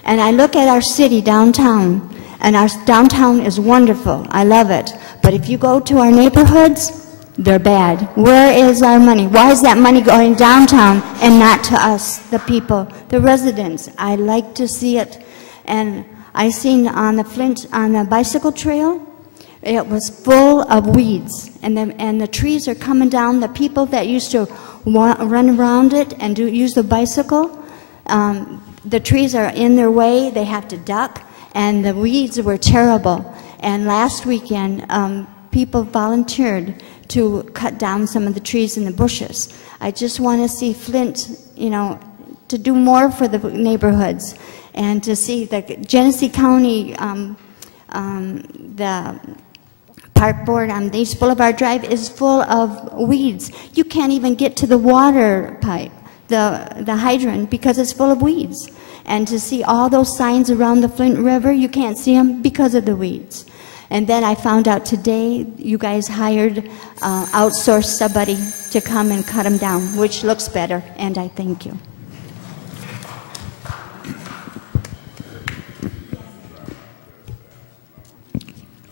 And I look at our city downtown, and our downtown is wonderful. I love it. But if you go to our neighborhoods, they're bad. Where is our money? Why is that money going downtown and not to us, the people, the residents? I like to see it. And I seen on the bicycle trail, it was full of weeds, and the trees are coming down. The people that used to run around it and use the bicycle, the trees are in their way. They have to duck, and the weeds were terrible. And last weekend, people volunteered to cut down some of the trees and the bushes. I just want to see Flint, you know, to do more for the neighborhoods, and to see the Genesee County, the park board on East Boulevard Drive is full of weeds. You can't even get to the water pipe, the hydrant, because it's full of weeds. And to see all those signs around the Flint River, you can't see them because of the weeds. And then I found out today you guys hired, outsourced somebody to come and cut them down, which looks better, and I thank you.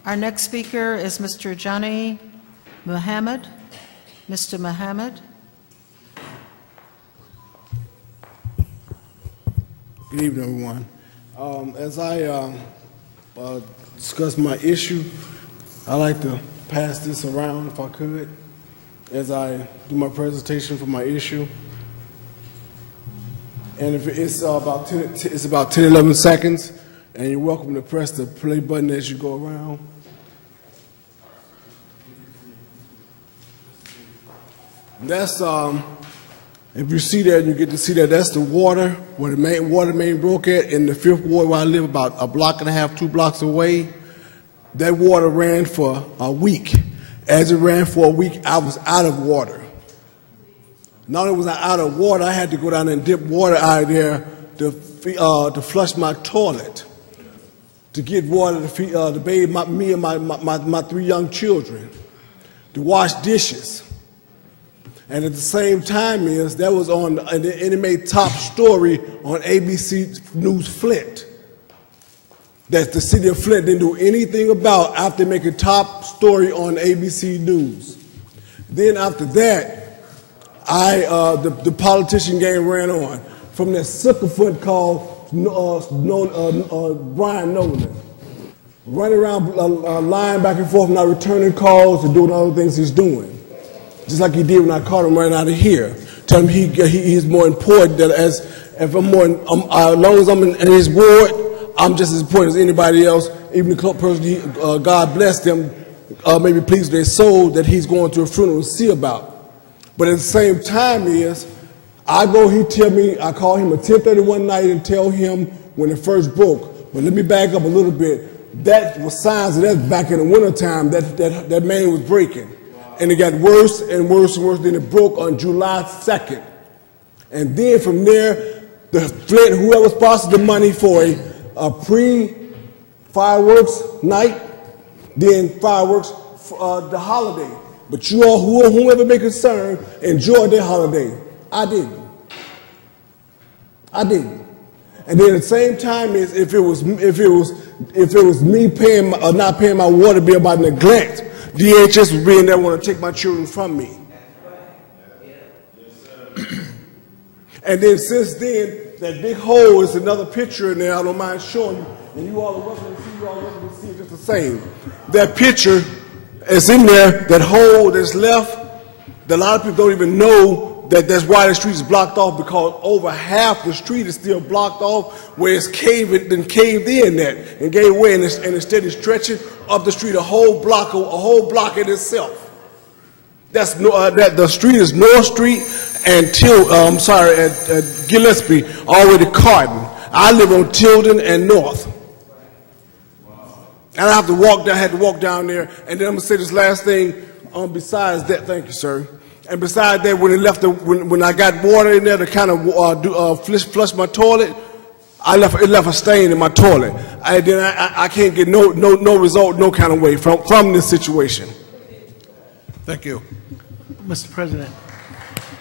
Our next speaker is Mr. Johnny Muhammad. Mr. Muhammad. Good evening, everyone. As I discuss my issue, I'd like to pass this around if I could, as I do my presentation for my issue. And if it's about 10, 11 seconds, and you're welcome to press the play button as you go around. That's, if you see that, you get to see that, that's the water, where the water main broke at in the 5th Ward where I live, about a block and a half, 2 blocks away. That water ran for a week. As it ran for a week, I was out of water. Not only was I out of water, I had to go down and dip water out of there to flush my toilet, to get water to bathe me and my 3 young children, to wash dishes. And at the same time that was on, and it made top story on ABC News Flint, that the city of Flint didn't do anything about after making top story on ABC News. Then after that, the politician game ran on from that sycophant called Brian Nolan, running around lying back and forth, not returning calls and doing other things he's doing. Just like he did when I caught him right out of here. Tell him he's more important than as long as I'm in his ward, I'm just as important as anybody else. Even the person, God bless them, maybe please their soul that he's going to a funeral to see about. But at the same time I call him at 10:30 one night and tell him when it first broke. But let me back up a little bit. That was signs of that back in the wintertime that main was breaking. And it got worse and worse and worse. Then it broke on July 2nd. And then from there, the Flint, whoever sponsored the money for a pre-fireworks night, then fireworks for the holiday. But you all, whoever may concern, enjoyed their holiday. I didn't. And then at the same time, if it was me paying not paying my water bill by neglect, DHS was being there want to take my children from me. And then since then, that big hole is another picture in there. I don't mind showing you, and you all are welcome to see. You all are welcome to see it just the same. That picture is in there. That hole that's left. That a lot of people don't even know that's why the street is blocked off, because over half the street is still blocked off, where it's caved in and gave way, and instead it's stretching up the street a whole block in itself. That's the street is North Street and at Gillespie all the way to Carton. I live on Tilden and North. And I had to walk down there, and then I'm gonna say this last thing. Besides that, thank you, sir. And besides that, when I got water in there to kind of flush my toilet, it left a stain in my toilet. I can't get no result, no kind of way from this situation. Thank you. Mr. President,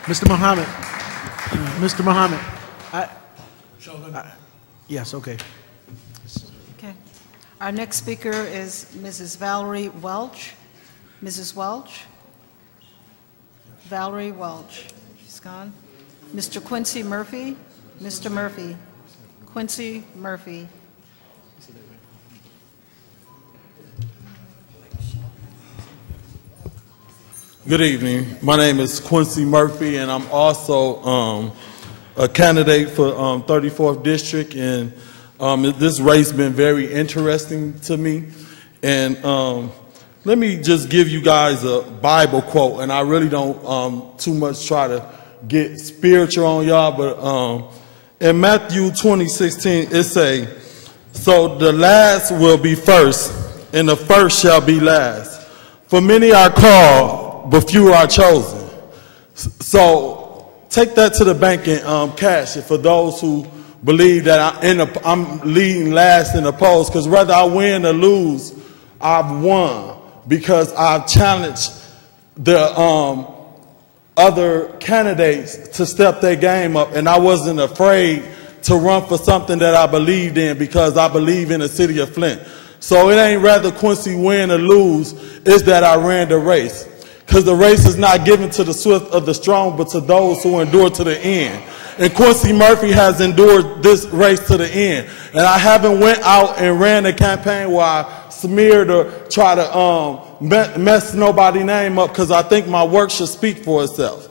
Mr. Muhammad, yes, okay. Okay. Our next speaker is Mrs. Valerie Welch. Mrs. Welch. Valerie Welch. She's gone. Mr. Quincy Murphy. Mr. Murphy. Quincy Murphy. Good evening. My name is Quincy Murphy, and I'm also a candidate for 34th District, and this race has been very interesting to me. And let me just give you guys a Bible quote, and I really don't too much try to get spiritual on y'all, but in Matthew 20:16, it say, "So the last will be first, and the first shall be last. For many are called, but few are chosen." So take that to the bank and cash it for those who believe that I'm leading last in the polls, because whether I win or lose, I've won, because I've challenged the other candidates to step their game up, and I wasn't afraid to run for something that I believed in, because I believe in the city of Flint. So it ain't rather Quincy win or lose, it's that I ran the race. because the race is not given to the swift or the strong, but to those who endure to the end. And Quincy Murphy has endured this race to the end. And I haven't went out and ran a campaign where I smeared or try to mess nobody's name up, because I think my work should speak for itself.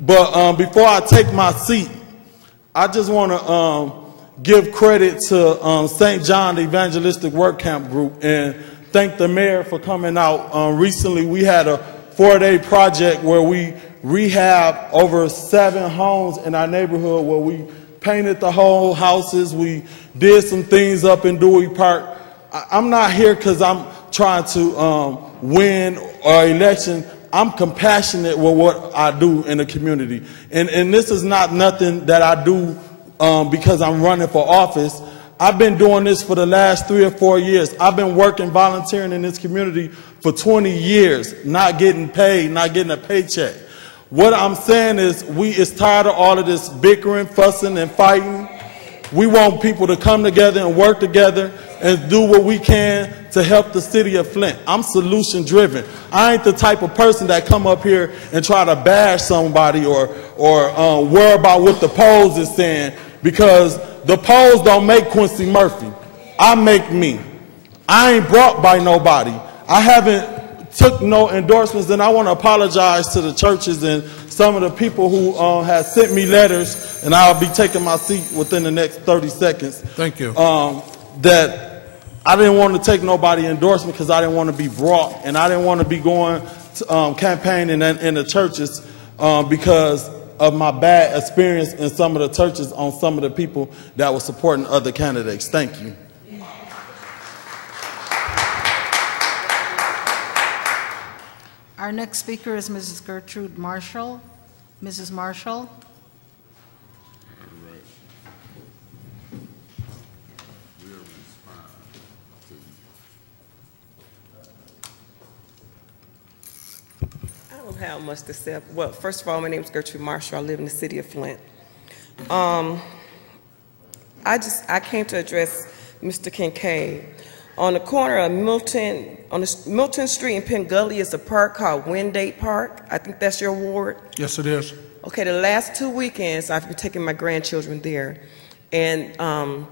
But before I take my seat, I just want to give credit to St. John Evangelistic Work Camp Group and thank the mayor for coming out. Recently we had a 4-day project where we rehab over 7 homes in our neighborhood, where we painted the whole houses. We did some things up in Dewey Park. I'm not here because I'm trying to win or election. I'm compassionate with what I do in the community. And this is not nothing that I do because I'm running for office. I've been doing this for the last 3 or 4 years. I've been working, volunteering in this community for 20 years, not getting paid, not getting a paycheck. What I'm saying is we is tired of all of this bickering, fussing, and fighting. We want people to come together and work together and do what we can to help the city of Flint. I'm solution driven. I ain't the type of person that come up here and try to bash somebody or worry about what the polls is saying, because the polls don't make Quincy Murphy. I make me. I ain't brought by nobody. I haven't took no endorsements, and I want to apologize to the churches and some of the people who have sent me letters, and I'll be taking my seat within the next 30 seconds. Thank you. That I didn't want to take nobody endorsement because I didn't want to be brought, and I didn't want to be going to, campaigning in the churches because of my bad experience in some of the churches on some of the people that were supporting other candidates. Thank you. Our next speaker is Mrs. Gertrude Marshall. Mrs. Marshall. I don't have much to say. Well, first of all, my name is Gertrude Marshall. I live in the city of Flint. I came to address Mr. Kincaid. On the corner of Milton, on the Milton Street in Penn Gully is a park called Wingate Park. I think that's your ward. Yes, it is. Okay, the last 2 weekends I've been taking my grandchildren there, and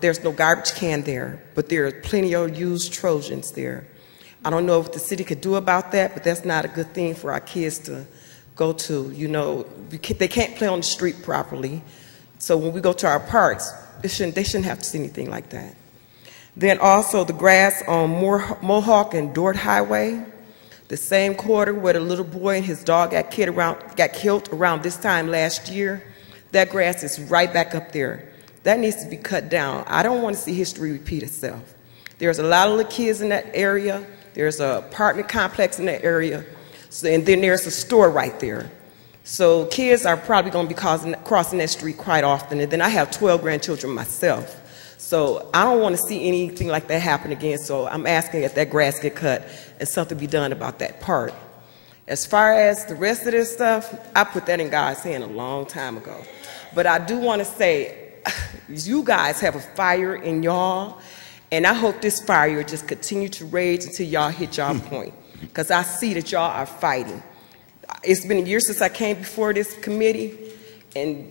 there's no garbage can there, but there are plenty of used Trojans there. I don't know what the city could do about that, but that's not a good thing for our kids to go to. You know, they can't play on the street properly. So when we go to our parks, they shouldn't have to see anything like that. Then also the grass on Mohawk and Dort Highway, the same quarter where the little boy and his dog got killed around this time last year. That grass is right back up there. That needs to be cut down. I don't want to see history repeat itself. There's a lot of little kids in that area. There's an apartment complex in that area. So, and then there's a store right there. So kids are probably going to be crossing that street quite often. And then I have 12 grandchildren myself. So I don't want to see anything like that happen again. So I'm asking that that grass get cut and something be done about that part. As far as the rest of this stuff, I put that in God's hand a long time ago. But I do want to say, you guys have a fire in y'all, and I hope this fire just continue to rage until y'all hit y'all point. Because I see that y'all are fighting. It's been a year since I came before this committee, and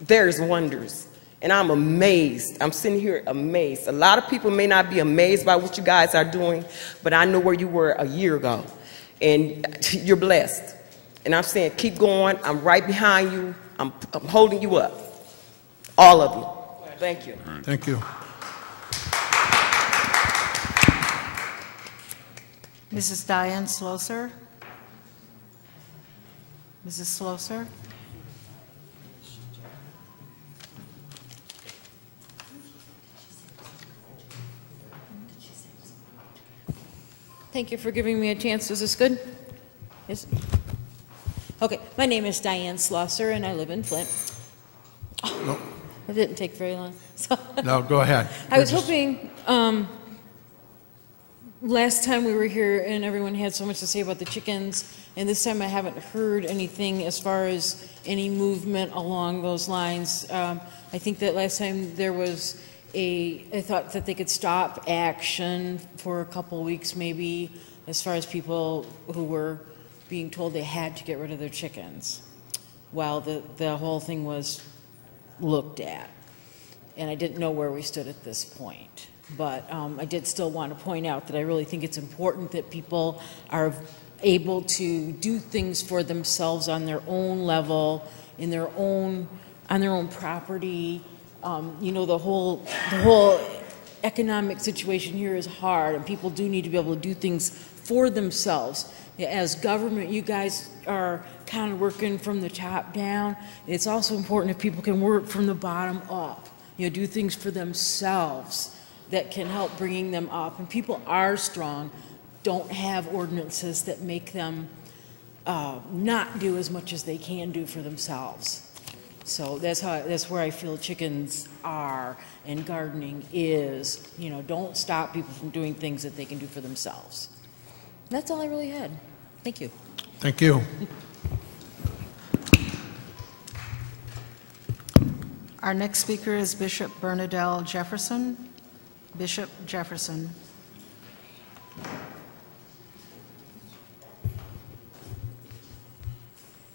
there's wonders. And I'm amazed. I'm sitting here amazed. A lot of people may not be amazed by what you guys are doing, but I know where you were a year ago. And you're blessed. And I'm saying, keep going. I'm right behind you. I'm holding you up. All of you. Thank you. Thank you. Mrs. Diane Slosser. Mrs. Slosser. Thank you for giving me a chance. Is this good? Yes. Okay. My name is Diane Slosser, and I live in Flint. Oh, no. It didn't take very long. So No, go ahead. I was hoping last time we were here and everyone had so much to say about the chickens, and this time I haven't heard anything as far as any movement along those lines. I think that last time there was I thought that they could stop action for a couple weeks maybe, as far as people who were being told they had to get rid of their chickens while the whole thing was looked at. And I didn't know where we stood at this point. But I did still want to point out that I really think it's important that people are able to do things for themselves on their own level, on their own property. You know, the whole economic situation here is hard, and people do need to be able to do things for themselves. As government, you guys are kind of working from the top down. It's also important if people can work from the bottom up, you know, do things for themselves that can help bringing them up. And people are strong, don't have ordinances that make them not do as much as they can do for themselves. So that's where I feel chickens are and gardening is. You know, don't stop people from doing things that they can do for themselves. That's all I really had. Thank you. Thank you. Our next speaker is Bishop Bernadelle Jefferson. Bishop Jefferson.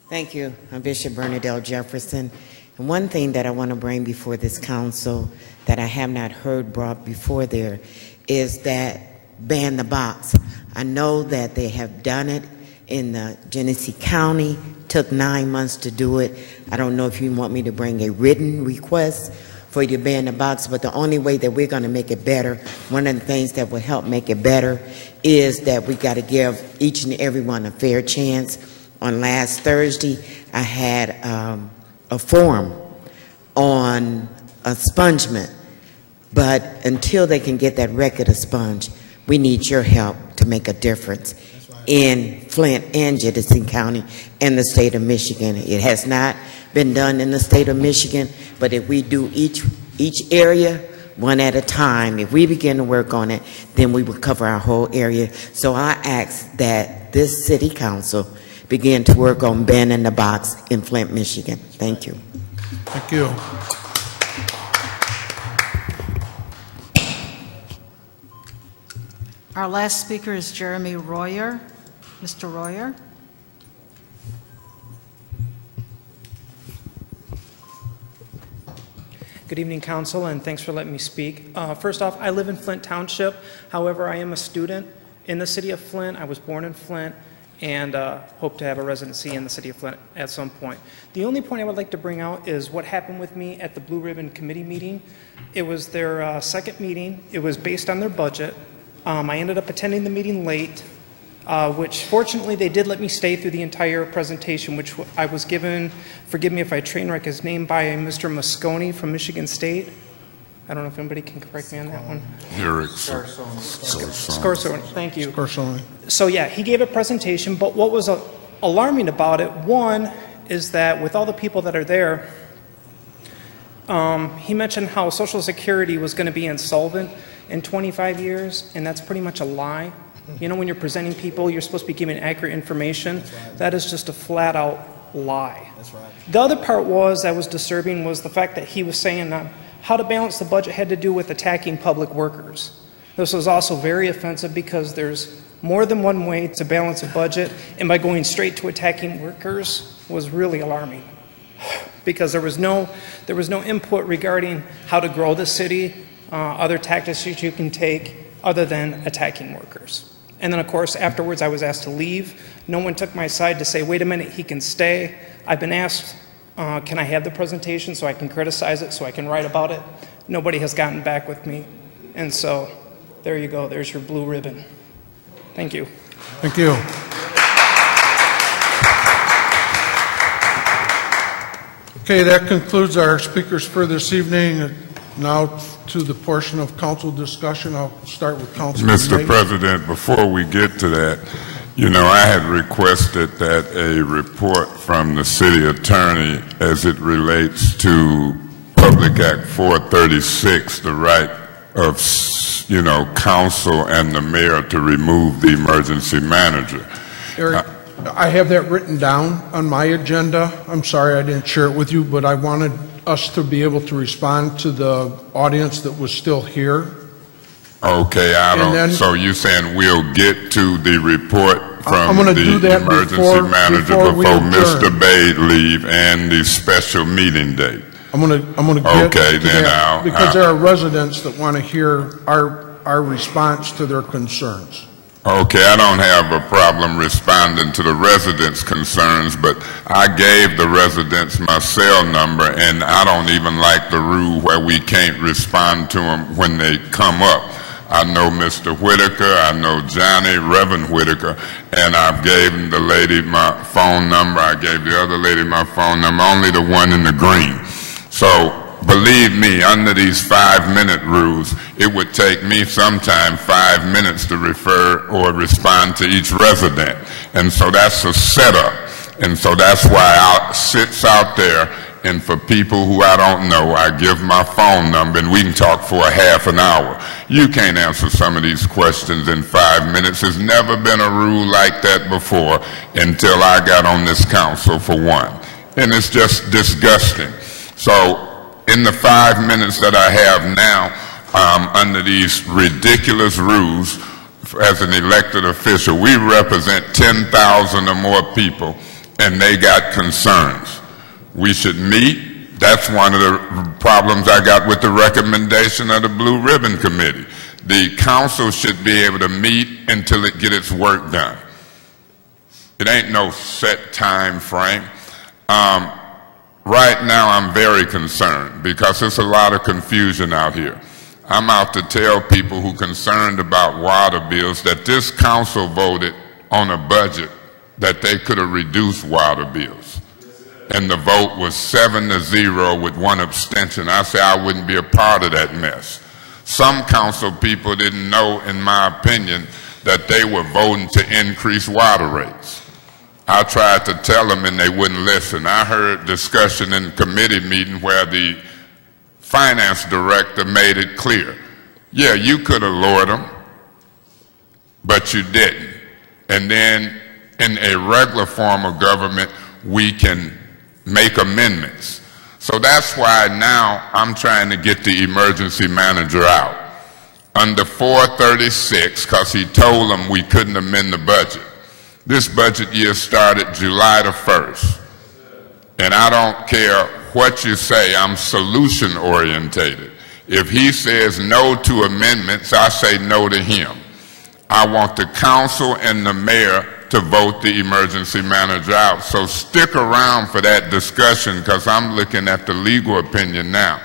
Thank you. I'm Bishop Bernadelle Jefferson. And one thing that I want to bring before this council that I have not heard brought before there is that ban the box. I know that they have done it in Genesee County. Took 9 months to do it. I don't know if you want me to bring a written request for you to ban the box, but the only way that we're going to make it better, one of the things that will help make it better is that we got to give each and every one a fair chance. On last Thursday, I had a forum on expungement, but until they can get that record expunged, we need your help to make a difference in Flint and Genesee County and the state of Michigan. It has not been done in the state of Michigan, but if we do each area one at a time, if we begin to work on it, then we will cover our whole area. So I ask that this city council begin to work on banning the box in Flint, Michigan. Thank you. Thank you. Our last speaker is Jeremy Royer. Mr. Royer. Good evening, Council, and thanks for letting me speak. First off, I live in Flint Township. However, I am a student in the city of Flint. I was born in Flint and hope to have a residency in the city of Flint at some point. The only point I would like to bring out is what happened with me at the Blue Ribbon Committee meeting. It was their second meeting. It was based on their budget. I ended up attending the meeting late, which fortunately they did let me stay through the entire presentation, which I was given, forgive me if I train wreck his name, by Mr. Moscone from Michigan State. I don't know if anybody can correct me on that one. Scorsone. Thank you. Scorsone. So yeah, he gave a presentation, but what was alarming about it, one, is that with all the people that are there, he mentioned how Social Security was going to be insolvent in 25 years, and that's pretty much a lie. You know, when you're presenting people, you're supposed to be giving accurate information. That is just a flat-out lie. That's right. The other part that was disturbing was the fact that he was saying how to balance the budget had to do with attacking public workers. This was also very offensive because there's more than one way to balance a budget, and by going straight to attacking workers was really alarming because there was no input regarding how to grow the city, other tactics that you can take other than attacking workers. And then, of course, afterwards I was asked to leave. No one took my side to say, wait a minute, he can stay. I've been asked, can I have the presentation so I can criticize it, so I can write about it? Nobody has gotten back with me. And so there you go. There's your blue ribbon. Thank you. Thank you. Okay, that concludes our speakers for this evening. Now to the portion of council discussion. I'll start with Councilman Mr. President, before we get to that, you know, I had requested that a report from the city attorney as it relates to Public Act 436, the right of, you know, council and the mayor to remove the emergency manager. Eric, I have that written down on my agenda. I'm sorry I didn't share it with you, but I wanted us to be able to respond to the audience that was still here. Okay, so you're saying we'll get to the report from gonna the do that emergency manager before we adjourn. Mr. Bade leave and the special meeting date. I'm gonna get Okay, to then that, because there are residents that want to hear our response to their concerns. Okay, I don't have a problem responding to the residents' concerns, but I gave the residents my cell number, and I don't even like the rule where we can't respond to them when they come up. I know Mr. Whitaker, I know Johnny, Reverend Whitaker, and I've gave the lady my phone number, I gave the other lady my phone number, only the one in the green. So, believe me, under these 5-minute rules, it would take me sometime 5 minutes to refer or respond to each resident. And so that's a setup. And so that's why it sits out there, and for people who I don't know, I give my phone number and we can talk for a half an hour. You can't answer some of these questions in 5 minutes. There's never been a rule like that before until I got on this council, for one. And it's just disgusting. So, in the 5 minutes that I have now, under these ridiculous rules, as an elected official, we represent 10,000 or more people, and they got concerns. We should meet. That's one of the problems I got with the recommendation of the Blue Ribbon Committee. The council should be able to meet until it gets its work done. It ain't no set time frame. Right now, I'm very concerned because there's a lot of confusion out here. I'm out to tell people who are concerned about water bills that this council voted on a budget that they could have reduced water bills. And the vote was 7-0 with one abstention. I say I wouldn't be a part of that mess. Some council people didn't know, in my opinion, that they were voting to increase water rates. I tried to tell them and they wouldn't listen. I heard discussion in the committee meeting where the finance director made it clear. Yeah, you could have lowered them, but you didn't. And then in a regular form of government, we can make amendments. So that's why now I'm trying to get the emergency manager out under 436, because he told them we couldn't amend the budget. This budget year started July the 1st. And I don't care what you say, I'm solution orientated. If he says no to amendments, I say no to him. I want the council and the mayor to vote the emergency manager out. So stick around for that discussion, because I'm looking at the legal opinion now.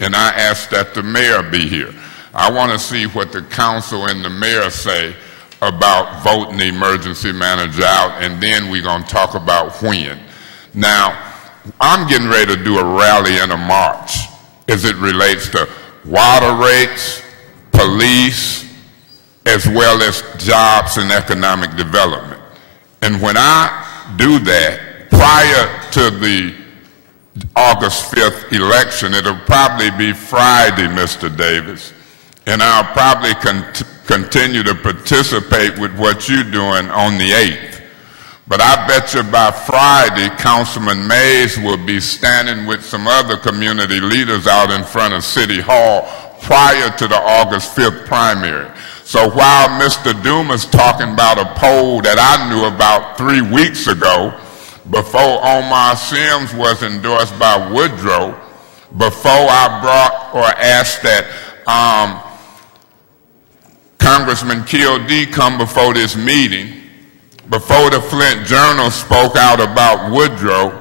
And I ask that the mayor be here. I want to see what the council and the mayor say about voting the emergency manager out, and then we're going to talk about when. Now, I'm getting ready to do a rally and a march as it relates to water rates, police, as well as jobs and economic development. And when I do that, prior to the August 5th election, it'll probably be Friday, Mr. Davis, and I'll probably continue to participate with what you're doing on the 8th. But I bet you by Friday, Councilman Mays will be standing with some other community leaders out in front of City Hall prior to the August 5th primary. So while Mr. Dumas talking about a poll that I knew about 3 weeks ago, before Omar Sims was endorsed by Woodrow, before I brought or asked that Congressman Kildee come before this meeting, before the Flint Journal spoke out about Woodrow,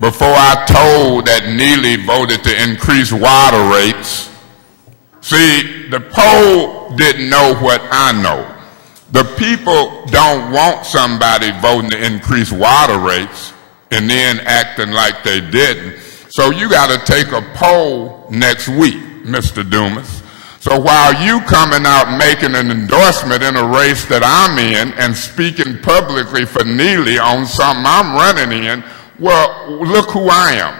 before I told that Neely voted to increase water rates. See, the poll didn't know what I know. The people don't want somebody voting to increase water rates and then acting like they didn't. So you got to take a poll next week, Mr. Dumas. So while you coming out making an endorsement in a race that I'm in and speaking publicly for Neely on something I'm running in, well, look who I am.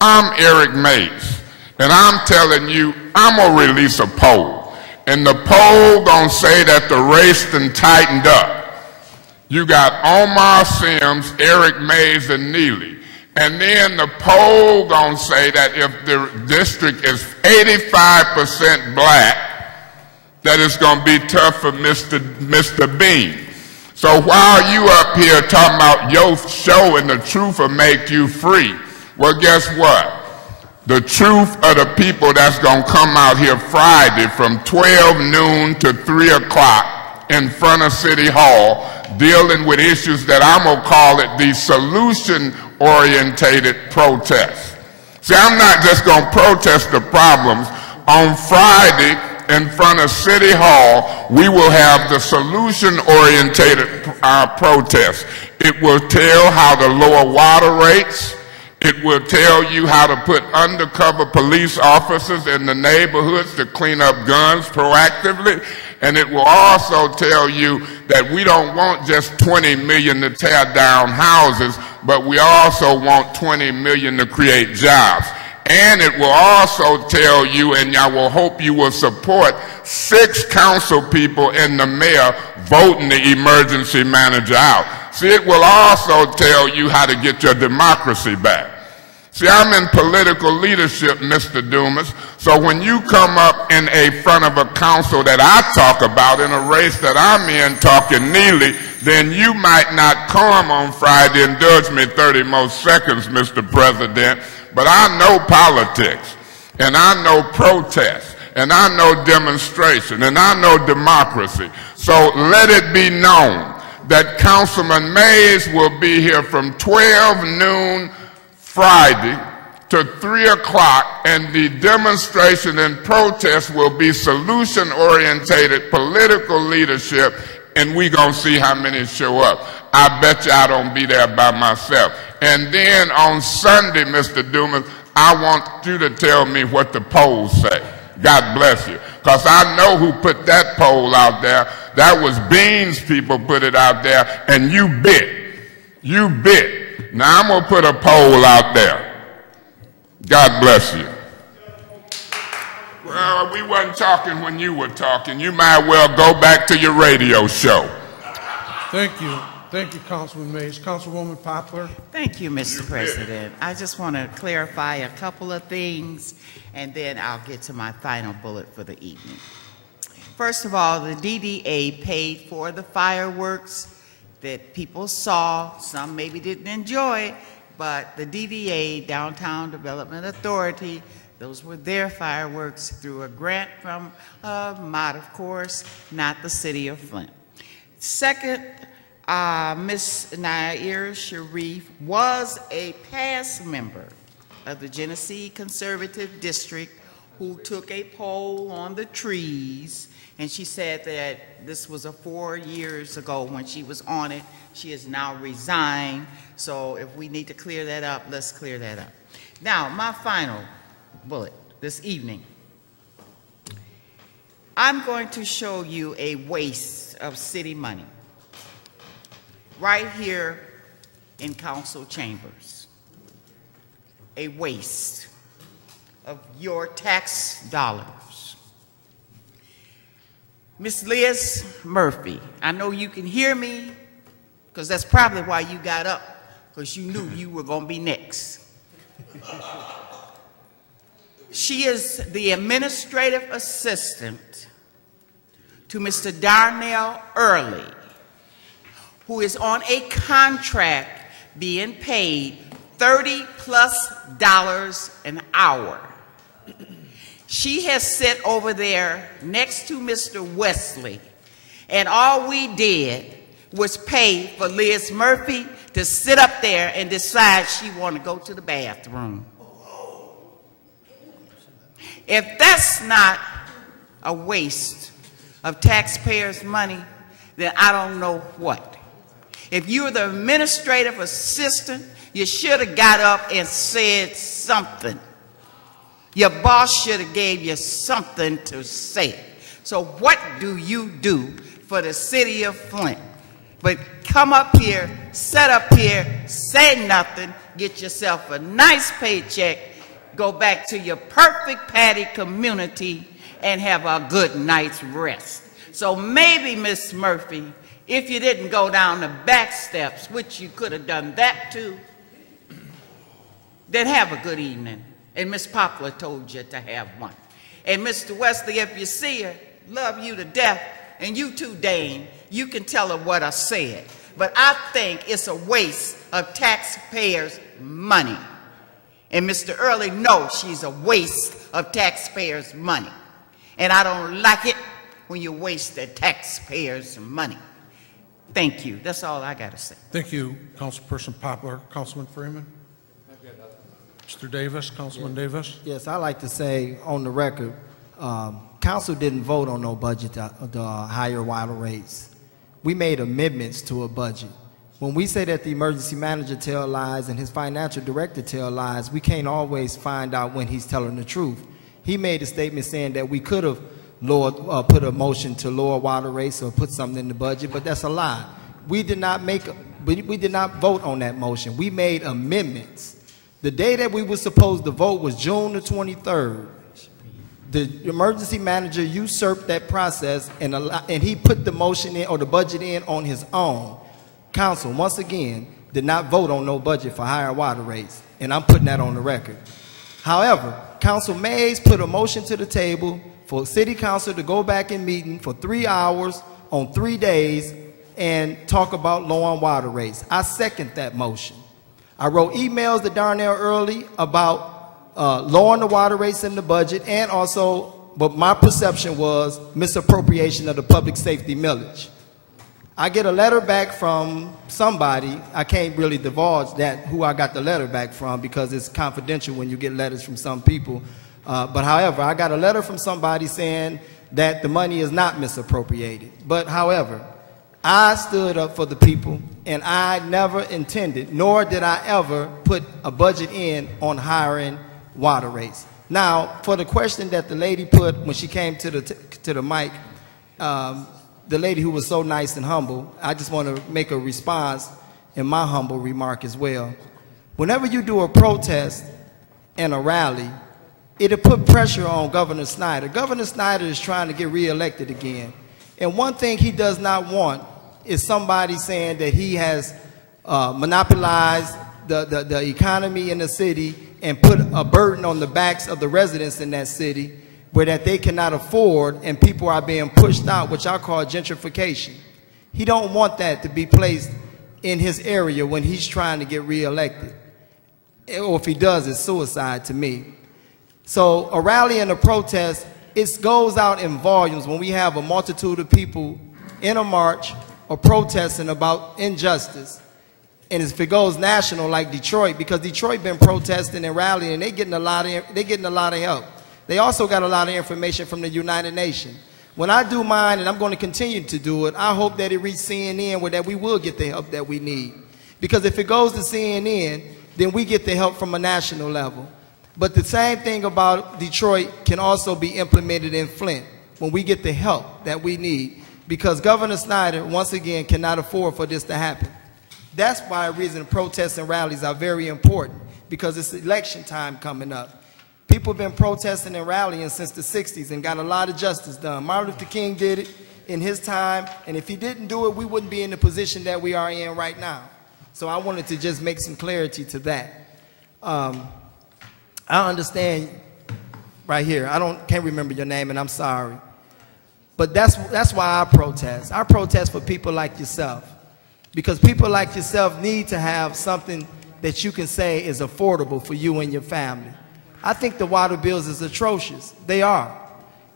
I'm Eric Mays, and I'm telling you, I'm going to release a poll. And the poll going to say that the race done tightened up. You got Omar Sims, Eric Mays, and Neely. And then the poll gonna say that if the district is 85% black, that it's gonna be tough for Mr. Bean. So while you up here talking about your show and the truth will make you free, well, guess what? The truth of the people that's going to come out here Friday from 12 noon to 3 o'clock in front of City Hall dealing with issues that I'm going to call it the solution-orientated protest. See, I'm not just going to protest the problems. On Friday, in front of City Hall, we will have the solution-orientated protest. It will tell how to lower water rates. It will tell you how to put undercover police officers in the neighborhoods to clean up guns proactively. And it will also tell you that we don't want just 20 million to tear down houses, but we also want 20 million to create jobs. And it will also tell you, and I will hope you will support, 6 council people and the mayor voting the emergency manager out. See, it will also tell you how to get your democracy back. See, I'm in political leadership, Mr. Dumas, so when you come up in front of a council that I talk about in a race that I'm in talking Neely, then you might not come on Friday. Indulge me 30 more seconds, Mr. President, but I know politics, and I know protest, and I know demonstration, and I know democracy. So let it be known that Councilman Mays will be here from 12 noon Friday to 3 o'clock, and the demonstration and protest will be solution-orientated political leadership, and we're going to see how many show up. I bet you I don't be there by myself. And then on Sunday, Mr. Dumas, I want you to tell me what the polls say. God bless you. Because I know who put that poll out there. That was Beans people put it out there, and you bit. You bit. Now I'm going to put a poll out there. God bless you. Well, we wasn't talking when you were talking. You might well go back to your radio show. Thank you. Thank you, Councilman Mays. Councilwoman Poplar. Thank you, Mr. President. I just want to clarify a couple of things, and then I'll get to my final bullet for the evening. First of all, the DDA paid for the fireworks that people saw. Some maybe didn't enjoy it, but the DDA, Downtown Development Authority, those were their fireworks through a grant from MOD, of course, not the city of Flint. Second, Ms. Nair Sharif was a past member of the Genesee Conservative District who took a poll on the trees, and she said that this was 4 years ago when she was on it. She has now resigned, so if we need to clear that up, let's clear that up. Now, my final bullet this evening. I'm going to show you a waste of city money right here in council chambers. A waste of your tax dollars. Miss Liz Murphy, I know you can hear me, because that's probably why you got up, because you knew you were going to be next. She is the administrative assistant to Mr. Darnell Early, who is on a contract being paid $30+ an hour. She has sat over there next to Mr. Wesley, and all we did was pay for Liz Murphy to sit up there and decide she wanted to go to the bathroom. If that's not a waste of taxpayers' money, then I don't know what. If you're the administrative assistant, you should have got up and said something. Your boss should have gave you something to say. So what do you do for the city of Flint? But come up here, sit up here, say nothing, get yourself a nice paycheck, go back to your perfect patty community, and have a good night's rest. So maybe, Miss Murphy, if you didn't go down the back steps, which you could have done that too, then have a good evening. And Miss Poplar told you to have one. And Mr. Wesley, if you see her, love you to death, and you too, Dane. you can tell her what I said. But I think it's a waste of taxpayers' money. And Mr. Early knows she's a waste of taxpayers' money. And I don't like it when you waste the taxpayers' money. Thank you. That's all I got to say. Thank you, Councilperson Poplar. Councilman Freeman? Mr. Davis, Councilman Davis? Yes, I like to say on the record, council didn't vote on no budget to higher water rates. We made amendments to a budget. When we say that the emergency manager tell lies and his financial director tell lies, we can't always find out when he's telling the truth. He made a statement saying that we could have put a motion to lower water rates or put something in the budget, but that's a lie. We did not vote on that motion. We made amendments. The day that we were supposed to vote was June the 23rd. The emergency manager usurped that process and he put the motion in or the budget in on his own. Council, once again, did not vote on no budget for higher water rates, and I'm putting that on the record. However, Council Mays put a motion to the table for City Council to go back in meeting for 3 hours on 3 days and talk about lowering water rates. I second that motion. I wrote emails to Darnell Early about lowering the water rates in the budget, and also, but my perception was misappropriation of the public safety millage. I get a letter back from somebody. I can't really divulge who I got the letter back from because it's confidential when you get letters from some people. But however, I got a letter from somebody saying that the money is not misappropriated. But however, I stood up for the people, and I never intended, nor did I ever put a budget in on hiring water rates. Now, for the question that the lady put when she came to the mic, the lady who was so nice and humble, I just want to make a response in my humble remark as well. Whenever you do a protest and a rally, it'll put pressure on Governor Snyder. Governor Snyder is trying to get reelected again. And one thing he does not want is somebody saying that he has monopolized the economy in the city and put a burden on the backs of the residents in that city where that they cannot afford, and people are being pushed out, which I call gentrification. He don't want that to be placed in his area when he's trying to get reelected. Or if he does, it's suicide to me. So a rally and a protest, it goes out in volumes when we have a multitude of people in a march or protesting about injustice. And if it goes national like Detroit, because Detroit been protesting and rallying, and they're getting a lot of help. They also got a lot of information from the United Nations. When I do mine, and I'm going to continue to do it, I hope that it reaches CNN where that we will get the help that we need. Because if it goes to CNN, then we get the help from a national level. But the same thing about Detroit can also be implemented in Flint when we get the help that we need. Because Governor Snyder, once again, cannot afford for this to happen. That's why the reason protests and rallies are very important, because it's election time coming up. People have been protesting and rallying since the 60s and got a lot of justice done. Martin Luther King did it in his time, and if he didn't do it, we wouldn't be in the position that we are in right now. So I wanted to just make some clarity to that. I understand right here. Can't remember your name, and I'm sorry. But that's why I protest. I protest for people like yourself, because people like yourself need to have something that you can say is affordable for you and your family. I think the water bills is atrocious. They are.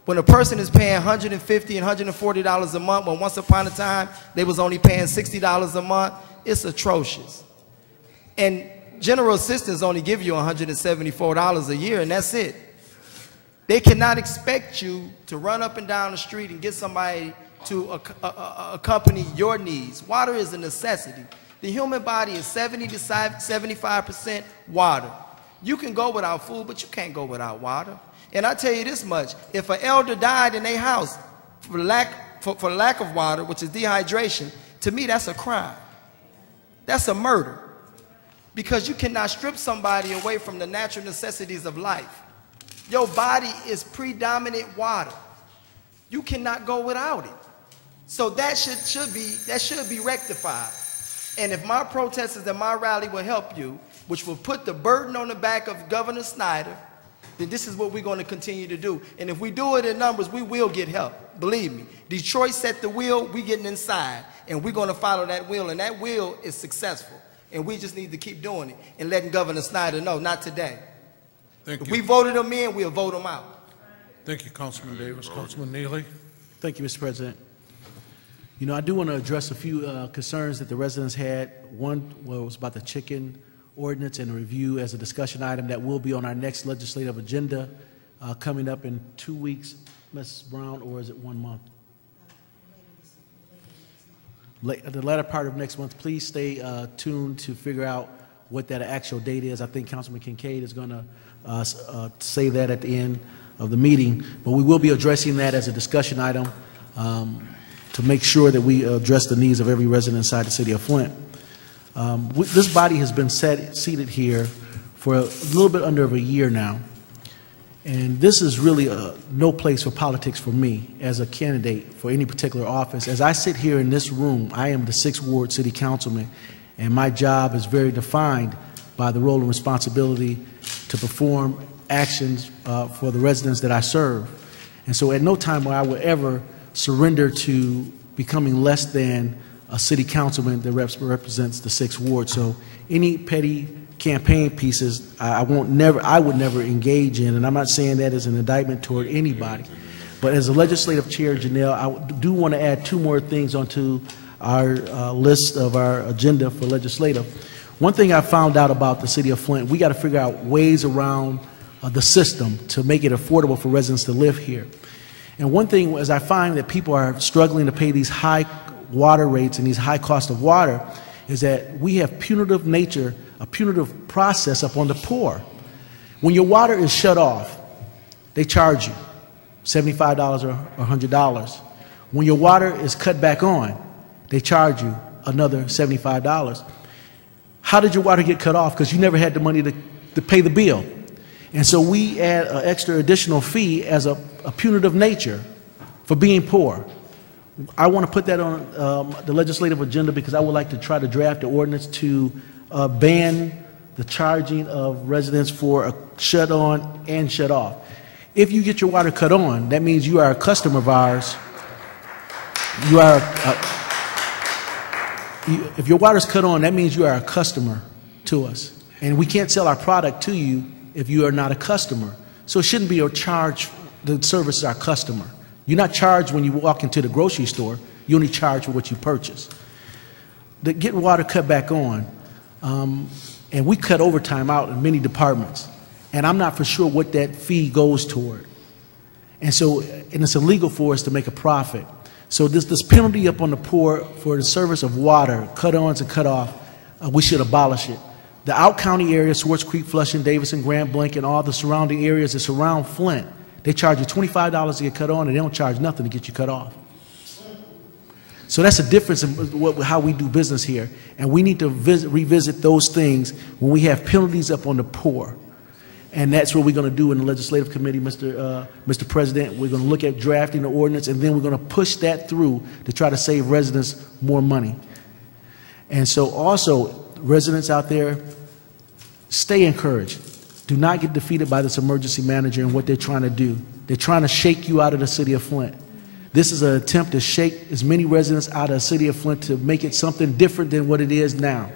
When a person is paying $150 and $140 a month, when once upon a time they was only paying $60 a month, it's atrocious. And general assistance only give you $174 a year, and that's it. They cannot expect you to run up and down the street and get somebody to accompany your needs. Water is a necessity. The human body is 70 to 75% water. You can go without food, but you can't go without water. And I tell you this much, if an elder died in their house for lack of water, which is dehydration, to me that's a crime. That's a murder. Because you cannot strip somebody away from the natural necessities of life. Your body is predominant water. You cannot go without it. So that should be rectified. And if my protesters and my rally will help you, which will put the burden on the back of Governor Snyder, then this is what we're going to continue to do. And if we do it in numbers, we will get help. Believe me. Detroit set the wheel, we getting inside, and we're going to follow that wheel, and that wheel is successful. And we just need to keep doing it and letting Governor Snyder know, not today. Thank you. If we voted them in, we'll vote them out. Thank you, Councilman Davis. Councilman Neely. Thank you, Mr. President. You know, I do want to address a few concerns that the residents had. One was about the chicken ordinance and a review as a discussion item that will be on our next legislative agenda coming up in 2 weeks, Ms. Brown, or is it 1 month? The latter part of next month. Please stay tuned to figure out what that actual date is. I think Councilman Kincaid is going to say that at the end of the meeting, but we will be addressing that as a discussion item to make sure that we address the needs of every resident inside the city of Flint. This body has been seated here for a little bit under a year now, and this is really no place for politics for me as a candidate for any particular office. As I sit here in this room, I am the 6th Ward City Councilman, and my job is very defined by the role and responsibility to perform actions for the residents that I serve. And so at no time will I ever surrender to becoming less than a city councilman that represents the 6th Ward. So any petty campaign pieces I would never engage in, and I'm not saying that as an indictment toward anybody. But as a legislative chair, Janelle, I do want to add 2 more things onto our list of our agenda for legislative. One thing I found out about the city of Flint, we got to figure out ways around the system to make it affordable for residents to live here. And one thing is I find that people are struggling to pay these high water rates and these high cost of water is that we have punitive nature, a punitive process up on the poor. When your water is shut off, they charge you $75 or $100. When your water is cut back on, they charge you another $75. How did your water get cut off? Because you never had the money to pay the bill. And so we add an extra additional fee as a punitive nature for being poor. I want to put that on the legislative agenda because I would like to try to draft the ordinance to ban the charging of residents for a shut on and shut off. If you get your water cut on, that means you are a customer of ours. You are, if your water's cut on, that means you are a customer to us. And we can't sell our product to you if you are not a customer. So it shouldn't be a charge. The service is our customer. You're not charged when you walk into the grocery store. You only charge for what you purchase. The getting water cut back on, and we cut overtime out in many departments, and I'm not for sure what that fee goes toward. And so, and it's illegal for us to make a profit. So this penalty up on the poor for the service of water, cut-ons and cut-off, we should abolish it. The out-county area, Swartz Creek, Flushing, Davidson, Grand Blanc, and all the surrounding areas that surround Flint, they charge you $25 to get cut on, and they don't charge nothing to get you cut off. So that's a difference in how we do business here. And we need to revisit those things when we have penalties up on the poor. And that's what we're going to do in the legislative committee, Mr. President. We're going to look at drafting the ordinance, and then we're going to push that through to try to save residents more money. And so also, residents out there, stay encouraged. Do not get defeated by this emergency manager and what they're trying to do. They're trying to shake you out of the city of Flint. This is an attempt to shake as many residents out of the city of Flint to make it something different than what it is now.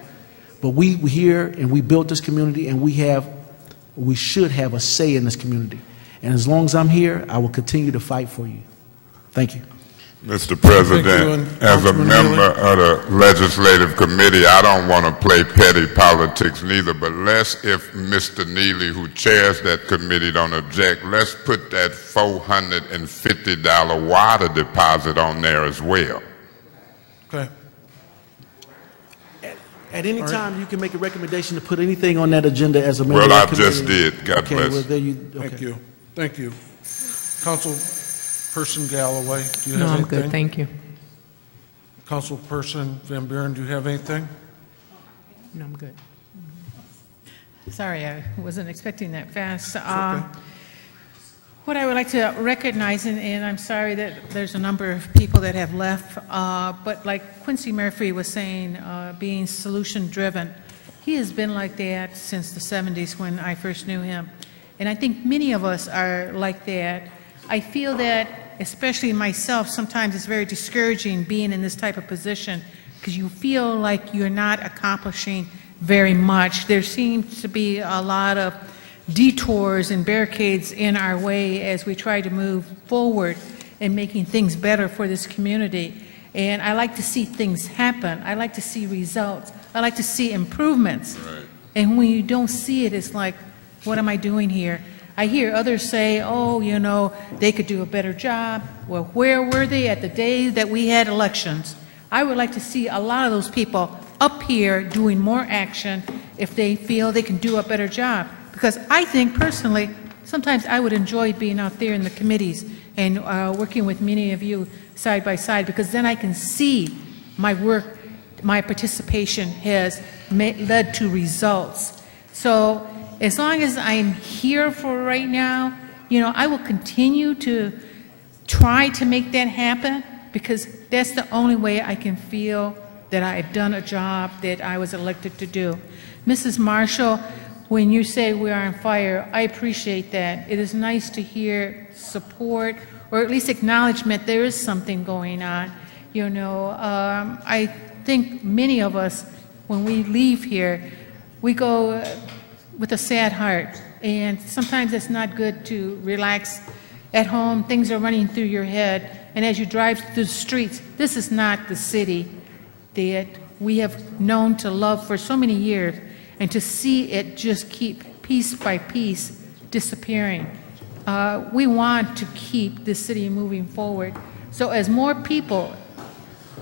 But we here, and we built this community, and we should have a say in this community. And as long as I'm here, I will continue to fight for you. Thank you. Mr. President, as a member of the Legislative Committee, I don't want to play petty politics neither, but if Mr. Neely, who chairs that committee, don't object, let's put that $450 water deposit on there as well. Okay. At any time, you can make a recommendation to put anything on that agenda as a member of the committee. Well, I just did. God bless. Well, there you, okay. Thank you. Thank you. Councilperson Galloway, do you have anything? No, I'm good. Thank you. Councilperson Van Buren, do you have anything? No, I'm good. Sorry, I wasn't expecting that fast. Okay. What I would like to recognize, and I'm sorry that there's a number of people that have left, but like Quincy Murphy was saying, being solution-driven, he has been like that since the 70s when I first knew him. And I think many of us are like that. I feel that, especially myself, sometimes it's very discouraging being in this type of position because you feel like you're not accomplishing very much. There seems to be a lot of detours and barricades in our way as we try to move forward in making things better for this community. And I like to see things happen. I like to see results. I like to see improvements. Right. And when you don't see it, it's like, what am I doing here? I hear others say, oh, you know, they could do a better job. Well, where were they at the day that we had elections? I would like to see a lot of those people up here doing more action if they feel they can do a better job. Because I think personally, sometimes I would enjoy being out there in the committees and working with many of you side by side, because then I can see my work, my participation has led to results. So as long as I'm here for right now, you know, I will continue to try to make that happen, because that's the only way I can feel that I've done a job that I was elected to do. Mrs. Marshall, when you say we are on fire, I appreciate that. It is nice to hear support, or at least acknowledgement there is something going on. You know, I think many of us, when we leave here, we go with a sad heart, and sometimes it's not good to relax at home. Things are running through your head, and as you drive through the streets, this is not the city that we have known to love for so many years, and to see it just keep piece by piece disappearing. We want to keep this city moving forward. So as more people,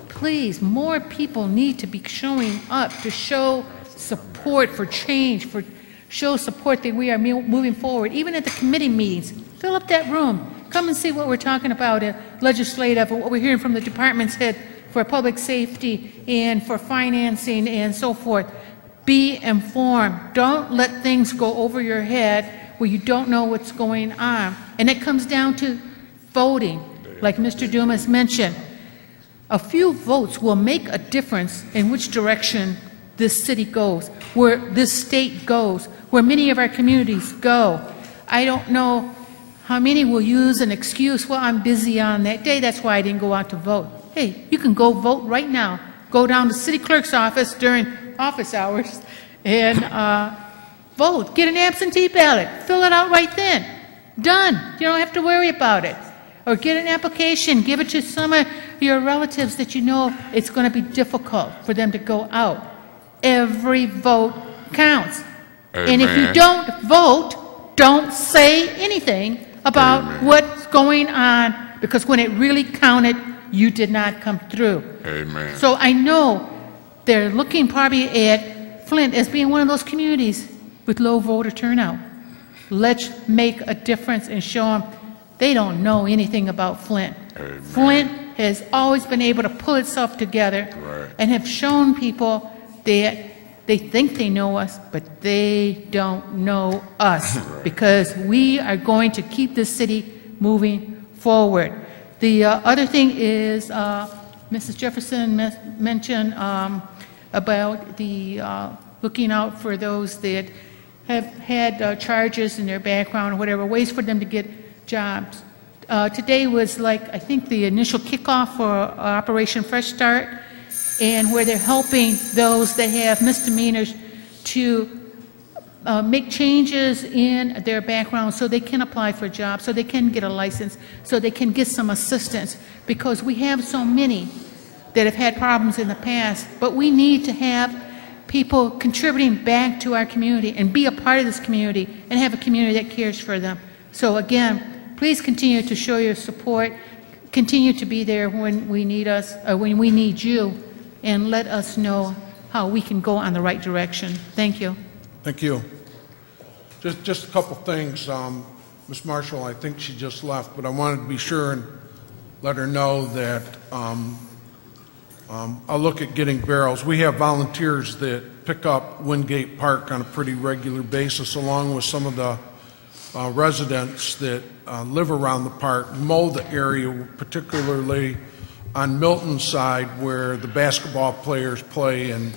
please, more people need to be showing up to show support for change, for show support that we are moving forward. Even at the committee meetings, fill up that room. Come and see what we're talking about at legislative, or what we're hearing from the department's head for public safety and for financing and so forth. Be informed. Don't let things go over your head where you don't know what's going on. And it comes down to voting, like Mr. Dumas mentioned. A few votes will make a difference in which direction this city goes, where this state goes, where many of our communities go. I don't know how many will use an excuse, well, I'm busy on that day, that's why I didn't go out to vote. Hey, you can go vote right now. Go down to the city clerk's office during office hours and vote. Get an absentee ballot. Fill it out right then. Done. You don't have to worry about it. Or get an application. Give it to some of your relatives that you know it's going to be difficult for them to go out. Every vote counts. Amen. And if you don't vote, don't say anything about what's going on, because when it really counted, you did not come through. Amen. So I know they're looking probably at Flint as being one of those communities with low voter turnout. Let's make a difference and show them they don't know anything about Flint. Amen. Flint has always been able to pull itself together and have shown people that they think they know us, but they don't know us, because we are going to keep this city moving forward. The other thing is, Mrs. Jefferson mentioned about the looking out for those that have had charges in their background or whatever, ways for them to get jobs. Today was like, I think, the initial kickoff for Operation Fresh Start, and where they're helping those that have misdemeanors to make changes in their background so they can apply for a job, so they can get a license, so they can get some assistance, because we have so many that have had problems in the past. But we need to have people contributing back to our community and be a part of this community and have a community that cares for them. So again, please continue to show your support, continue to be there when we need us, or when we need you, and let us know how we can go on the right direction. Thank you. Thank you. Just a couple things. Ms. Marshall, I think she just left, but I wanted to be sure and let her know that I'll look at getting barrels. We have volunteers that pick up Wingate Park on a pretty regular basis, along with some of the residents that live around the park, mow the area, particularly on Milton's side where the basketball players play, and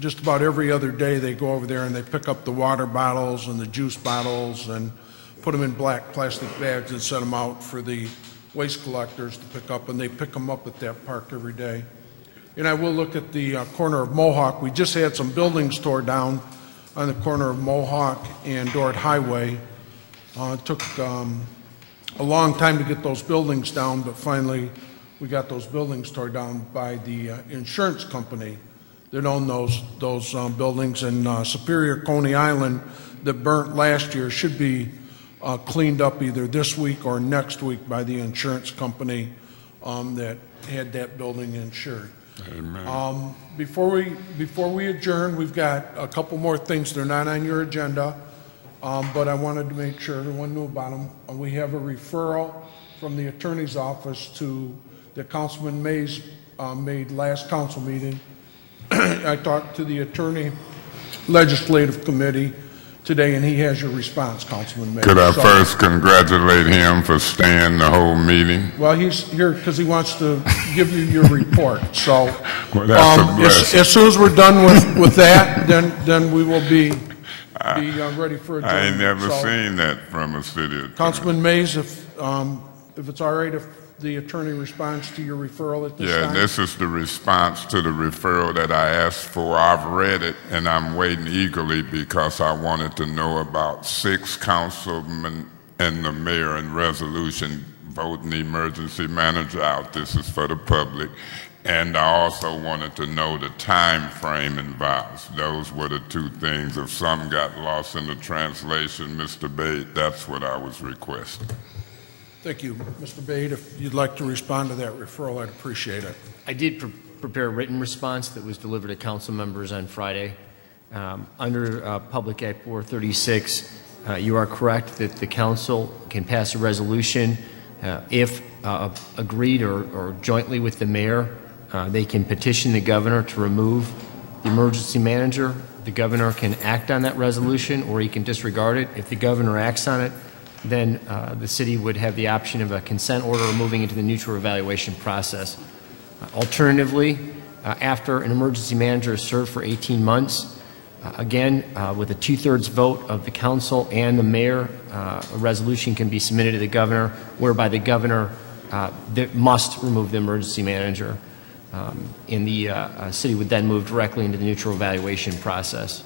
just about every other day they go over there and they pick up the water bottles and the juice bottles and put them in black plastic bags and set them out for the waste collectors to pick up, and they pick them up at that park every day. And I will look at the corner of Mohawk. We just had some buildings tore down on the corner of Mohawk and Dort Highway. It took a long time to get those buildings down, but finally we got those buildings torn down by the insurance company that owned those buildings. And Superior Coney Island that burnt last year should be cleaned up either this week or next week by the insurance company that had that building insured. Amen. Before we adjourn, we've got a couple more things. They're not on your agenda, but I wanted to make sure everyone knew about them. We have a referral from the attorney's office to that Councilman Mays made last council meeting. I talked to the attorney legislative committee today, and he has your response, Councilman Mays. Could I first congratulate him for staying the whole meeting? Well, he's here because he wants to give you your report. So well, that's a blessing. as soon as we're done with that, then we will be ready for adjournment. I ain't never seen that from a city attorney. Councilman Mays, if it's all right if the attorney responds to your referral at this time? Yeah, this is the response to the referral that I asked for. I've read it, and I'm waiting eagerly because I wanted to know about 6 councilmen and the mayor and resolution voting the emergency manager out. This is for the public. And I also wanted to know the time frame involved. Those were the 2 things. If some got lost in the translation, Mr. Bate, that's what I was requesting. Thank you. Mr. Bate, if you'd like to respond to that referral, I'd appreciate it. I did prepare a written response that was delivered to council members on Friday. Under Public Act 436, you are correct that the council can pass a resolution if agreed or jointly with the mayor. They can petition the governor to remove the emergency manager. The governor can act on that resolution, or he can disregard it. If the governor acts on it, then the city would have the option of a consent order or moving into the neutral evaluation process. Alternatively, after an emergency manager is served for 18 months, again, with a 2/3 vote of the council and the mayor, a resolution can be submitted to the governor whereby the governor must remove the emergency manager. And the city would then move directly into the neutral evaluation process.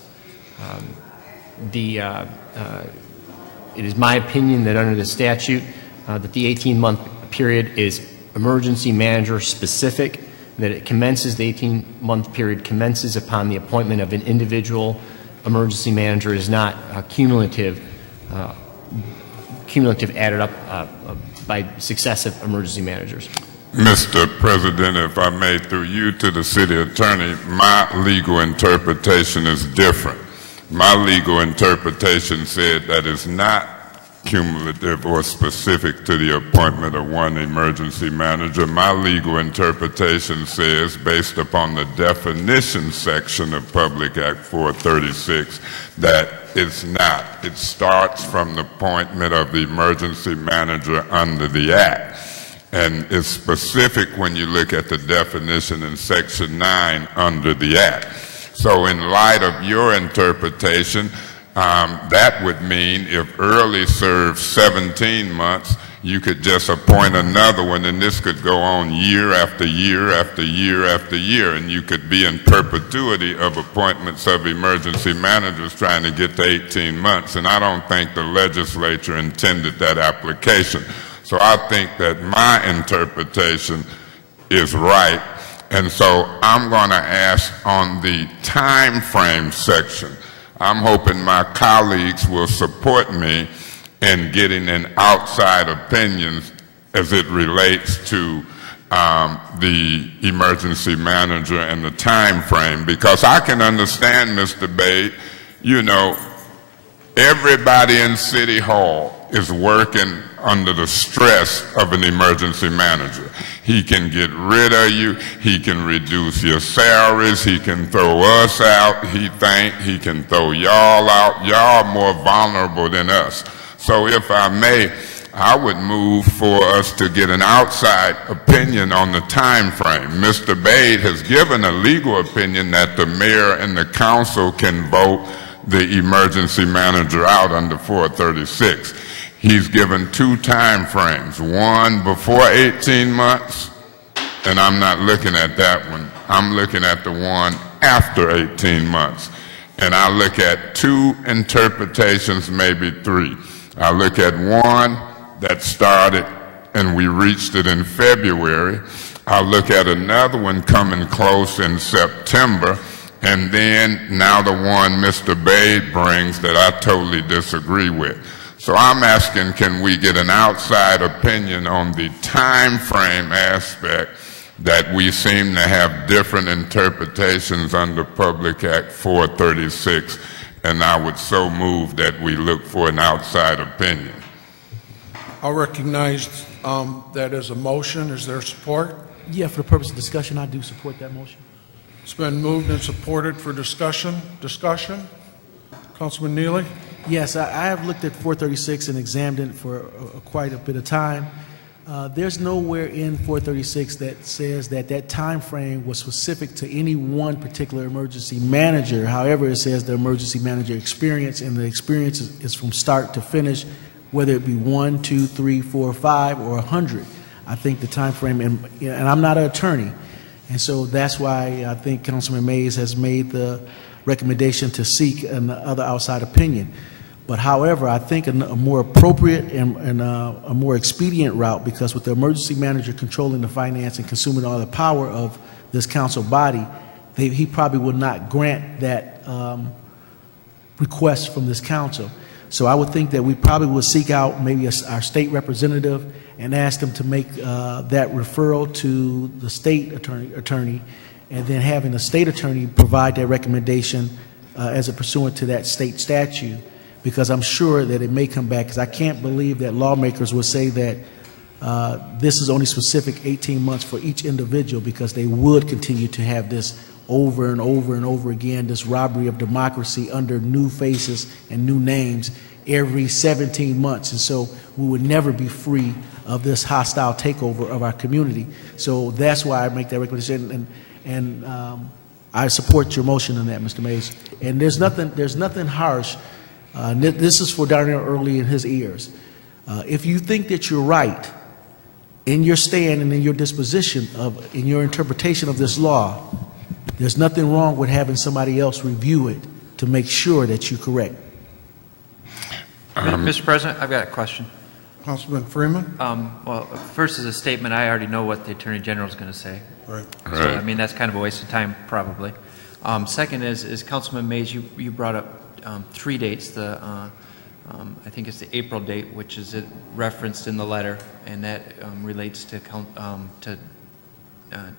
It is my opinion that under the statute that the 18-month period is emergency manager specific, that it commences, the 18-month period commences upon the appointment of an individual emergency manager. It is not cumulative added up by successive emergency managers. Mr. President, if I may, through you to the city attorney, my legal interpretation is different. My legal interpretation said that it's not cumulative or specific to the appointment of one emergency manager. My legal interpretation says, based upon the definition section of Public Act 436, that it's not. It starts from the appointment of the emergency manager under the Act. And it's specific when you look at the definition in Section 9 under the Act. So in light of your interpretation, that would mean if Early served 17 months, you could just appoint another one, and this could go on year after year after year after year, and you could be in perpetuity of appointments of emergency managers trying to get to 18 months. And I don't think the legislature intended that application. So I think that my interpretation is right. And so I'm going to ask on the time frame section, I'm hoping my colleagues will support me in getting an outside opinion as it relates to the emergency manager and the time frame, because I can understand, Mr. Bate, you know, everybody in City Hall is working under the stress of an emergency manager. He can get rid of you, he can reduce your salaries, he can throw us out, he can throw y'all out. Y'all are more vulnerable than us. So if I may, I would move for us to get an outside opinion on the time frame. Mr. Bade has given a legal opinion that the mayor and the council can vote the emergency manager out under 436. He's given two time frames, one before 18 months, and I'm not looking at that one. I'm looking at the one after 18 months. And I look at two interpretations, maybe three. I look at one that started and we reached it in February. I look at another one coming close in September. And then now the one Mr. Bade brings that I totally disagree with. So I'm asking, can we get an outside opinion on the time frame aspect that we seem to have different interpretations under Public Act 436, and I would so move that we look for an outside opinion. I'll recognize that as a motion. Is there support? Yeah, for the purpose of discussion, I do support that motion. It's been moved and supported for discussion. Discussion? Councilman Neely? Yes, I have looked at 436 and examined it for quite a bit of time. There's nowhere in 436 that says that that time frame was specific to any one particular emergency manager. However, it says the emergency manager experience, and the experience is from start to finish, whether it be 1, 2, 3, 4, 5, or 100. I think the time frame, and I'm not an attorney, and so that's why I think Councilman Mays has made the recommendation to seek another outside opinion. But however, I think a more appropriate and a more expedient route, because with the emergency manager controlling the finance and consuming all the power of this council body, he probably would not grant that request from this council. So I would think that we probably would seek out maybe our state representative and ask them to make that referral to the state attorney, and then having the state attorney provide that recommendation as a pursuant to that state statute. Because I'm sure that it may come back, because I can't believe that lawmakers will say that this is only specific 18 months for each individual, because they would continue to have this over and over and over again, this robbery of democracy under new faces and new names every 17 months. And so we would never be free of this hostile takeover of our community. So that's why I make that recommendation, and I support your motion on that, Mr. Mays. And there's nothing harsh. This is for Darnell Early in his ears. If you think that you're right in your stand and in your disposition in your interpretation of this law, there's nothing wrong with having somebody else review it to make sure that you're correct. Mr. President, I've got a question. Councilman Freeman? Well, first is a statement. I already know what the Attorney General is going to say. Right. So, I mean, that's kind of a waste of time, probably. Second is Councilman Mays, you brought up 3 dates. I think it's the April date, which is referenced in the letter, and that relates to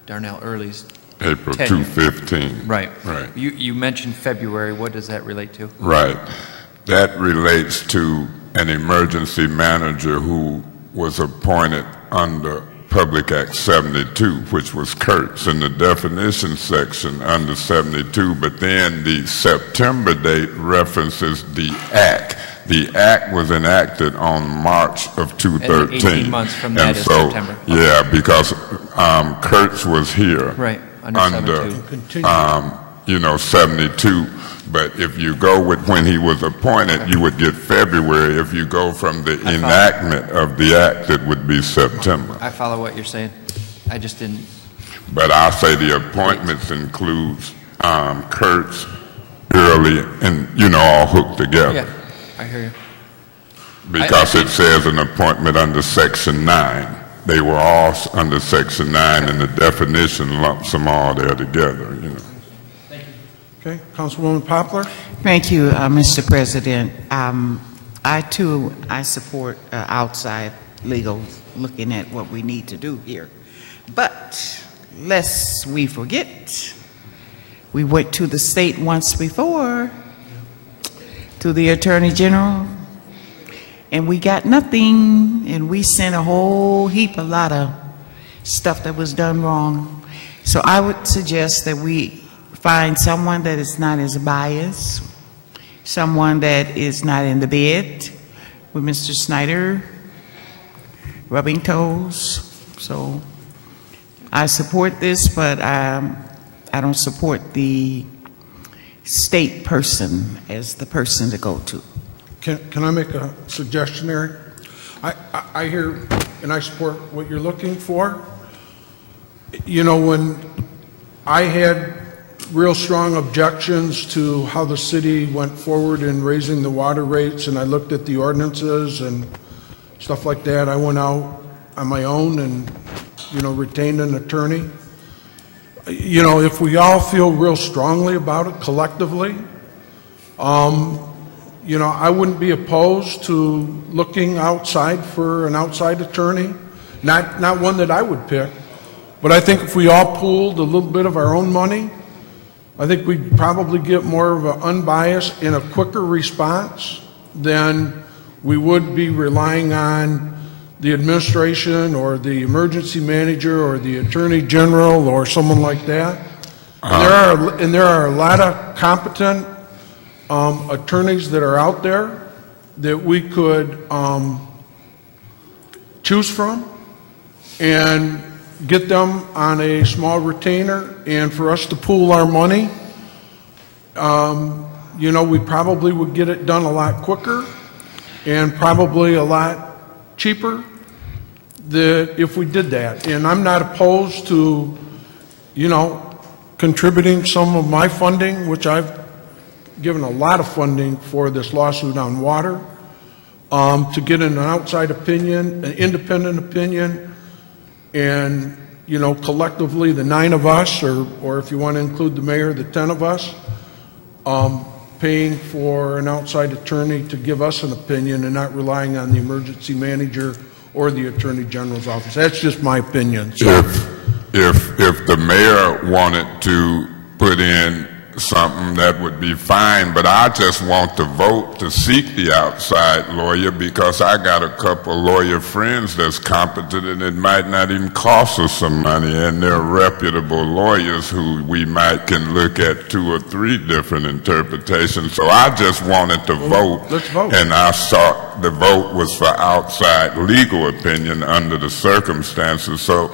Darnell Early's April tenure. 2/15. Right. Right. You mentioned February. What does that relate to? Right. That relates to an emergency manager who was appointed under Public Act 72, which was Kurtz in the definition section under 72, but then the September date references the Act. The Act was enacted on March of 2013. 18 months from that is so, September. Yeah, because Kurtz was here right, under 72. But if you go with when he was appointed, you would get February. If you go from the enactment of the act, it would be September. I follow what you're saying. I just didn't. But I'll say the appointments includes Kurtz, Early, and, all hooked together. Yeah, I hear you. Because it says an appointment under Section 9. They were all under Section 9, and the definition lumps them all there together, Okay, Councilwoman Poplar. Thank you, Mr. President. I support outside legal looking at what we need to do here. But lest we forget, we went to the state once before, to the Attorney General, and we got nothing, and we sent a whole lot of stuff that was done wrong. So I would suggest that we find someone that is not as biased, someone that is not in the bed with Mr. Snyder, rubbing toes. So I support this, but I don't support the state person as the person to go to. Can I make a suggestion there? I hear and I support what you're looking for. You know, when I had real strong objections to how the city went forward in raising the water rates, and I looked at the ordinances and stuff like that, I went out on my own and, you know, retained an attorney. You know, if we all feel real strongly about it collectively, you know, I wouldn't be opposed to looking outside for an outside attorney, not one that I would pick, but I think if we all pooled a little bit of our own money, I think we'd probably get more of an unbiased and a quicker response than we would be relying on the administration or the emergency manager or the attorney general or someone like that. And there are a lot of competent attorneys that are out there that we could choose from and get them on a small retainer, and for us to pool our money, you know, we probably would get it done a lot quicker and probably a lot cheaper if we did that. And I'm not opposed to, you know, contributing some of my funding, which I've given a lot of funding for this lawsuit on water, to get an outside opinion, an independent opinion, and, you know, collectively the 9 of us, or if you want to include the mayor, the 10 of us, paying for an outside attorney to give us an opinion and not relying on the emergency manager or the attorney general's office. That's just my opinion. So. If the mayor wanted to put in something, that would be fine, but I just want to vote to seek the outside lawyer because I got a couple lawyer friends that's competent, and it might not even cost us some money, and they're reputable lawyers who we might can look at 2 or 3 different interpretations. So I just wanted to vote. Let's vote. And I saw the vote was for outside legal opinion under the circumstances. So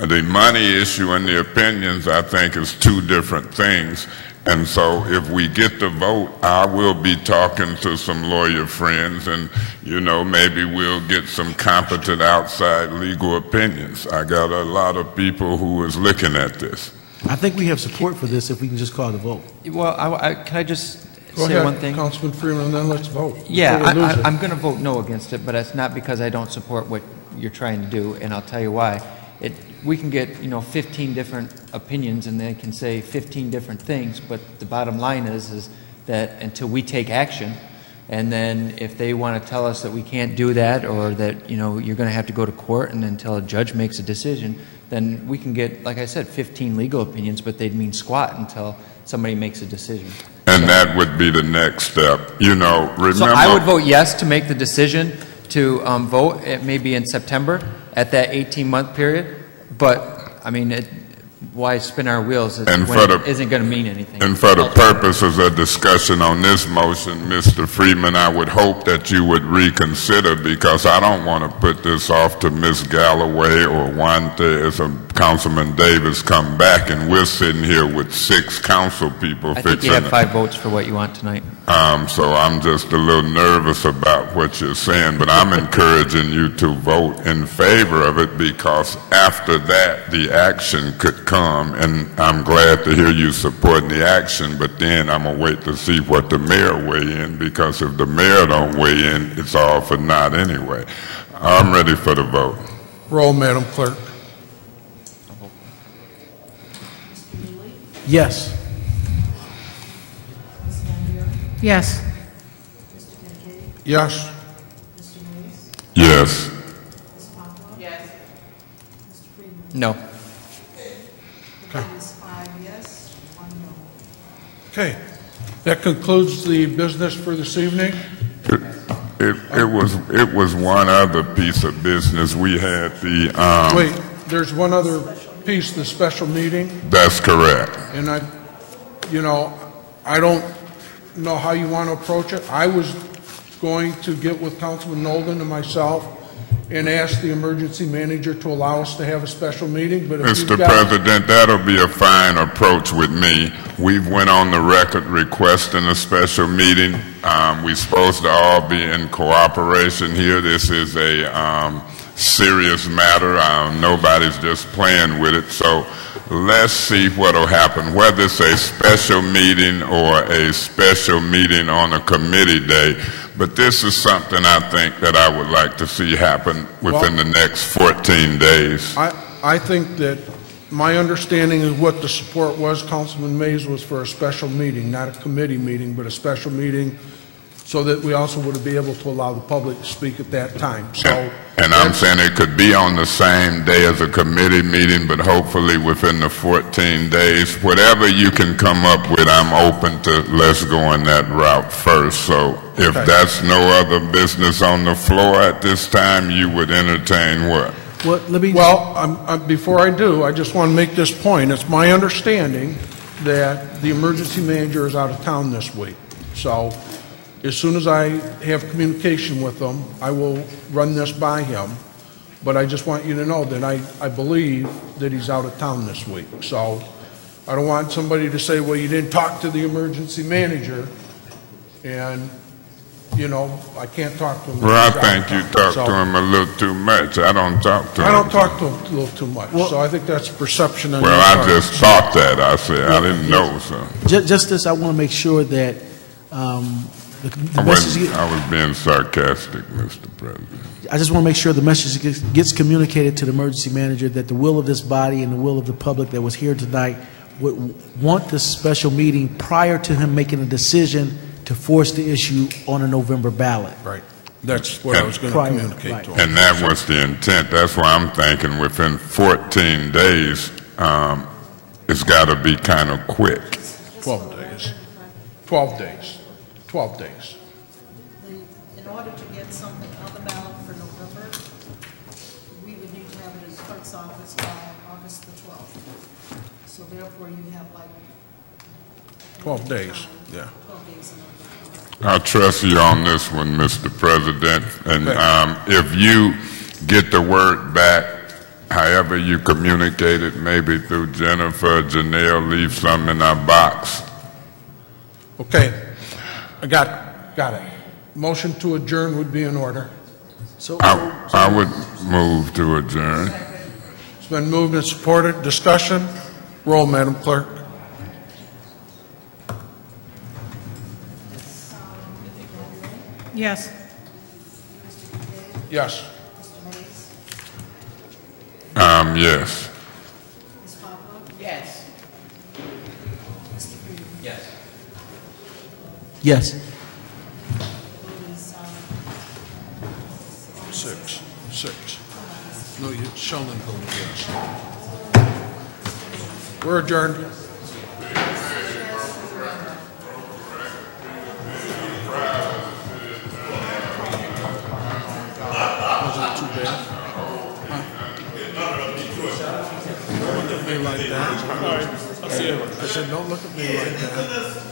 the money issue and the opinions, I think, is 2 different things. And so if we get the vote, I will be talking to some lawyer friends, and, you know, maybe we'll get some competent outside legal opinions. I got a lot of people who is looking at this. I think we have support for this if we can just call the vote. Well, can I just Go say ahead, one thing? Councilman Freeman, and then let's vote. Yeah, I'm going to vote no against it, but it's not because I don't support what you're trying to do, and I'll tell you why. We can get, you know, 15 different opinions, and they can say 15 different things, but the bottom line is that until we take action, and then if they want to tell us that we can't do that, or that, you know, you're going to have to go to court and until a judge makes a decision, then we can get, like I said, 15 legal opinions, but they'd mean squat until somebody makes a decision. And that would be the next step. You know, remember... So I would vote yes to make the decision to vote, it may be in September, at that 18-month period. But, I mean, why spin our wheels when it isn't going to mean anything? And for the purposes of discussion on this motion, Mr. Freeman, I would hope that you would reconsider, because I don't want to put this off to Ms. Galloway or Wante as Councilman Davis come back, and we're sitting here with 6 council people. I think you have 5 votes for what you want tonight. So I'm just a little nervous about what you're saying, but I'm encouraging you to vote in favor of it, because after that, the action could come, and I'm glad to hear you supporting the action, but then I'm going to wait to see what the mayor weigh in, because if the mayor don't weigh in, it's all for naught anyway. I'm ready for the vote. Roll, Madam Clerk. Yes. Yes. Yes. Yes. No. Okay. That concludes the business for this evening. It was one other piece of business. We had the... Wait, there's one other piece, the special meeting. That's correct. And you know, I don't know how you want to approach it. I was going to get with Councilman Nolden and myself and ask the emergency manager to allow us to have a special meeting. But if Mr. President, that'll be a fine approach with me. We've went on the record requesting a special meeting. We're supposed to all be in cooperation here. This is a serious matter. Nobody's just playing with it. So let's see what will happen, whether it's a special meeting or a special meeting on a committee day. But this is something I think that I would like to see happen within the next 14 days. I think that my understanding of what the support was, Councilman Mays, was for a special meeting, not a committee meeting, but a special meeting, so that we also would be able to allow the public to speak at that time. So, and I'm saying it could be on the same day as a committee meeting, but hopefully within the 14 days. Whatever you can come up with, I'm open to let's go on that route first. So if that's no other business on the floor at this time, you would entertain what? Well, before I do, I just want to make this point. It's my understanding that the emergency manager is out of town this week. So as soon as I have communication with him, I will run this by him. But I just want you to know that I believe that he's out of town this week. So I don't want somebody to say, well, you didn't talk to the emergency manager, and, you know, I can't talk to him. Well, I think you talk to him a little too much. I don't talk to him. I don't talk to him a little too much. So I think that's perception. On well, your I part. just thought that. I said, I didn't know, so. Justice, I want to make sure that the message... I was being sarcastic, Mr. President. I just want to make sure the message gets communicated to the emergency manager that the will of this body and the will of the public that was here tonight would want this special meeting prior to him making a decision to force the issue on a November ballot. Right. That's what I was going to communicate to him. And that was the intent. That's why I'm thinking within 14 days, it's got to be kind of quick. 12 days. 12 days. 12 days. In order to get something on the ballot for November, we would need to have it in the clerk's office by August the 12th. So therefore, you have like 12 days, yeah. 12 days in I trust you on this one, Mr. President. And if you get the word back, however you communicate it, maybe through Jennifer, Janelle, leave some in our box. Okay. I got it. Motion to adjourn would be in order. I would move to adjourn. It's been moved and supported. Discussion? Roll, Madam Clerk. Yes. Yes. Yes. Yes. Yes. Yes. 6. No, you shall not vote yes. We're adjourned. Wasn't too bad. Huh? Don't look at me like that. I said, don't look at me like that.